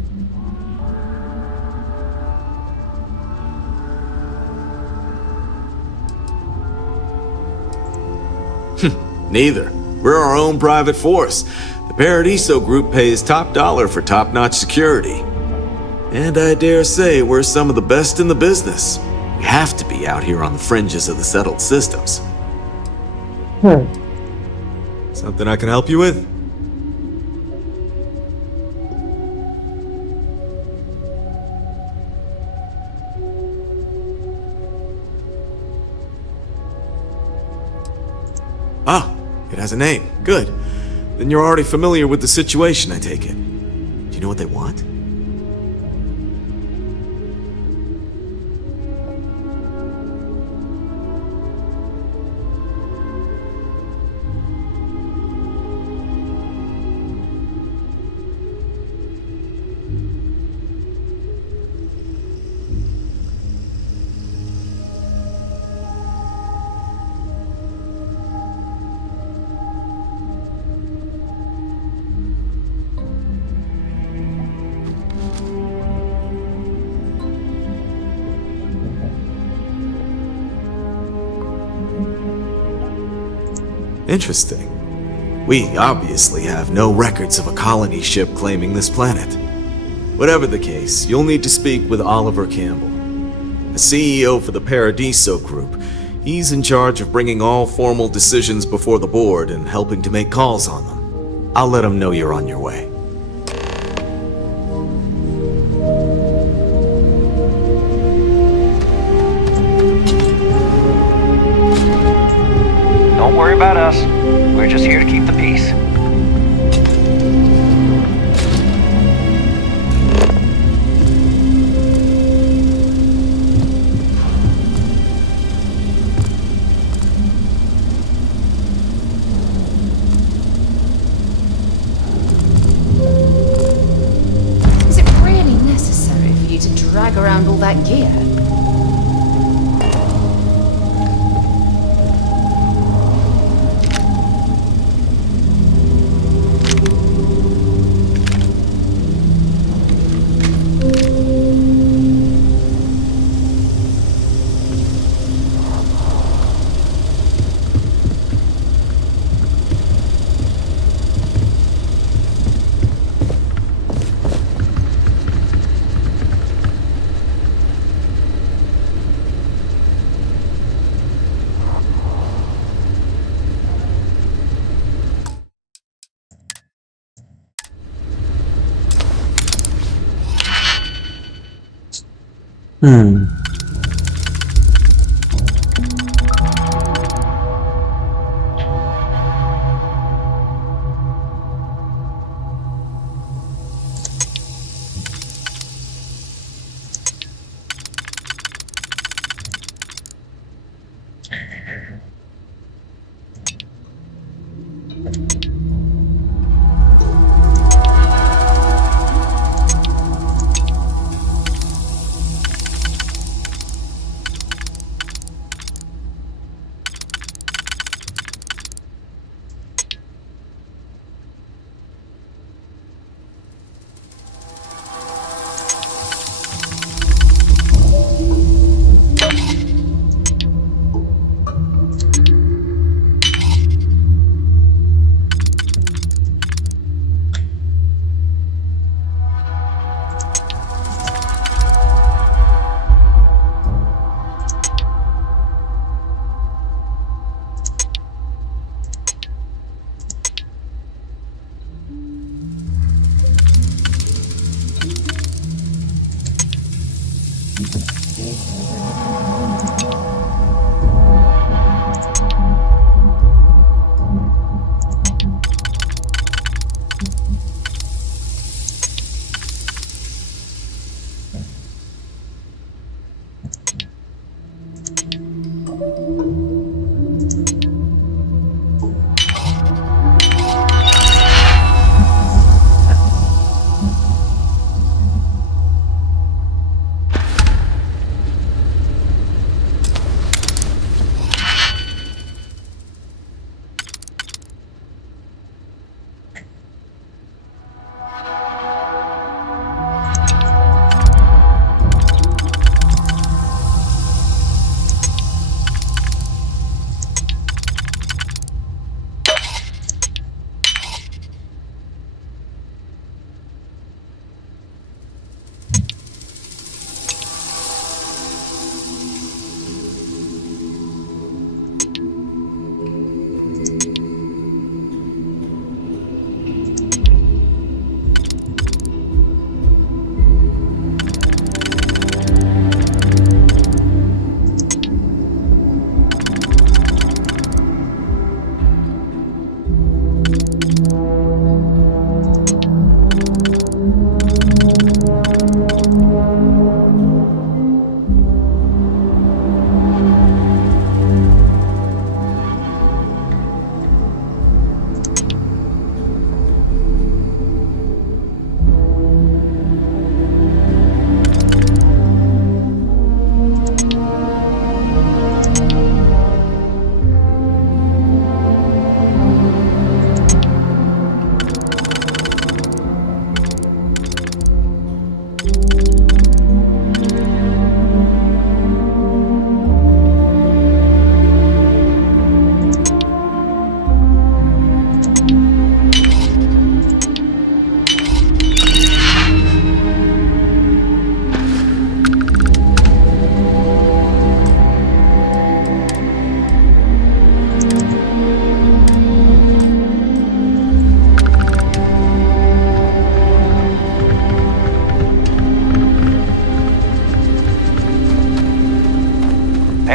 Neither. We're our own private force. The Paradiso group pays top dollar for top-notch security. And I dare say we're some of the best in the business. We have to be out here on the fringes of the settled systems. Something I can help you with? Ah, it has a name. Good. Then you're already familiar with the situation, I take it. Do you know what they want? Interesting. We obviously have no records of a colony ship claiming this planet. Whatever the case, you'll need to speak with Oliver Campbell, the CEO for the Paradiso Group. He's in charge of bringing all formal decisions before the board and helping to make calls on them. I'll let him know you're on your way. Don't worry about us. We're just here to keep the peace. drag around all that gear. Hmm.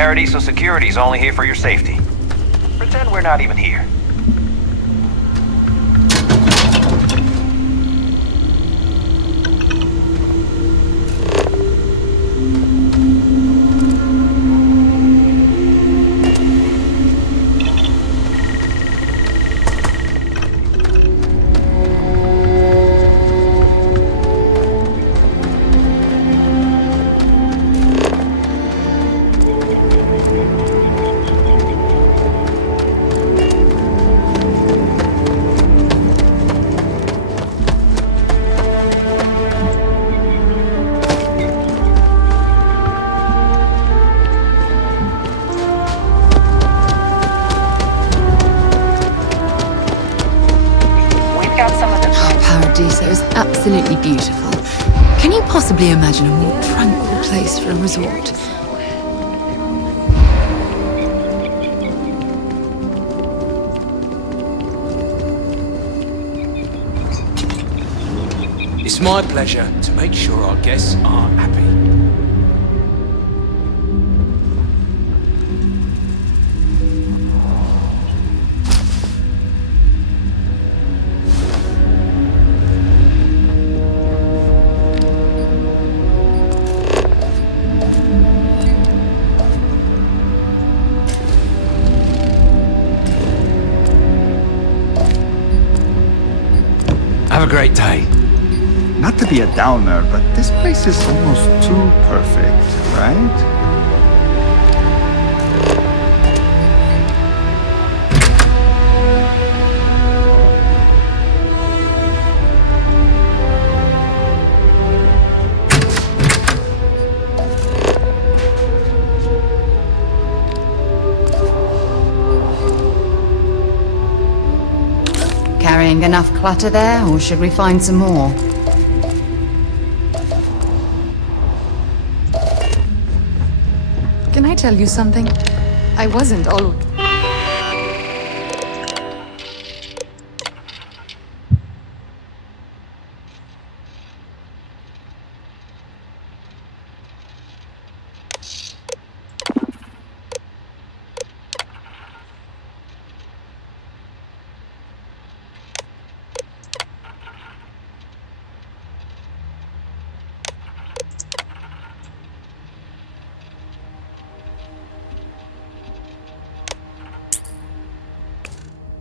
Paradiso Security's only here for your safety. Pretend we're not even here. is absolutely beautiful. Can you possibly imagine a more tranquil place for a resort? It's my pleasure to make sure our guests are happy. Have a great day. Not to be a downer, but this place is almost too perfect, right? Carrying enough clutter there, or should we find some more? Can I tell you something? I wasn't always...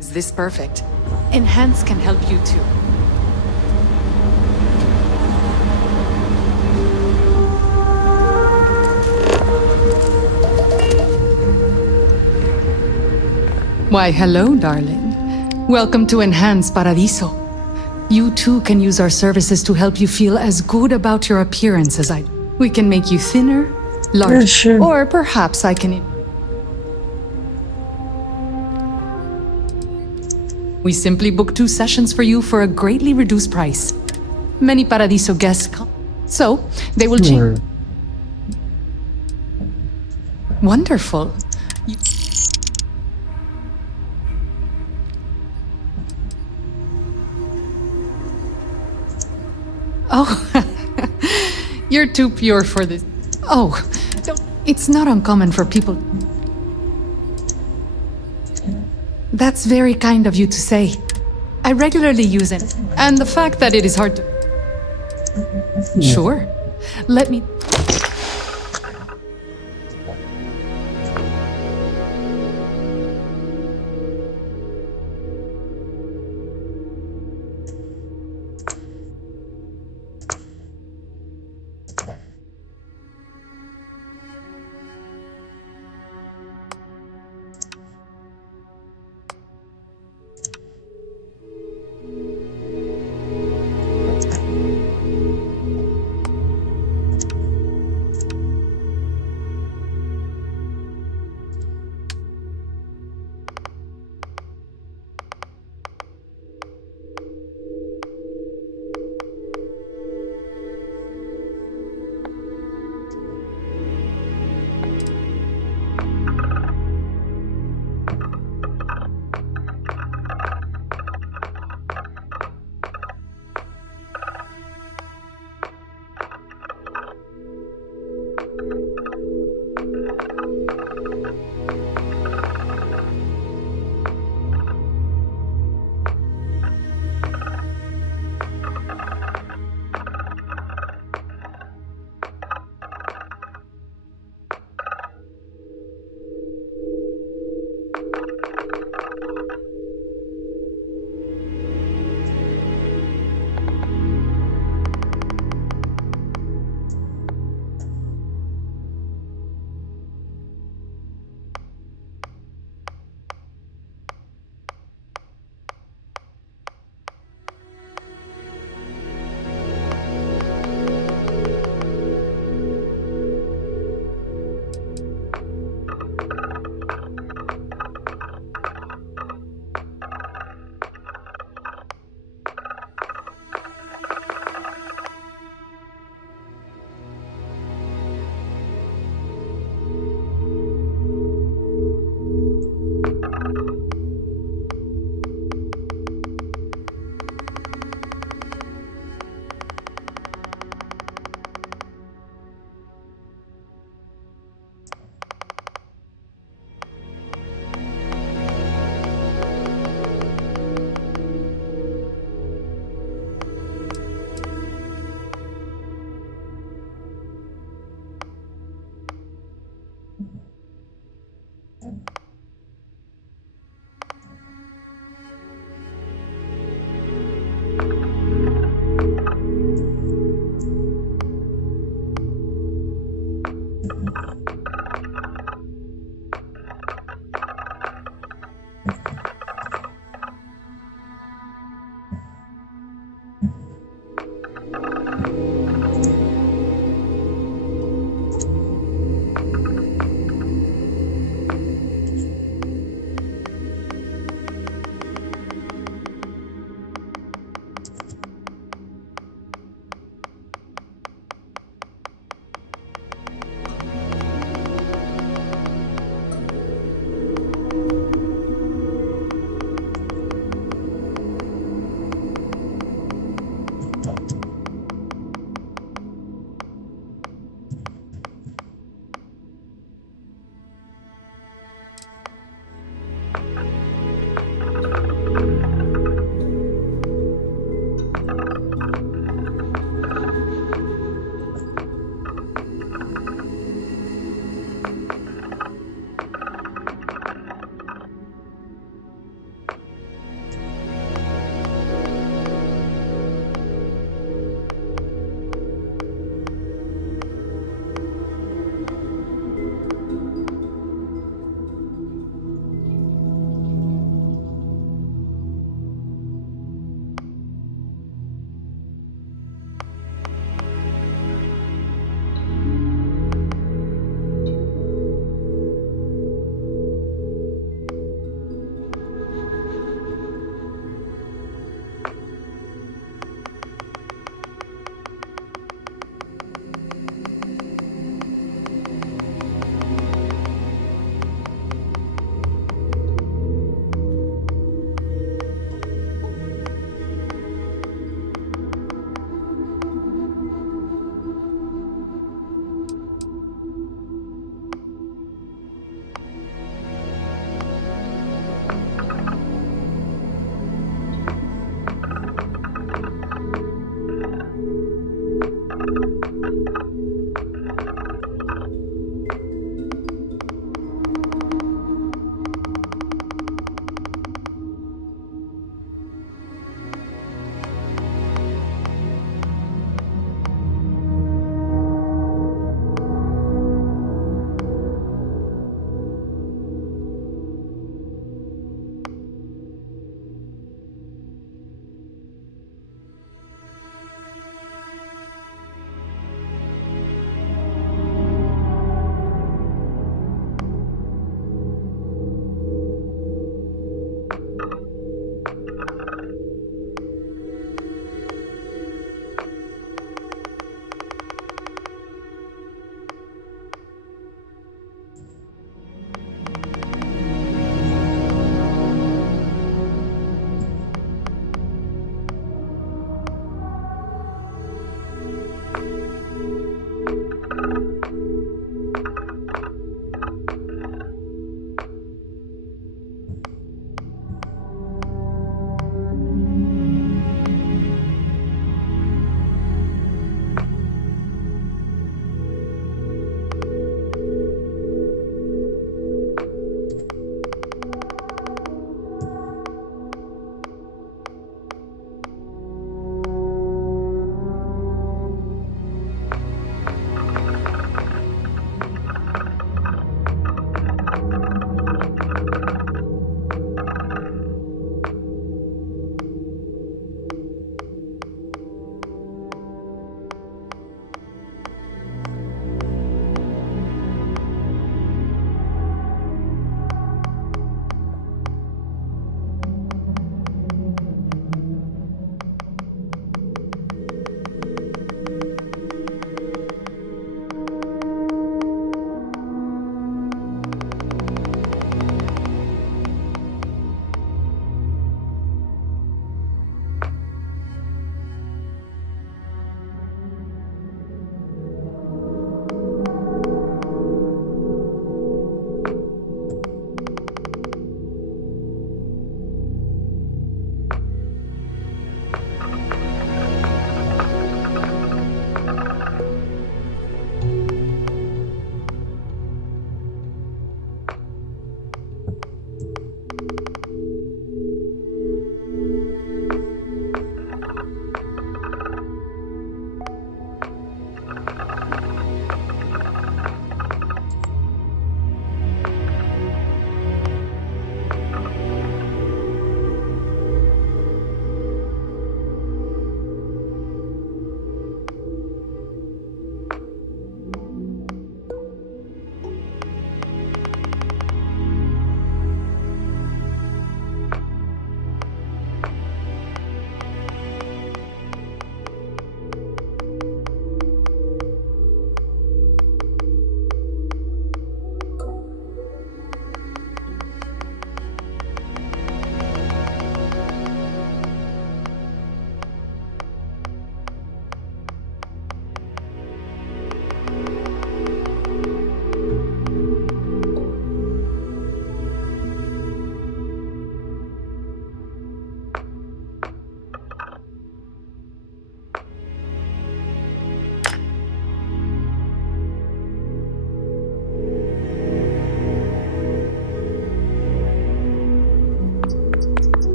Is this perfect? Enhance can help you too. Why, hello, darling. Welcome to Enhance Paradiso. You too can use our services to help you feel as good about your appearance as I do. We can make you thinner, larger, or perhaps I can... We simply book 2 sessions for you for a greatly reduced price. Many Paradiso guests come, so they will change. Wonderful. Oh, you're too pure for this. Oh, it's not uncommon for people. That's very kind of you to say. I regularly use it, and the fact that it is hard to... Sure. Let me...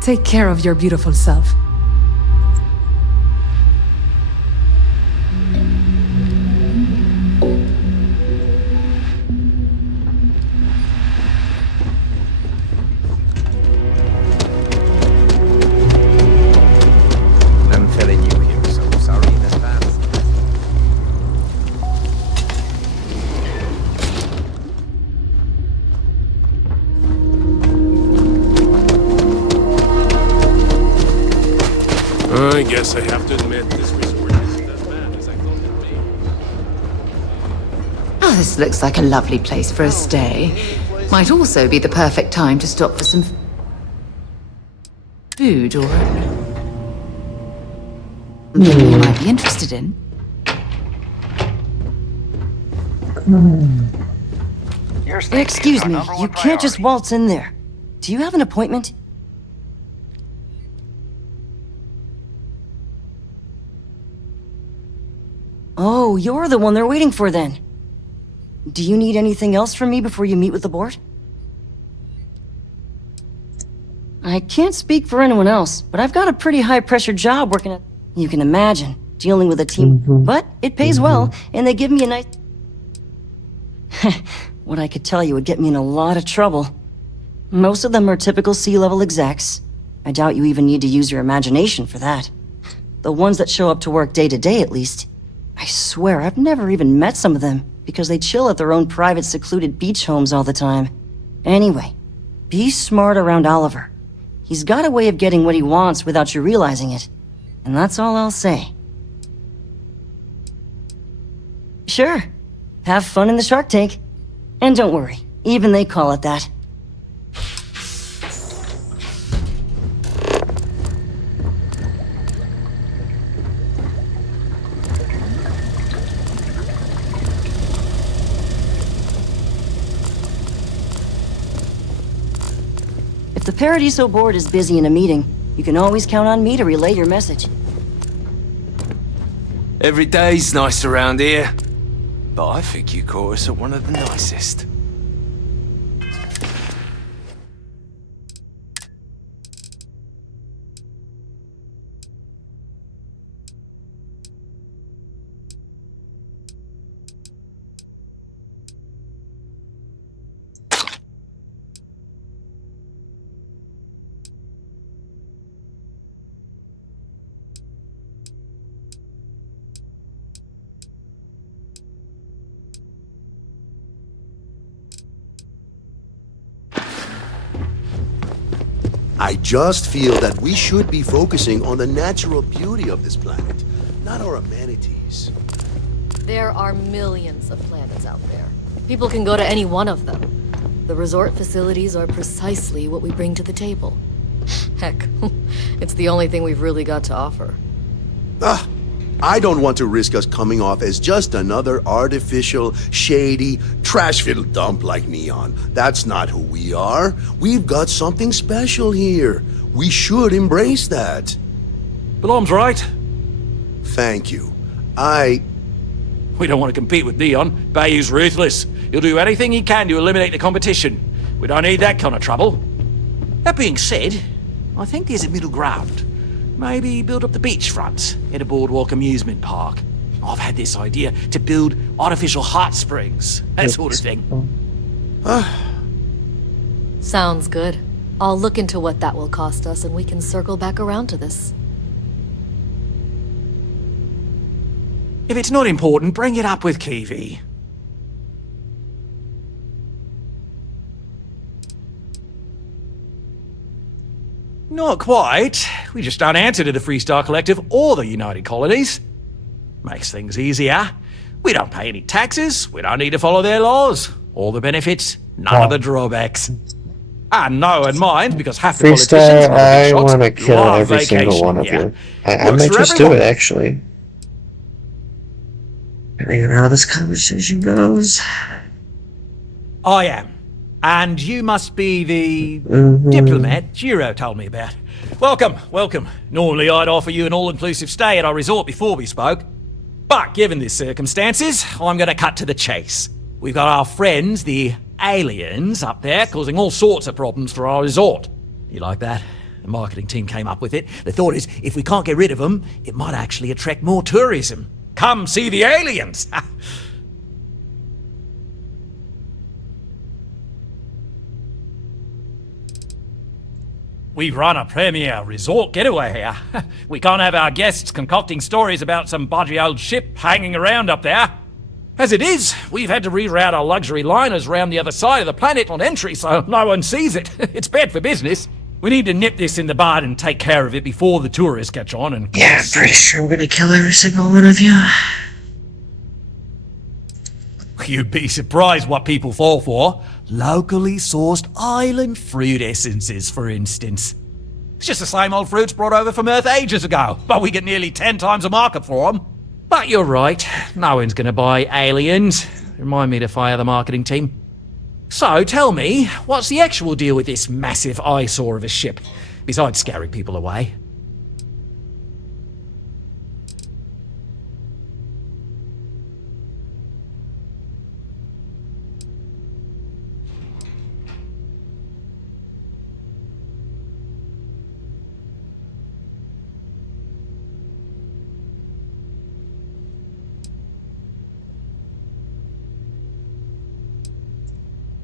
Take care of your beautiful self. I'm fairly new here, so sorry in advance. I guess I have to admit this resort isn't as bad as I thought it would be. Oh, this looks like a lovely place for a stay. Might also be the perfect time to stop for some food or something you might be interested in. Excuse me, you can't just waltz in there. Do you have an appointment? Oh, you're the one they're waiting for then. Do you need anything else from me before you meet with the board? I can't speak for anyone else, but I've got a pretty high-pressure job working at... You can imagine, dealing with a team. But it pays well, and they give me a nice... What I could tell you would get me in a lot of trouble. Most of them are typical C-level execs. I doubt you even need to use your imagination for that. The ones that show up to work day to day, at least. I swear, I've never even met some of them, because they chill at their own private secluded beach homes all the time. Anyway, be smart around Oliver. He's got a way of getting what he wants without you realizing it. And that's all I'll say. Sure. Have fun in the shark tank. And don't worry, even they call it that. If the Paradiso board is busy in a meeting, you can always count on me to relay your message. Every day's nice around here. But I think you caught us at one of the nicest. I just feel that we should be focusing on the natural beauty of this planet, not our amenities. There are millions of planets out there. People can go to any one of them. The resort facilities are precisely what we bring to the table. Heck, it's the only thing we've really got to offer. I don't want to risk us coming off as just another artificial, shady, trash-filled dump like Neon. That's not who we are. We've got something special here. We should embrace that. Blom's right. Thank you. We don't want to compete with Neon. Bayou's ruthless. He'll do anything he can to eliminate the competition. We don't need that kind of trouble. That being said, I think there's a middle ground. Maybe build up the beachfront in a boardwalk amusement park. I've had this idea to build artificial hot springs, that sort of thing. Sounds good. I'll look into what that will cost us and we can circle back around to this. If it's not important, bring it up with Kiwi. Not quite. We just don't answer to the Freestar Collective or the United Colonies. Makes things easier. We don't pay any taxes, we don't need to follow their laws. All the benefits, none of the drawbacks. And no one minds because half the politicians Freestar, and the big I shots want to kill love every single vacation, one of yeah. you. I Works might for just do everyone. it, actually. Depending on how this conversation goes. I am. And you must be the diplomat Jiro told me about. Welcome, welcome. Normally I'd offer you an all-inclusive stay at our resort before we spoke. But given the circumstances, I'm going to cut to the chase. We've got our friends, the aliens, up there, causing all sorts of problems for our resort. You like that? The marketing team came up with it. The thought is, if we can't get rid of them, it might actually attract more tourism. Come see the aliens! We run a premier resort getaway here. We can't have our guests concocting stories about some bodgy old ship hanging around up there. As it is, we've had to reroute our luxury liners round the other side of the planet on entry so no one sees it. It's bad for business. We need to nip this in the bud and take care of it before the tourists catch on and... Yeah, I'm pretty sure I'm gonna kill every single one of you. You'd be surprised what people fall for. Locally sourced island fruit essences, for instance. It's just the same old fruits brought over from Earth ages ago, but we get nearly 10 times a market for them. But you're right, no one's gonna buy aliens. Remind me to fire the marketing team. So, tell me, what's the actual deal with this massive eyesore of a ship, besides scaring people away?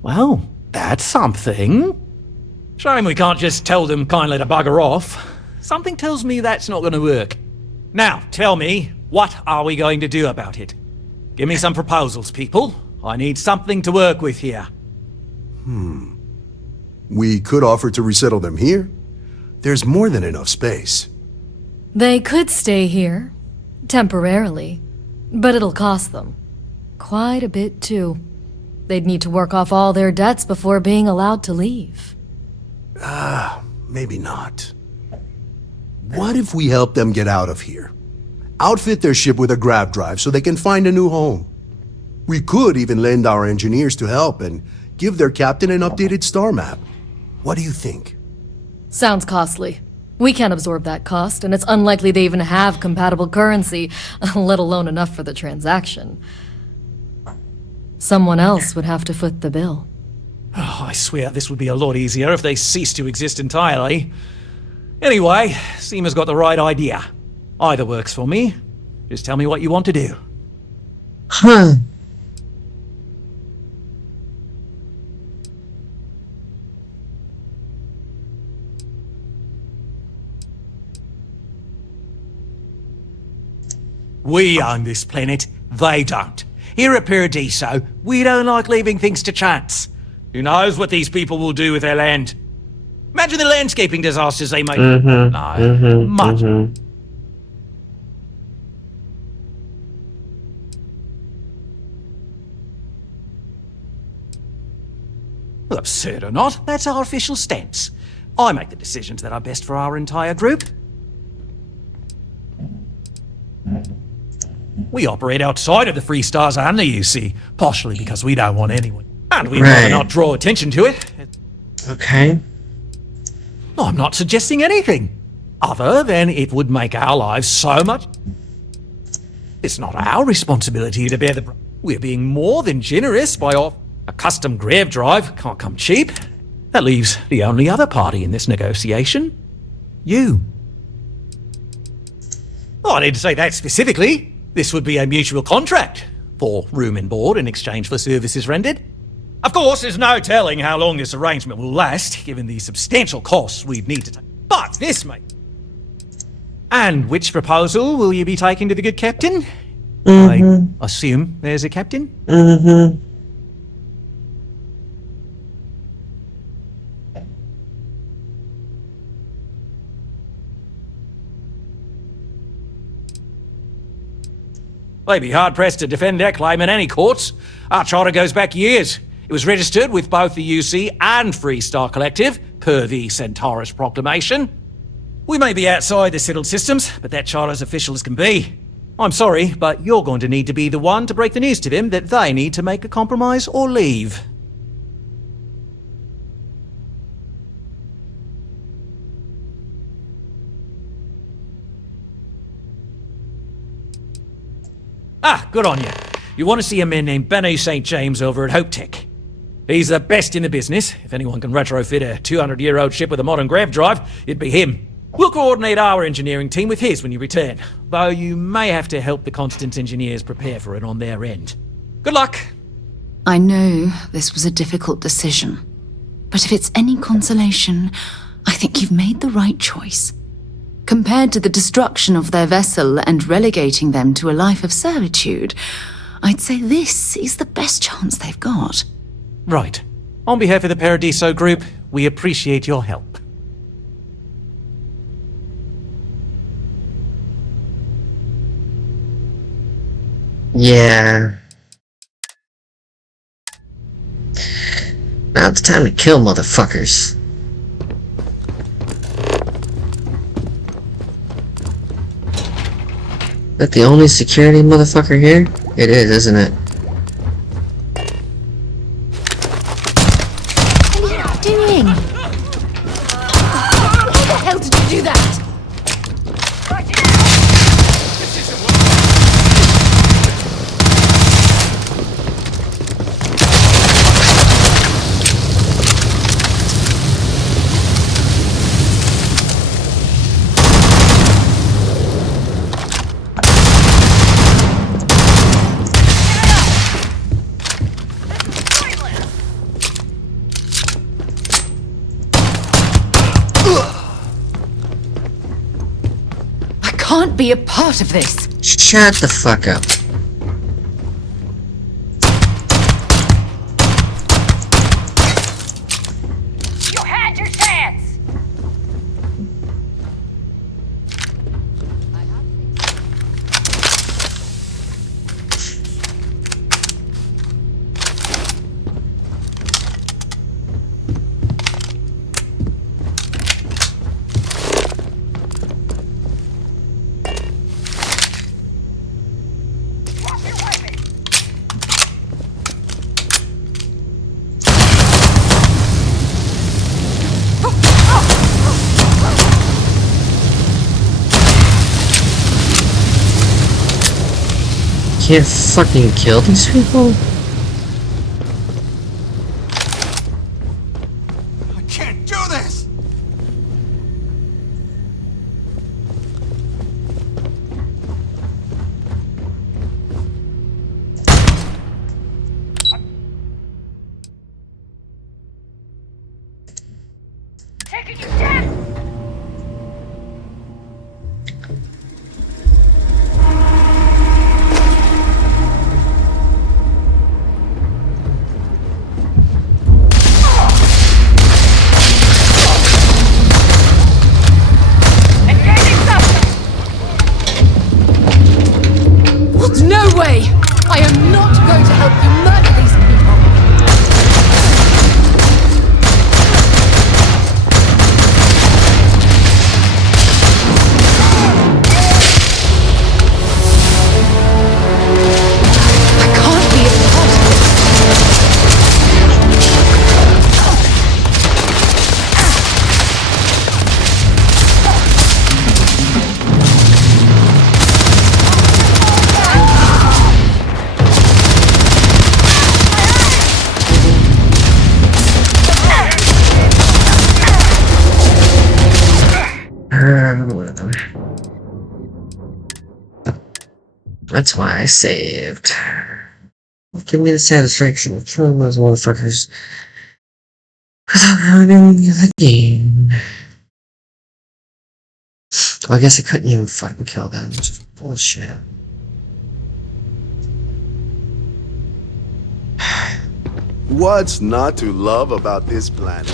Well, that's something. Shame we can't just tell them kindly to bugger off. Something tells me that's not going to work. Now, tell me, what are we going to do about it? Give me some proposals, people. I need something to work with here. We could offer to resettle them here. There's more than enough space. They could stay here, temporarily, but it'll cost them. Quite a bit, too. They'd need to work off all their debts before being allowed to leave. Maybe not. What if we help them get out of here? Outfit their ship with a grav drive so they can find a new home. We could even lend our engineers to help and give their captain an updated star map. What do you think? Sounds costly. We can't absorb that cost, and it's unlikely they even have compatible currency, let alone enough for the transaction. Someone else would have to foot the bill. Oh, I swear this would be a lot easier if they ceased to exist entirely. Anyway, Seema's got the right idea. Either works for me. Just tell me what you want to do. We own this planet, they don't. Here at Paradiso, we don't like leaving things to chance. Who knows what these people will do with their land? Imagine the landscaping disasters they make. Much. Well, absurd or not, that's our official stance. I make the decisions that are best for our entire group. We operate outside of the Free Stars and the UC, partially because we don't want anyone. And we'd rather not draw attention to it. Okay. I'm not suggesting anything, other than it would make our lives so much... It's not our responsibility to bear the... We're being more than generous by a custom grav drive. Can't come cheap. That leaves the only other party in this negotiation. You. Oh, I didn't say that specifically. This would be a mutual contract for room and board in exchange for services rendered. Of course, there's no telling how long this arrangement will last, given the substantial costs we'd need to take. But this may... And which proposal will you be taking to the good captain? I assume there's a captain? They'd be hard-pressed to defend their claim in any courts. Our charter goes back years. It was registered with both the UC and Free Star Collective, per the Centaurus Proclamation. We may be outside the settled systems, but that charter's official as can be. I'm sorry, but you're going to need to be the one to break the news to them that they need to make a compromise or leave. Ah, good on you. You want to see a man named Benny St. James over at Hope Tech. He's the best in the business. If anyone can retrofit a 200-year-old ship with a modern grav drive, it'd be him. We'll coordinate our engineering team with his when you return, though you may have to help the Constance engineers prepare for it on their end. Good luck! I know this was a difficult decision, but if it's any consolation, I think you've made the right choice. Compared to the destruction of their vessel and relegating them to a life of servitude, I'd say this is the best chance they've got. Right. On behalf of the Paradiso Group, we appreciate your help. Yeah. Now it's time to kill motherfuckers. Is that the only security motherfucker here? It is, isn't it? What are you doing? How the hell did you do that? Can't be a part of this. Shut the fuck up. You had your chance! Can't fucking kill these people? I can't do this! Taking you down! No way! I am not going to help you murder these people! I can't be a part of this! That's why I saved. Give me the satisfaction of killing those motherfuckers without ruining the game. Well, I guess I couldn't even fucking kill them. Which is bullshit. What's not to love about this planet?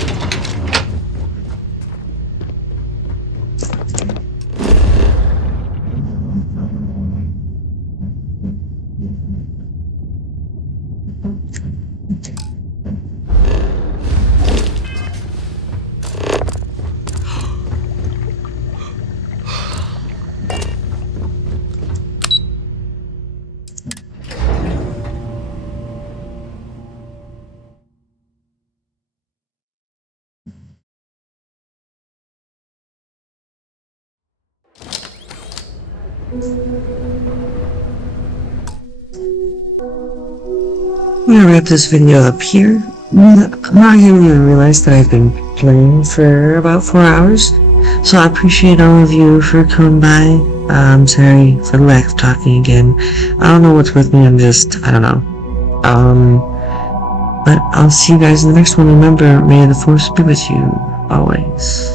I'm gonna wrap this video up here. I didn't even realize that I've been playing for about 4 hours. So I appreciate all of you for coming by. I'm sorry for the lack of talking again. I don't know what's with me, I don't know. But I'll see you guys in the next one. Remember, may the force be with you always.